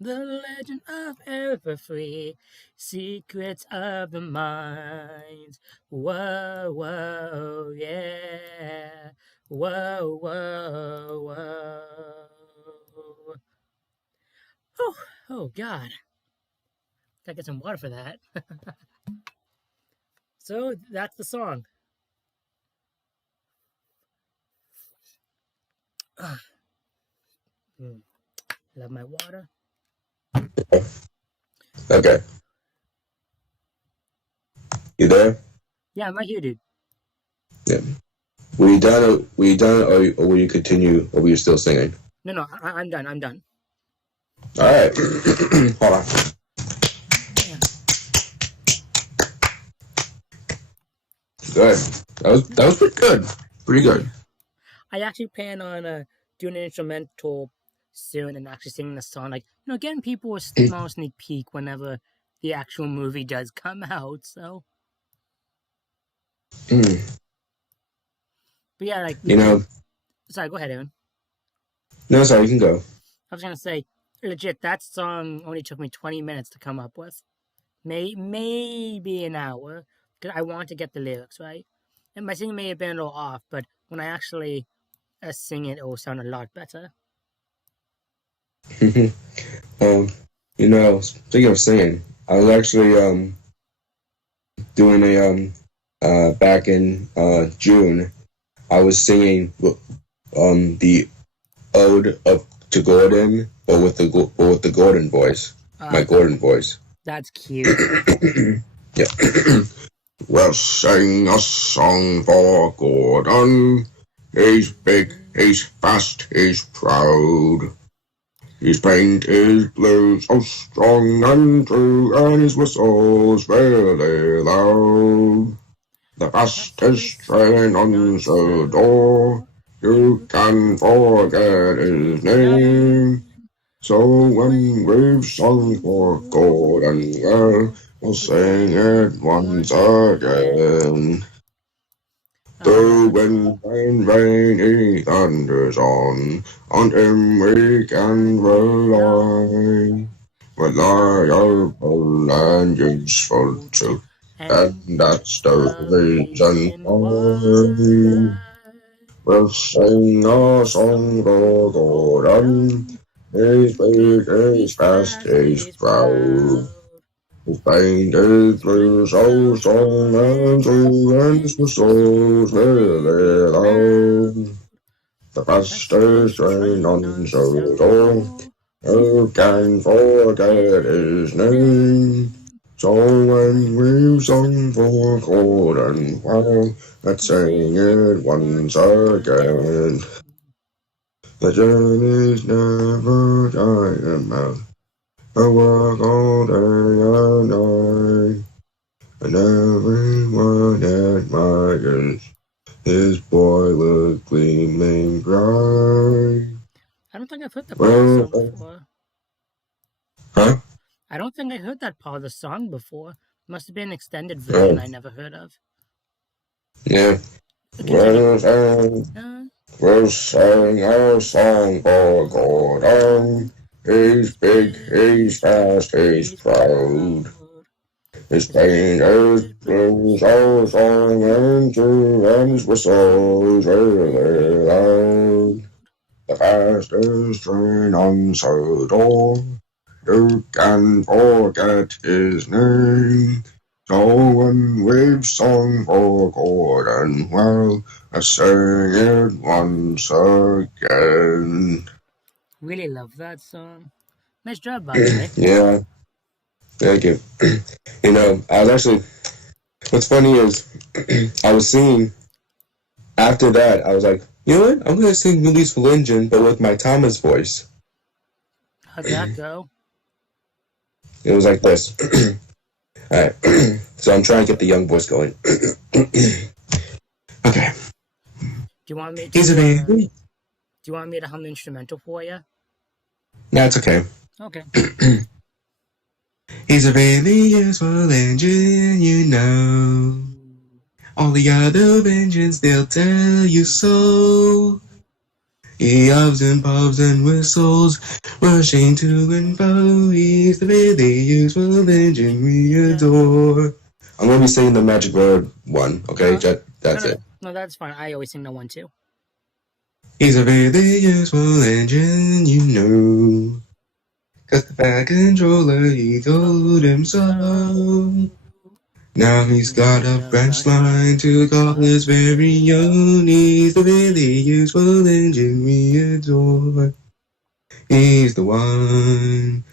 The legend of Everfree. Secrets of the mines. Whoa, whoa, yeah. Whoa, whoa, whoa. Oh, God. Gotta get some water for that. So, that's the song. Love my water. Okay. You there? Yeah, I'm right here, dude. Yeah. Were you done, or will you continue, or were you still singing? No, I'm done. I'm done. All right. Hold on. Yeah. Good. That was pretty good. Pretty good. I actually plan on doing an instrumental soon and actually singing the song. Like, getting people a small sneak peek whenever the actual movie does come out. So, Mm. but yeah, like, sorry, go ahead, Aaron. No, sorry, you can go. I was gonna say, legit, that song only took me 20 minutes to come up with. Maybe an hour, because I want to get the lyrics right. And my singing may have been a little off, but when I actually sing it will sound a lot better. Speaking of singing, I was actually doing a back in June. I was singing the ode to Gordon, but with the Gordon voice, my Gordon voice. That's cute. Yeah. We'll sing a song for Gordon. He's big, he's fast, he's proud. His paint is blue, so strong and true, and his whistle's really loud. The fastest train on the door, you can forget his name. So when we've sung for Gordon, well, we'll sing it once again. The wind and rainy thunders on him we can rely. Reliable and useful too, and that's the reason why. We'll sing a song for Gordon. He's big, he's fast, he's proud. His paint is blue, so strong and true, and his whistle's really loud. The fastest train on the door, who can forget his name? So when we've sung for Gordon, well, let's sing it once again. The journey's never dying out. I work all day and night, and everyone admires his boiler gleaming bright. I don't think I've heard that part of the song before. Huh? I don't think I heard that part of the song before. Must have been an extended version I never heard of. Yeah. We'll sing a song for Gordon. He's big, he's fast, he's proud. His paint is blue, so strong and true, and his whistle's really loud. The fastest train on the door, you can forget his name. So when we've sung for Gordon, well, let's sing it once again. Really love that song. Nice job, by the way. Yeah. Thank you. I was actually, what's funny is, I was singing, after that, I was like, you know what? I'm going to sing Release for Engine, but with my Thomas voice. How'd that go? It was like this. Alright. So I'm trying to get the young voice going. Okay. Do you want me to? Do you want me to hum the instrumental for you? No, it's okay. Okay. He's a really useful engine, All the other engines, they'll tell you so. He huffs and puffs and whistles, rushing to and fro. He's the really useful engine we adore. I'm going to be singing the Magic Word one, okay? That's it. No, that's fine. I always sing the one too. He's a really useful engine, 'Cause the back controller, he told him so. Now he's got a branch line to call his very own. He's the really useful engine we adore. He's the one.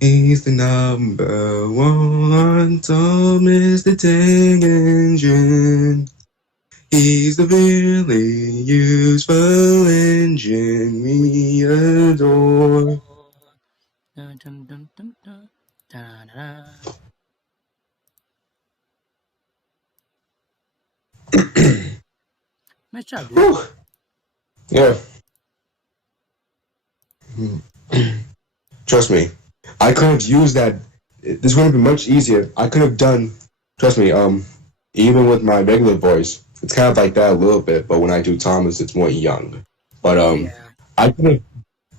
He's the number one. Thomas the Tank Engine. He's the really useful engine we adore. Dun, dun, dun, dun, dun. Da, da, da. Nice job, dude. Whew. Yeah. Trust me, I could have used that. This would have been much easier. I could have done. Trust me. Even with my regular voice, it's kind of like that a little bit. But when I do Thomas, it's more young. But Yeah. I could have.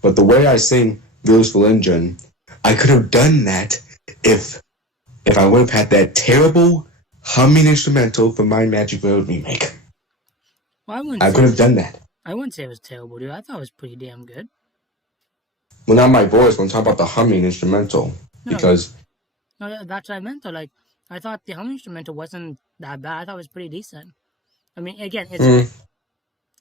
But the way I sing "Useful Engine," I could have done that if I would have had that terrible humming instrumental from my Magic World remake. Well, I could have done that. I wouldn't say it was terrible, dude. I thought it was pretty damn good. Well, not my voice. When I'm talking about the humming instrumental, No. because No, that's what I meant though. Like, I thought the hum instrumental wasn't that bad. I thought it was pretty decent. I mean, again,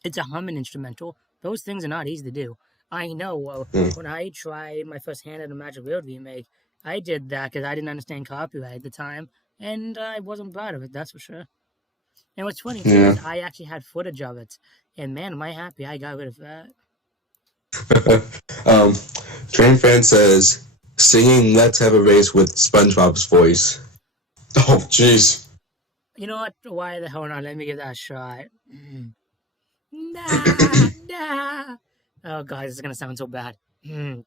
it's a humming instrumental. Those things are not easy to do. I know when I tried my first hand at a Magic World remake, I did that because I didn't understand copyright at the time, and I wasn't proud of it. That's for sure. And what's funny too is I actually had footage of it, and man, am I happy I got rid of that. Train Fan says singing "Let's Have a Race" with SpongeBob's voice. Oh, jeez. You know what? Why the hell not? Let me give that a shot. Nah. Oh god, this is gonna sound so bad. No,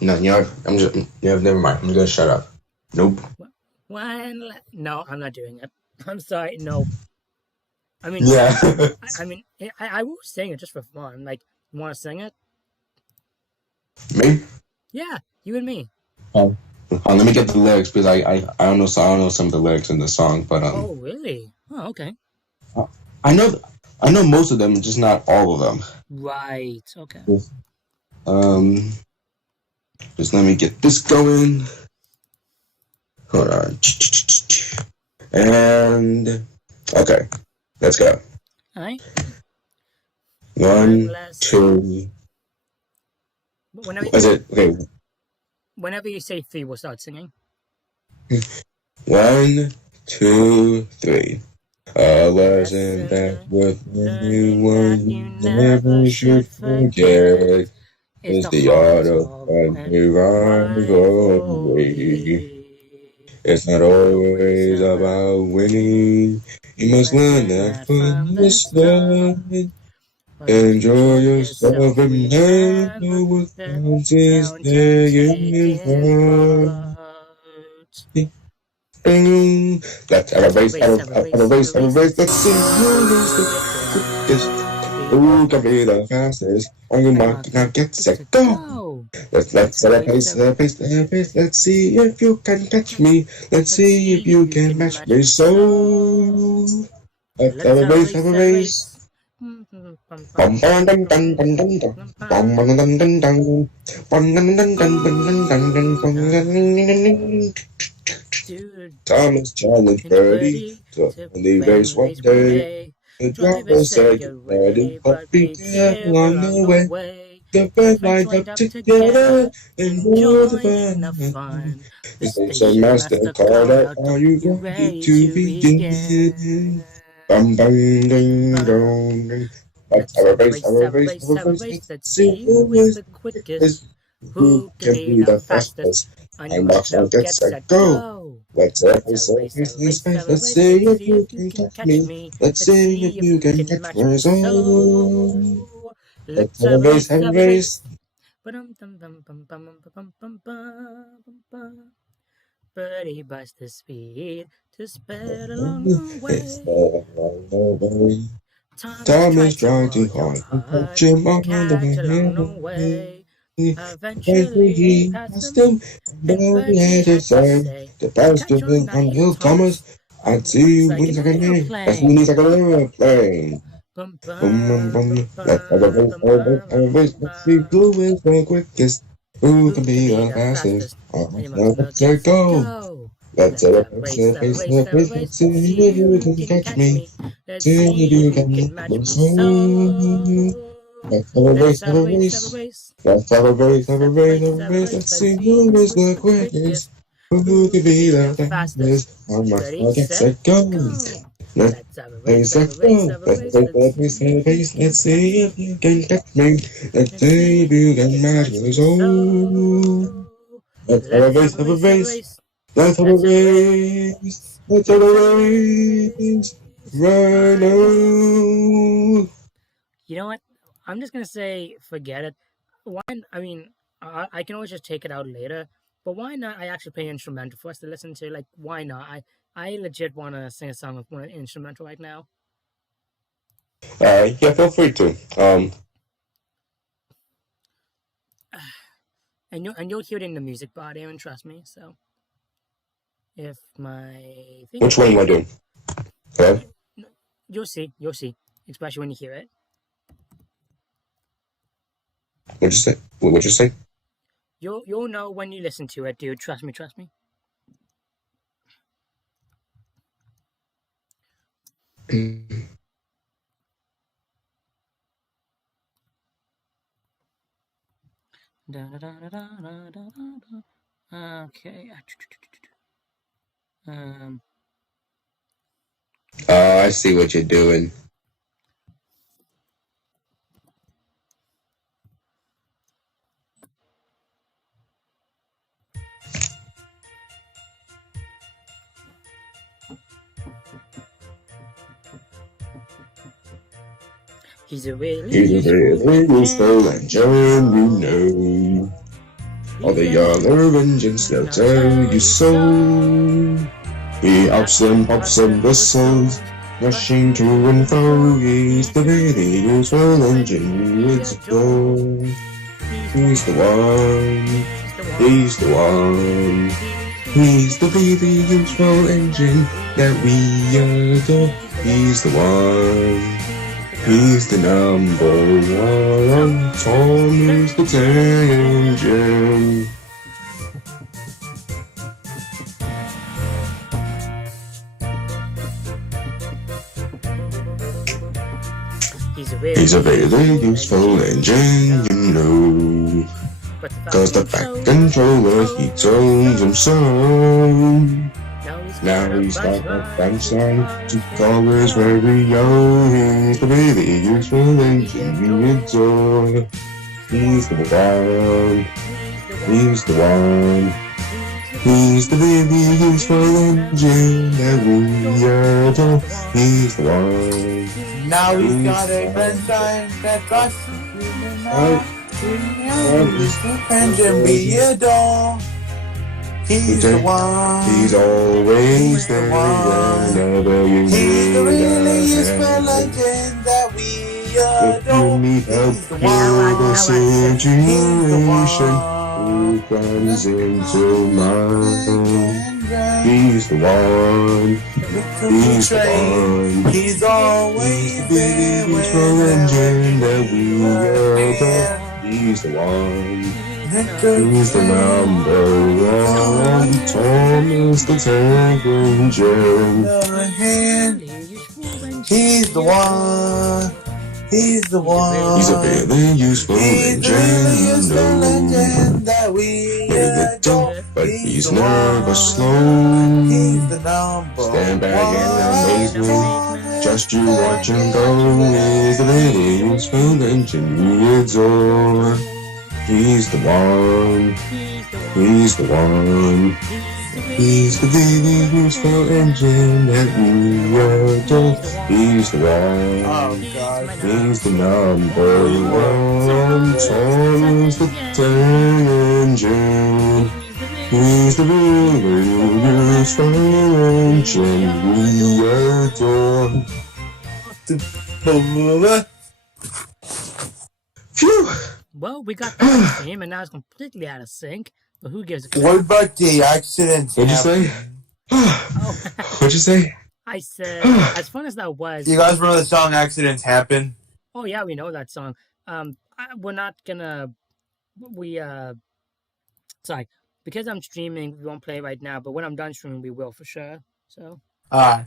I'm just. Yeah, never mind. I'm gonna shut up. Nope. No, I'm not doing it. I'm sorry. No. I mean, Yeah. I will sing it just for fun. Like, you want to sing it? Me? Yeah, you and me. Let me get the lyrics because I don't know some of the lyrics in the song, but Oh, really? Oh, okay. I know most of them, just not all of them. Right. Okay. Just let me get this going. Hold on. And okay, let's go. All right. 1, 2. Is it okay? Whenever you say 3, we'll start singing. 1, 2, 3. A lesson that with anyone you never should forget is the art of letting go away. It's not always about winning. You must learn that from the start. Enjoy yourself and remember what counts is staying hard. Let's have a race, let's see who is the quickest, who can be the fastest. On your mark, now get set, go! Let's have a race, let's see if you can catch me. Let's see if you can match me, so let's have a race. Bum bum dum dum dum dum dum bum bum dum dum dum bum dum dum dum dum dum. Thomas challenged Birdie to only race one day. The driver said, "Get ready, but be careful along the way." The band lined up together and enjoy the fun. The station master called out, "Are you ready to begin?" Bum bum ding dong. Let's have a race, let's see who is the quickest, who can be the fastest. On box, now get set, go! Let's have a race, let's see if you can catch me. Let's see if you can catch my soul. Let's have a race. Birdie busts the speed to sped along the way. Thomas tried too hard to catch him on the way. Eventually he passed him, but he had to say, the pastor went on Hill Thomas. I'd see you when like a name. That's when he's like a airplane. Boom, boom, boom. Let's have a race, let's see who is the quickest, who can be the fastest. Let's go. Let's have a race, let's see if you can catch me. See if you can catch my soul. Let's have a race. Let's have a race. Let's see who is the quickest, who can be the fastest. On my let's go. Let's have a race, have a race, have a race. Let's see if you can catch me. Let's see if you can match me. So, let's have a race, have a race. Let's have a race. Let's have a race. Right now. You know what? I'm just gonna say, forget it. Why? I mean, I can always just take it out later. But why not? I actually play an instrumental for us to listen to. Like, why not? I legit want to sing a song with one instrumental right now. Yeah, feel free to. And you'll hear it in the music bar, Aaron. Trust me. So, if my Which one am I doing? Hello? You'll see, especially when you hear it. What'd you say? You'll know when you listen to it, dude. Trust me. Okay. I see what you're doing. He's a really useful engine, you know. All the other engines they'll tell you so. He ups and pops and whistles, rushing to and fro. He's the really useful engine you adore. He's the one. He's the one. He's the really useful engine that we adore. He's the one. He's the number one. Tom is the engine. He's a very useful engine, you know. Cause the back controller, he told him so. Now he's got a backside to call his very own. He's the really useful engine we adore. He's the one. He's the one. He's the really useful engine that we adore. He's the one. Now he's got a sunshine that costs He's the engine we adore. He's the one. He's always there whenever you He's the really need useful engine that we If you adore. need help He's the with a situation, one. who comes into mind? He's the one. He's the one. He's always there He's the engine that we adore. whenever. He's the one. He's the number one. Tom is the tank engine. He's the one. He's the one. He's a very useful engine, you know. That we Very little, but he's never He's slow. the number Stand back and amaze me. Just you watch him go. He's a very useful engine we adore. He's the one. He's the one. He's the really useful engine that we adore. He's the one. Oh God. He's the number one. Tom is the engine. He's the really useful engine we adore. Phew! Well, we got that stream, and now it's completely out of sync. But who gives a crap? What about the accidents? What'd you say? Oh, What'd you say? I said, as fun as that was. You guys remember the song "Accidents Happen"? Oh yeah, we know that song. We're not gonna. Sorry, because I'm streaming, we won't play right now. But when I'm done streaming, we will for sure. So. What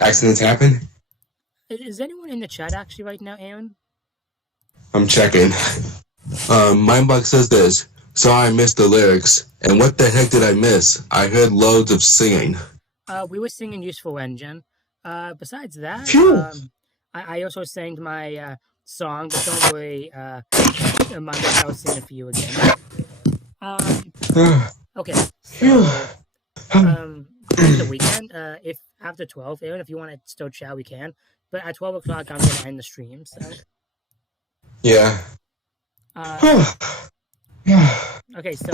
accidents happen? Is anyone in the chat actually right now, Aaron? I'm checking. Mindblock says this. So I missed the lyrics. And what the heck did I miss? I heard loads of singing. We were singing Useful Engine. Besides that, Phew. I also sang my song, but don't worry, my I'll sing it for you again. Okay, so this is the weekend. If after 12, Aaron, if you want to still chat, we can. But at 12 o'clock, I'm gonna end the stream. So, Yeah. uh, okay, so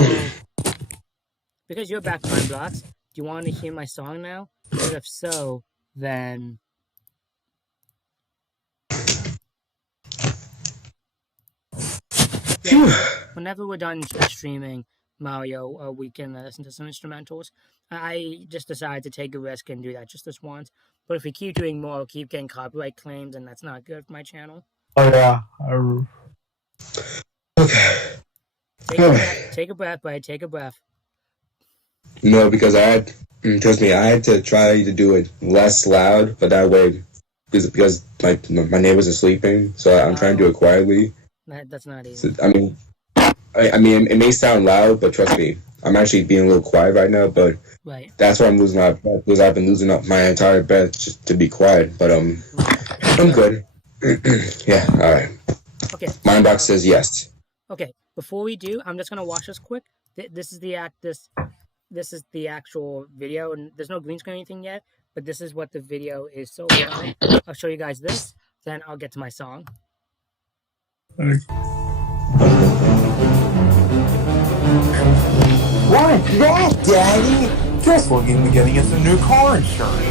because you're back Mind Blocks, do you want to hear my song now? Because if so, then whenever we're done streaming Mario, we can listen to some instrumentals. I just decided to take a risk and do that just this once. But if we keep doing more, we'll keep getting copyright claims, and that's not good for my channel. Oh yeah. Okay. Take a breath, bud. Take a breath. No, because trust me, I had to try to do it less loud, but that way, because my neighbors are sleeping, so I'm trying to do it quietly. That's not easy. So, I mean, it may sound loud, but trust me, I'm actually being a little quiet right now. But Right. that's why I'm losing my breath, because I've been losing up my entire breath just to be quiet. But I'm good. Yeah. All right. Okay. Mindbox says yes. Okay. Before we do, I'm just gonna watch this quick. This is the This is the actual video, and there's no green screen or anything yet. But this is what the video is so far. I'll show you guys this. Then I'll get to my song. What's that, Daddy? Guess we're gonna be getting us some new car insurance.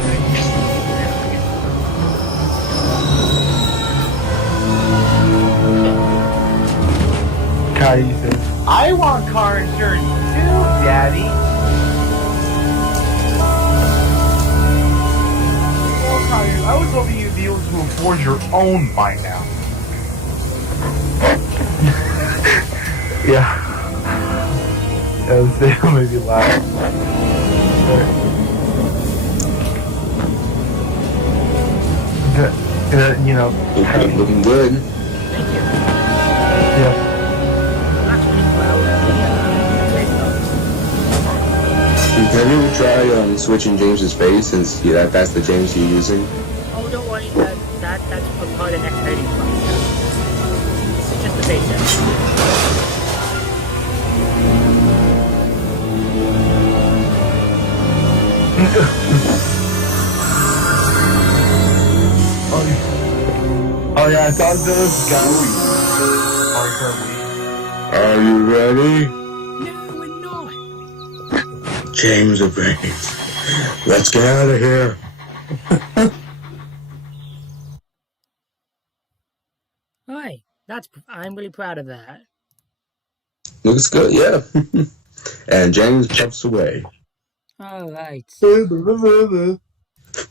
Kylie says, I want car insurance too, Daddy. Well, Kylie, I was hoping you'd be able to afford your own by now. Yeah. They made me laugh. You know, Looking good. Thank you. yeah. I'm actually proud of Have you ever tried switching James's face, since that's the James you're using? Oh, don't worry. That's a part of the next editing process. This is just the basics. Oh yeah, I thought those guys Are you ready? No, we're not. James of Brains. Let's get out of here. Hi. I'm really proud of that. Looks good, yeah. And James jumps away. All right. are. Yeah,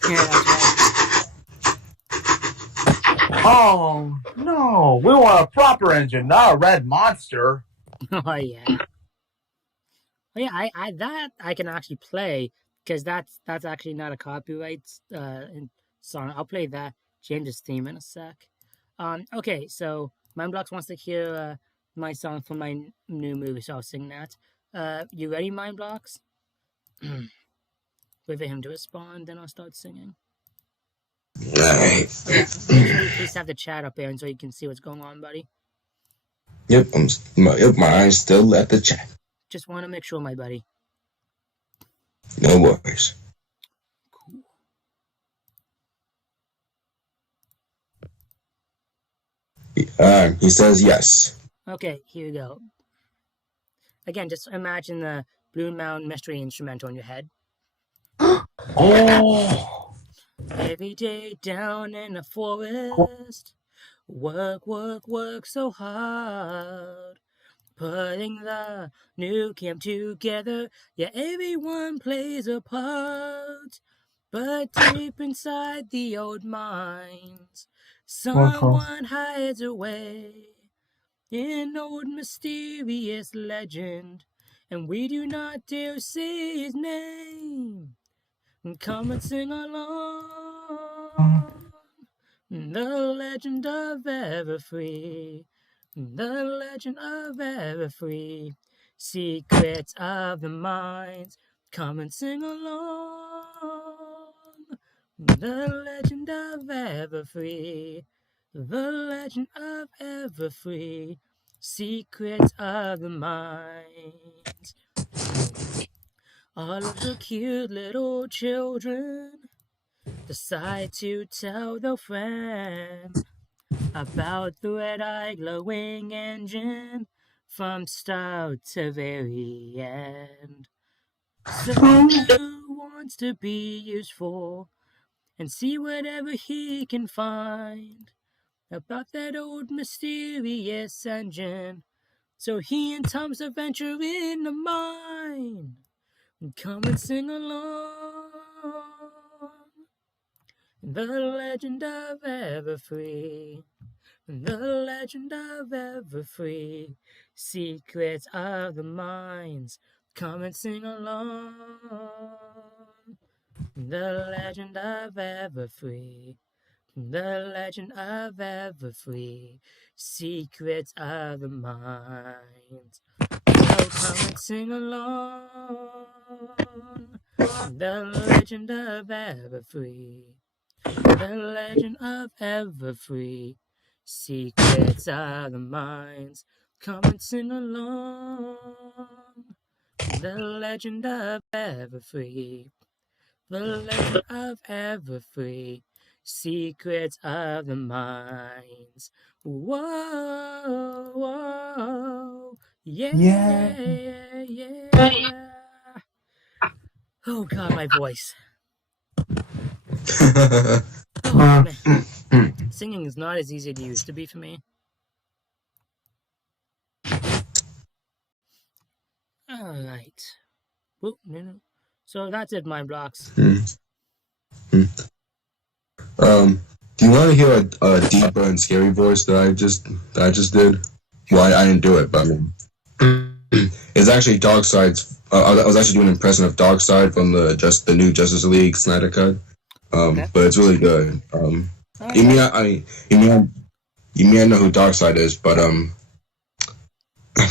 that's right. Oh no, we want a proper engine, not a red monster. Oh yeah. Oh yeah. I can actually play because that's actually not a copyright song. I'll play that James's theme in a sec. Okay. So Mindblocks wants to hear my song from my new movie, so I'll sing that. You ready, Mindblocks? Wait for him to respond, then I'll start singing. Alright. Yeah, make sure you please have the chat up there, and so you can see what's going on, buddy. Yep, my eyes still at the chat. Just want to make sure, my buddy. No worries. Cool. He says yes. Okay, here we go. Again, just imagine the Blue Mountain Mystery instrumental in your head. Oh. Every day down in the forest, work so hard, putting the new camp together. Yeah, everyone plays a part, but deep inside the old mines, someone hides away, an old mysterious legend, and we do not dare say his name. Come and sing along. The legend of Everfree. The legend of Everfree. Secrets of the mines. Come and sing along. The legend of Everfree. The legend of Everfree. Secrets of the minds. All of the cute little children decide to tell their friend about the red-eye glowing engine from start to very end. Someone who wants to be useful and see whatever he can find about that old mysterious engine. So he and Tom's adventure in the mine. Come and sing along. The legend of Everfree. The legend of Everfree. Secrets of the mines. Come and sing along. The legend of Everfree. The legend of Everfree. Secrets of the mines. So come and sing along. The legend of Everfree. The legend of Everfree. Secrets of the mines. Come and sing along. The legend of Everfree. The legend of Everfree. Secrets of the mines. Whoa, whoa, yeah, yeah. Oh God, my voice. Oh, man. Singing is not as easy as it used to be for me. Alright. No. So that's it, Mind Blocks. Do you want to hear a deeper and scary voice that I just did? Well, I didn't do it, but I mean, it's actually Darkseid's. I was actually doing an impression of Darkseid from the new Justice League Snyder Cut. Okay. But it's really good. You may not know who Darkseid is, but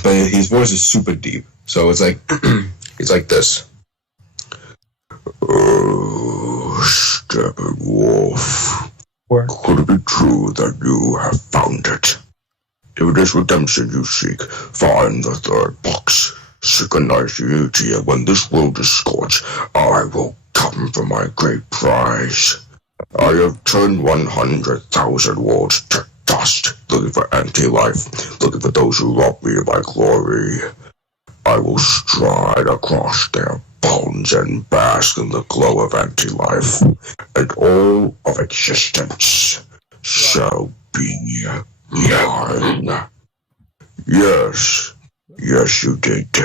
his voice is super deep. So it's like it's like this. Oh, Steppenwolf. Could it be true that you have found it? If it is redemption you seek, find the third box. Synchronize unity, and when this world is scorched, I will come for my great prize. I have turned 100,000 worlds to dust, looking for anti-life, looking for those who rob me of my glory. I will stride across their bones and bask in the glow of anti-life, and all of existence shall be mine. Yes, you did.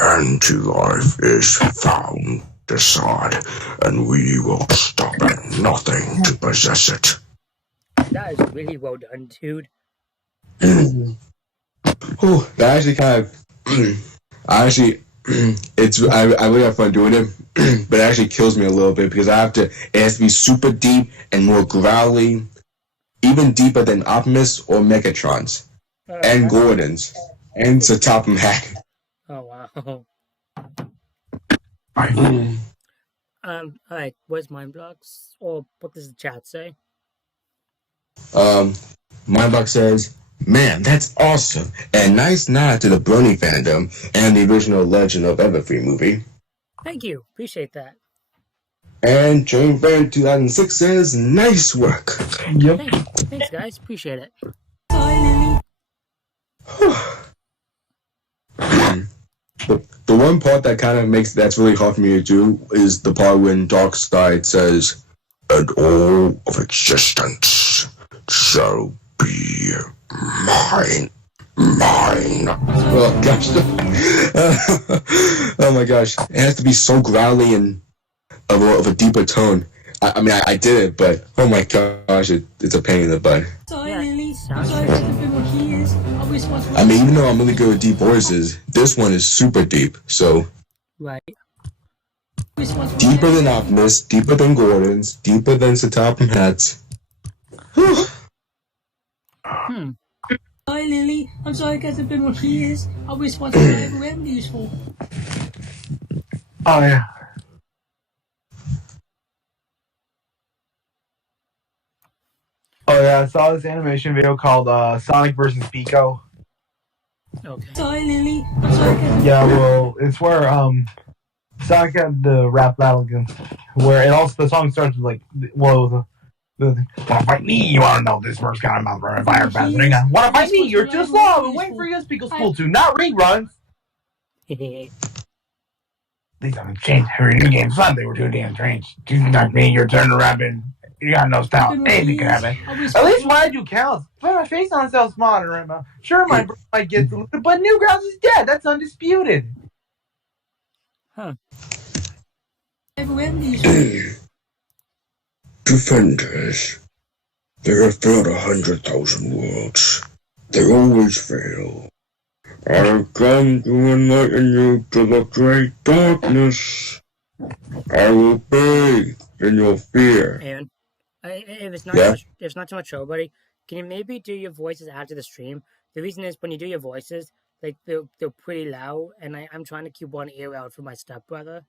Anti-life is found, decide, and we will stop at nothing to possess it. That is really well done, dude. Oh, that actually kind of... I really have fun doing it, but it actually kills me a little bit because it has to be super deep and more growly, even deeper than Optimus or Megatron's, and Gordon's, and Topham Hatt. Oh wow. Alright, where's Mind Blocks? Or what does the chat say? Mindblock says, "Man, that's awesome. And nice nod to the Brony fandom and the original Legend of Everfree movie." Thank you. Appreciate that. And Jane Fan 2006 says, "Nice work." Yep. Thanks, guys. Appreciate it. The one part that kind of that's really hard for me to do is the part when Darkseid says, "And all of existence shall be mine." Oh gosh. Oh my gosh. It has to be so growly and of a deeper tone. I mean, I did it, but oh my gosh, it's a pain in the butt. I mean, even though I'm really good with deep voices, this one is super deep, so... Right. Deeper than Optimus, deeper than Gordon's, deeper than Topham Hatt's. Hi, Lily. I'm sorry, guys. It's been 1 years. I wish once I ever am useful. Oh, yeah. Oh yeah, I saw this animation video called Sonic vs. Pico. Okay. Sorry, Lily. I'm sorry, Kevin. Yeah, well, it's where Sonic had the rap battle against, where it also the song starts with like, well, wanna fight me? You wanna know this first kind of mouth run fire fast ring? Wanna fight me? You're too slow. We're waiting for you to speak of school too, not reruns. These are the change. Every new game's fun. They were too damn strange. You knock me, your turn to rapping. You got no style. Anything can happen. At least what I do counts. Put my face on self smarter right now. Sure, my brain might get diluted, but Newgrounds is dead. That's undisputed. Huh. Defenders. They have failed 100,000 worlds. They always fail. I have come to enlighten you to the great darkness. I will bathe in your fear. And if it's not Yeah? if it's not too much trouble, buddy, can you maybe do your voices after the stream? The reason is when you do your voices, like they're pretty loud, and I'm trying to keep one ear out for my stepbrother.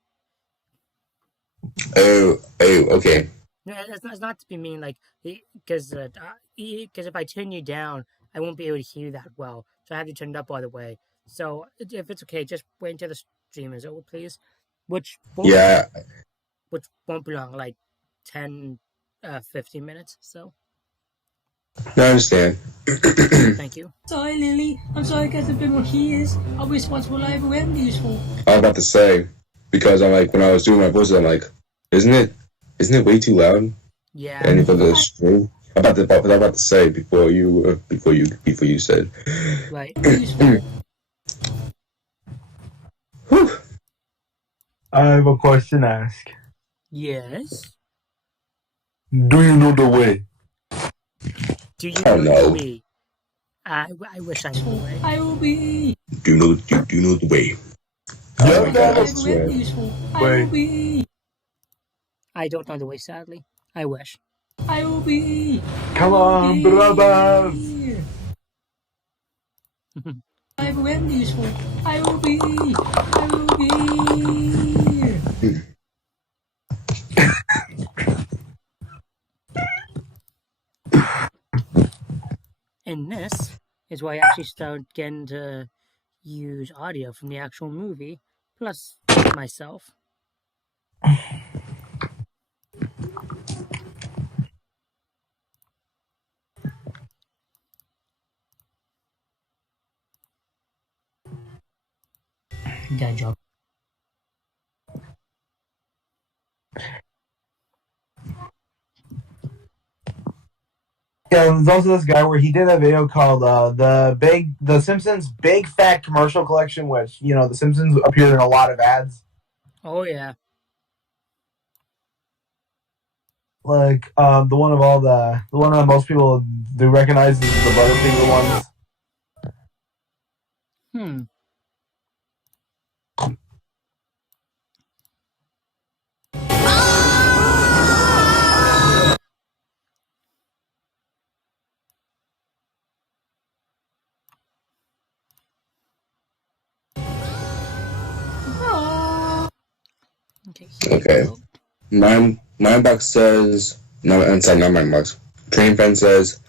Oh, okay. No, it's not to be mean, like, because if I turn you down, I won't be able to hear you that well, so I have to turn it up all the way. So if it's okay, just wait until the stream is over, please. Which won't be long, like 10, 15 minutes. So I understand. thank you. Sorry, Lily. I'm sorry, I got a bit more keys. I'm responsible. I have a useful. I was about to say, because I'm like, when I was doing my voices, I'm like, isn't it way too loud? Yeah. And for the stream, I'm about to say before you said. Right. Whew. I have a question to ask. Yes. Do you know the way? Do you Oh, know no. the way? I wish I knew the way. I will be. Do you know the way? Yeah, Oh my God, I swear. Useful. I Wait. will be. I don't know the way, sadly. I wish. I will be. Come on, brothers. I have a useful. I will be. I will be. And this is why I actually started getting to use audio from the actual movie, plus myself. Good job. Yeah, there's also this guy where he did a video called the Simpsons Big Fat Commercial Collection, which, you know, the Simpsons appeared in a lot of ads. Oh yeah. Like the one that most people do recognize is the Butterfinger ones. Hmm. Okay. here we Okay. go. My box says no. I'm sorry, not my box. Train Friend says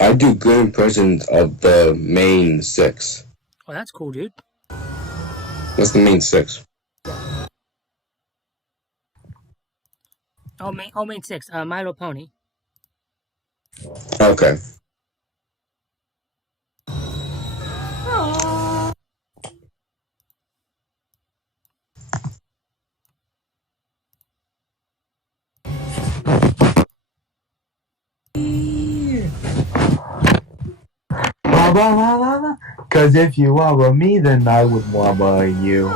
I do good impressions of the main six. Oh, that's cool, dude. What's the main six? Main six. My Little Pony. Okay. Cause if you wobble me, then I would wobble you.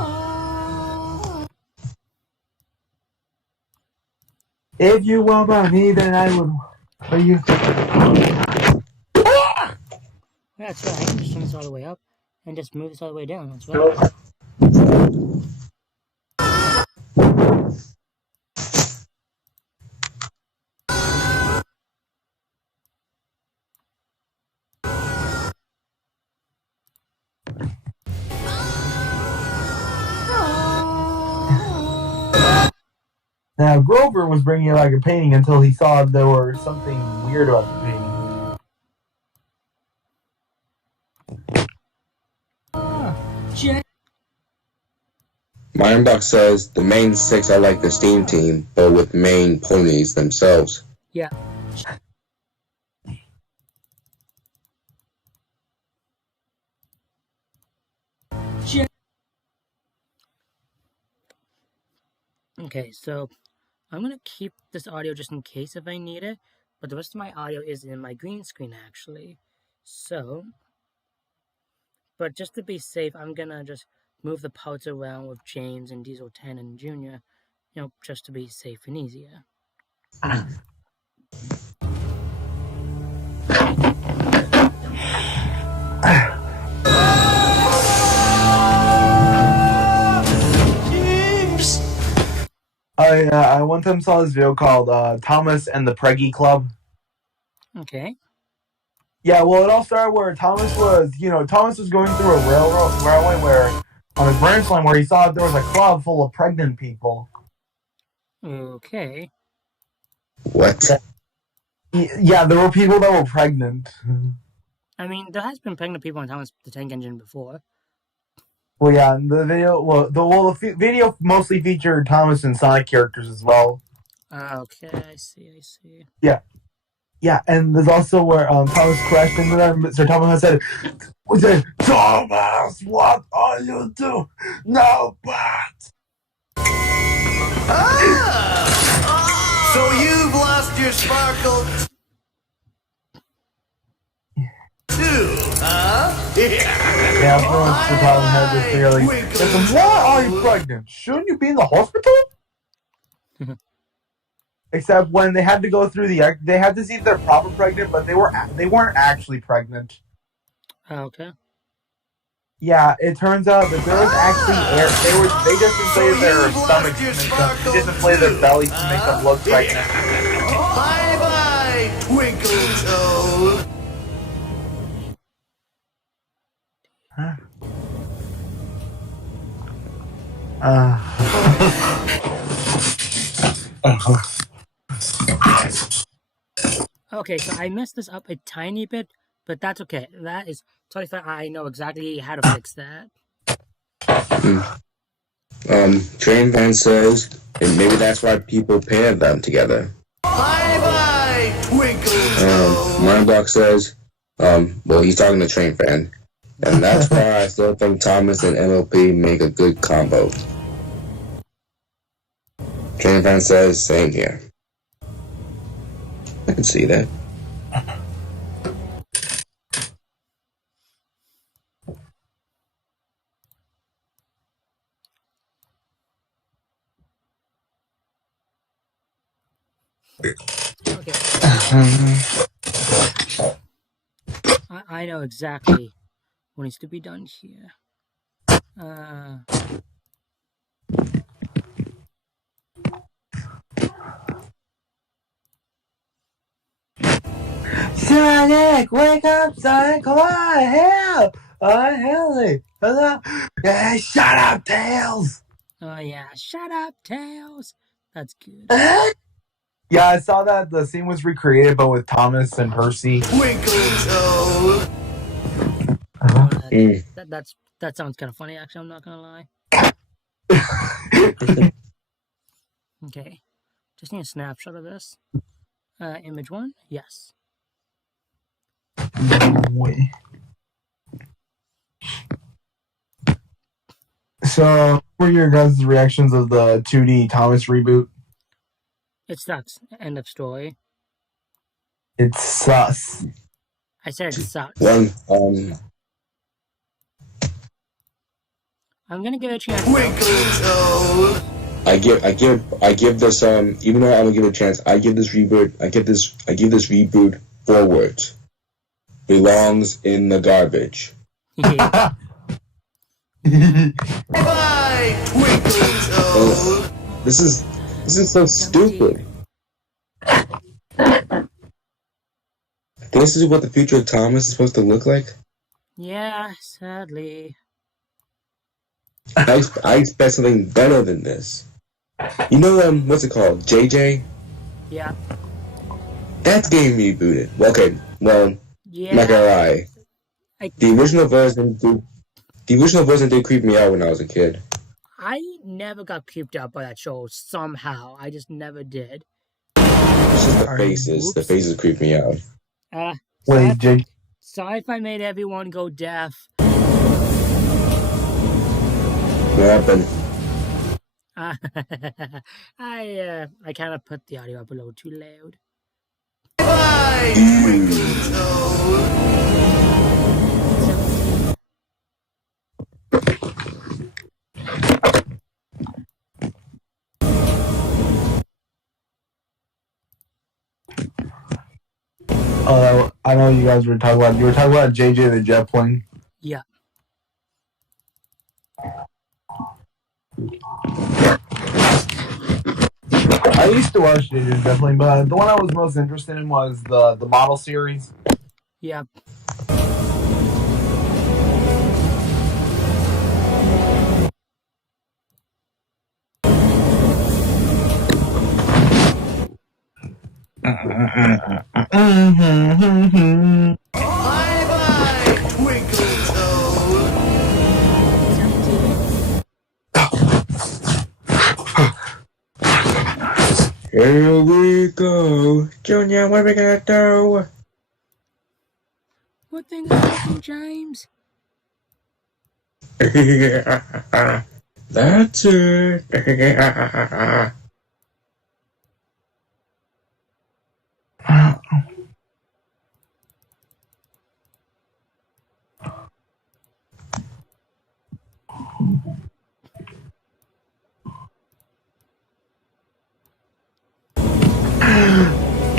If you wobble me, then I would wobble you. That's right. I can just turn this all the way up and just move this all the way down. That's right. Now Grover was bringing it like a painting until he saw there was something weird about the painting. Jet. My inbox says the main 6 are like the Steam team, but with main ponies themselves. Yeah. Jet. Okay, so I'm gonna keep this audio just in case if I need it, but the rest of my audio is in my green screen actually. So, but just to be safe, I'm gonna just move the parts around with James and Diesel 10 and Junior, just to be safe and easier. I one time saw this video called Thomas and the Preggy Club. Okay. Yeah, well, it all started where Thomas was going through a railway where on a branch line where he saw there was a club full of pregnant people. Okay. What? Yeah, there were people that were pregnant. I mean, there has been pregnant people on Thomas the Tank Engine before. Well, yeah, the video mostly featured Thomas and Sonic characters as well. Okay, I see. Yeah, and there's also where Thomas crashed into them. Sir Thomas said, "Thomas, what are you doing? No, but." So you've lost your sparkle too, huh? Yeah, everyone Sir Thomas had this theory. Listen, why are you pregnant? Shouldn't you be in the hospital? Except when they had to go through they had to see if they're proper pregnant, but they weren't actually pregnant. Okay. Yeah, it turns out that there was actually air. They just inflated their stomachs to make them. They just inflated their bellies to make them look pregnant. Bye bye, Winkle Toe. Okay, so I messed this up a tiny bit, but that's okay. That is totally fine. I know exactly how to fix that. Train Van says, and maybe that's why people pair them together. Bye bye, Winkle Toe. Mindblock says, well, he's talking to Train Fan, and that's why I still think Thomas and MLP make a good combo. Train Fan says, same here. I can see that. Okay. I know exactly what needs to be done here. Sonic, wake up, Sonic! Come on, help! Hello! Yeah, shut up, Tails! Oh yeah, shut up, Tails. That's good. Yeah, I saw that the scene was recreated, but with Thomas and Percy. Winkle Toe. That sounds kind of funny. Actually, I'm not gonna lie. Okay, just need a snapshot of this. Image 1, yes. Wait. So, what were your guys' reactions of the 2D Thomas reboot? It sucks. End of story. It's sus. I said it sucks. One, I'm gonna give it a chance. Winkle Toe. I give this even though I'm gonna give it a chance, I give this reboot 4 words. Belongs in the garbage. Yeah. Bye, Winkle Toe. This is so stupid. This is what the future of Thomas is supposed to look like? Yeah, sadly. I expect something better than this. You know, what's it called? JJ? Yeah. That game rebooted. Okay, well, Yeah. I'm not gonna lie. The original version The original version did creep me out when I was a kid. I never got creeped out by that show somehow. I just never did. It's just the Are- faces. The whoops. faces creep me out. Wait, Jake. Sorry if I made everyone go deaf. What happened? I kind of put the audio up a little too loud. Bye, Twinkle Toes. I know you guys were talking about. You were talking about JJ the jet plane. Yeah. I used to watch JJ the jet plane, but the one I was most interested in was the model series. Yeah. Bye-bye, Twinkle Toes. Here we go. Junior, what are we gonna do? What thing is happening, James? That's it.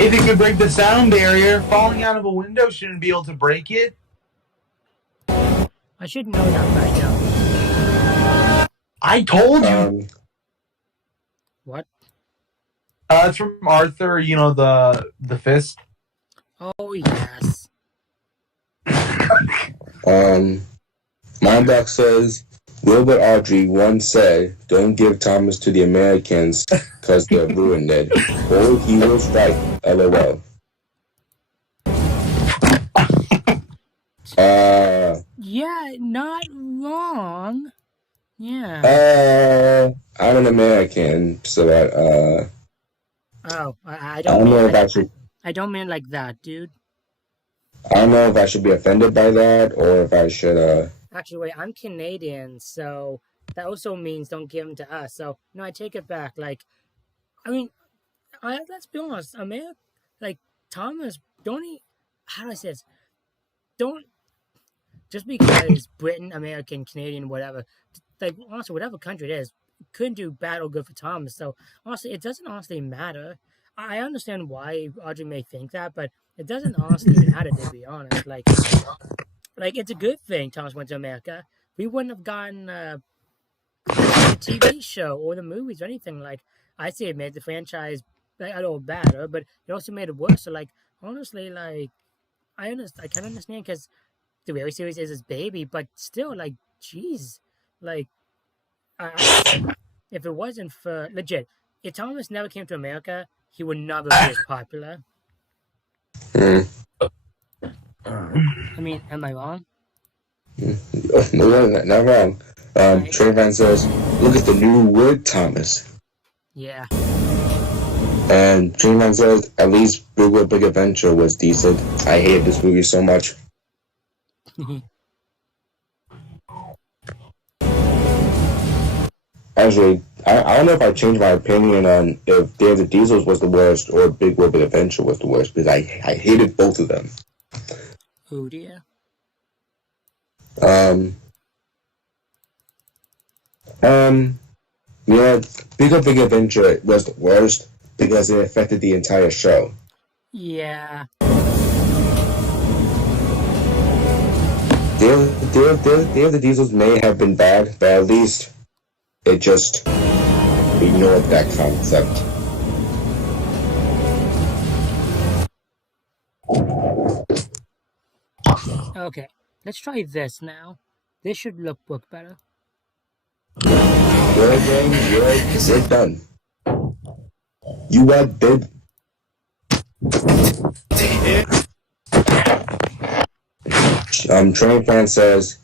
If it could break the sound barrier, falling out of a window shouldn't be able to break it. I should know that by now. I told you. What? It's from Arthur. You know the fist. Oh, yes. Mindbox says Wilbur Audrey once said, "Don't give Thomas to the Americans because they'll ruin it." Or he was right. LOL. Yeah, not wrong. Yeah. I'm an American, so that Oh, I I don't don't know mean if I should. I don't mean like that, dude. I don't know if I should be offended by that or if I should. Actually, wait, I'm Canadian, so that also means don't give them to us. So, no, I take it back. Like, I mean, let's be honest, America, like, Thomas, don't he, how do I say this? Don't, just because Britain, American, Canadian, whatever, like, honestly, whatever country it is, couldn't do bad or good for Thomas. So, honestly, it doesn't honestly matter. I understand why Audrey may think that, but it doesn't honestly matter, to be honest. Like, it's a good thing Thomas went to America. We wouldn't have gotten the TV show or the movies or anything. Like, I say it made the franchise like, a little better, but it also made it worse. So, like, honestly, like, I kind of understand because the very series is his baby, but still, like, jeez. Like, if it wasn't for, legit, if Thomas never came to America, he would never be as popular. I mean, am I wrong? No, not wrong. Trey Van says, "Look at the new word, Thomas." Yeah. And Trey Van says, "At least Big World Big Adventure was decent. I hated this movie so much." Actually, I don't know if I changed my opinion on if Day of the Diesels was the worst or Big World Big Adventure was the worst because I hated both of them. Oh dear. Yeah, Big Adventure was the worst because it affected the entire show. Yeah. Day of the Diesels may have been bad, but at least it just ignored that concept. Okay, let's try this now. This should work better. Good game, you're done. You are dead. Train Fan says,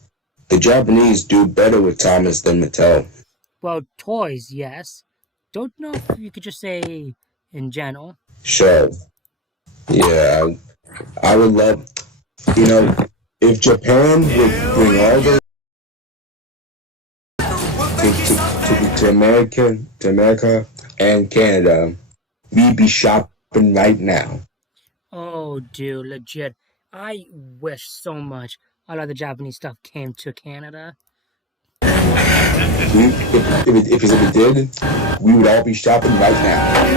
the Japanese do better with Thomas than Mattel. Well, toys, yes. Don't know if you could just say in general. Sure. Yeah, I would love, if Japan would bring all the to America and Canada, we'd be shopping right now. Oh, dude, legit. I wish so much a lot of the Japanese stuff came to Canada. If it did, we would all be shopping right now.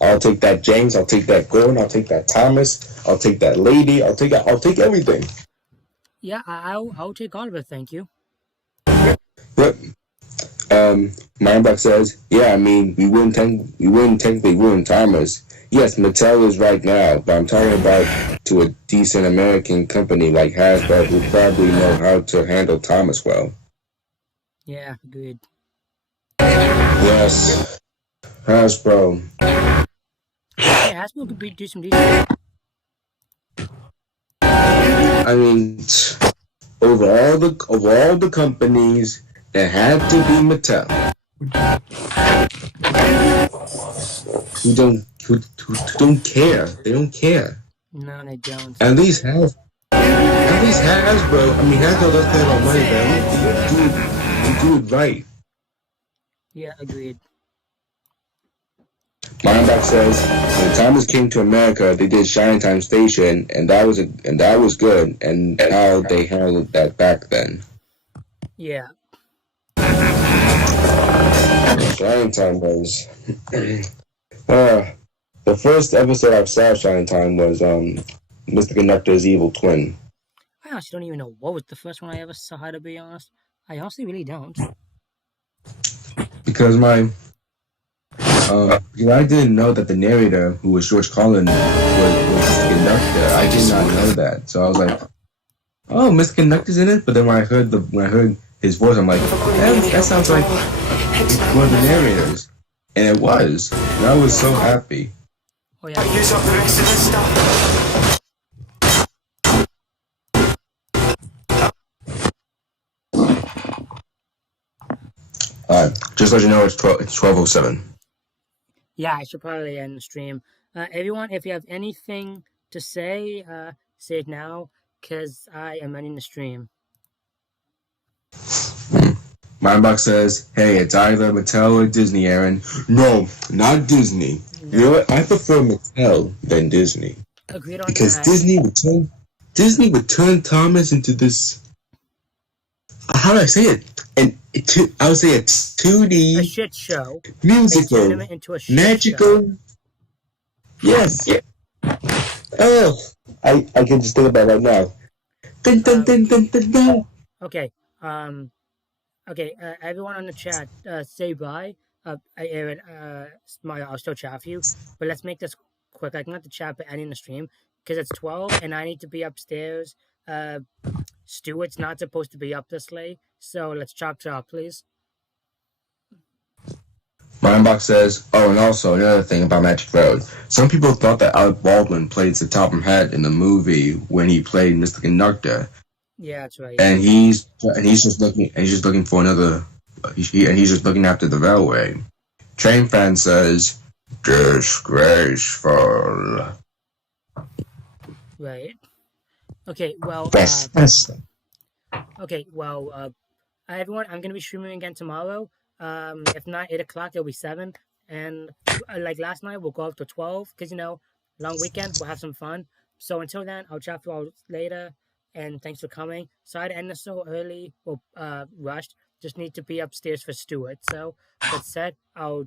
I'll take that James, I'll take that Gordon, I'll take that Thomas, I'll take that lady, I'll take everything. Yeah, I'll take all of it, thank you. Yep. Mindbuck says, yeah, I mean, we wouldn't technically ruin Thomas. Yes, Mattel is right now, but I'm talking about to a decent American company like Hasbro who probably know how to handle Thomas well. Yeah, agreed. Yes, Hasbro. Yeah, Hasbro could do some decent. I mean, over all the companies, it had to be Mattel. Who don't care? They don't care. No, they don't. At least Hasbro. I mean, Hasbro does care about money, but you do it right. Yeah, agreed. Mindback says when Thomas came to America, they did Shine Time Station, and that was good. And how they handled that back then. Yeah. Shine Time was. The first episode I saw Shine Time was Mr. Conductor's Evil Twin. I honestly don't even know what was the first one I ever saw, to be honest. I honestly really don't. Because I didn't know that the narrator, who was George Carlin, was Mr. Conductor. I did not know that, so I was like, "Oh, Mr. Conductor's in it." But then when I heard his voice, I'm like, "That sounds like one of the narrators," and it was. And I was so happy. Oh yeah. Just let you know, it's 12:07. Yeah, I should probably end the stream. Everyone, if you have anything to say, say it now, because I am ending the stream. Mindbox says, "Hey, it's either Mattel or Disney, Aaron." No, not Disney. You know what? I prefer Mattel than Disney. Agreed on Because that. Disney would turn Thomas into this. How do I say it? I would say a 2D A shit show. musical, They turn him into a shit magical. show. Yes. Oh, I can just think about it right now. Dun, dun, dun, dun, dun, dun. Okay. Okay. Everyone on the chat, say bye. Aaron, Mario, I'll still chat for you, but let's make this quick. I can let the chat, but ending the stream because it's 12 and I need to be upstairs. Stuart's not supposed to be up this late, so let's chop, please. My inbox says, oh, and also another thing about Magic Road. Some people thought that Alec Baldwin played the Topham Hatt in the movie when he played Mr. Conductor. Yeah, that's right. And he's just looking for another. He's just looking after the railway. Train fan says, disgraceful. Right. Okay. Well. Okay. Well. Everyone, I'm gonna be streaming again tomorrow. If not 8 o'clock, it'll be 7. And like last night, we'll go up to 12 because long weekend. We'll have some fun. So until then, I'll chat to you all later. And thanks for coming. Sorry to end this so early. Well, rushed. Just need to be upstairs for Stuart. So that said, I'll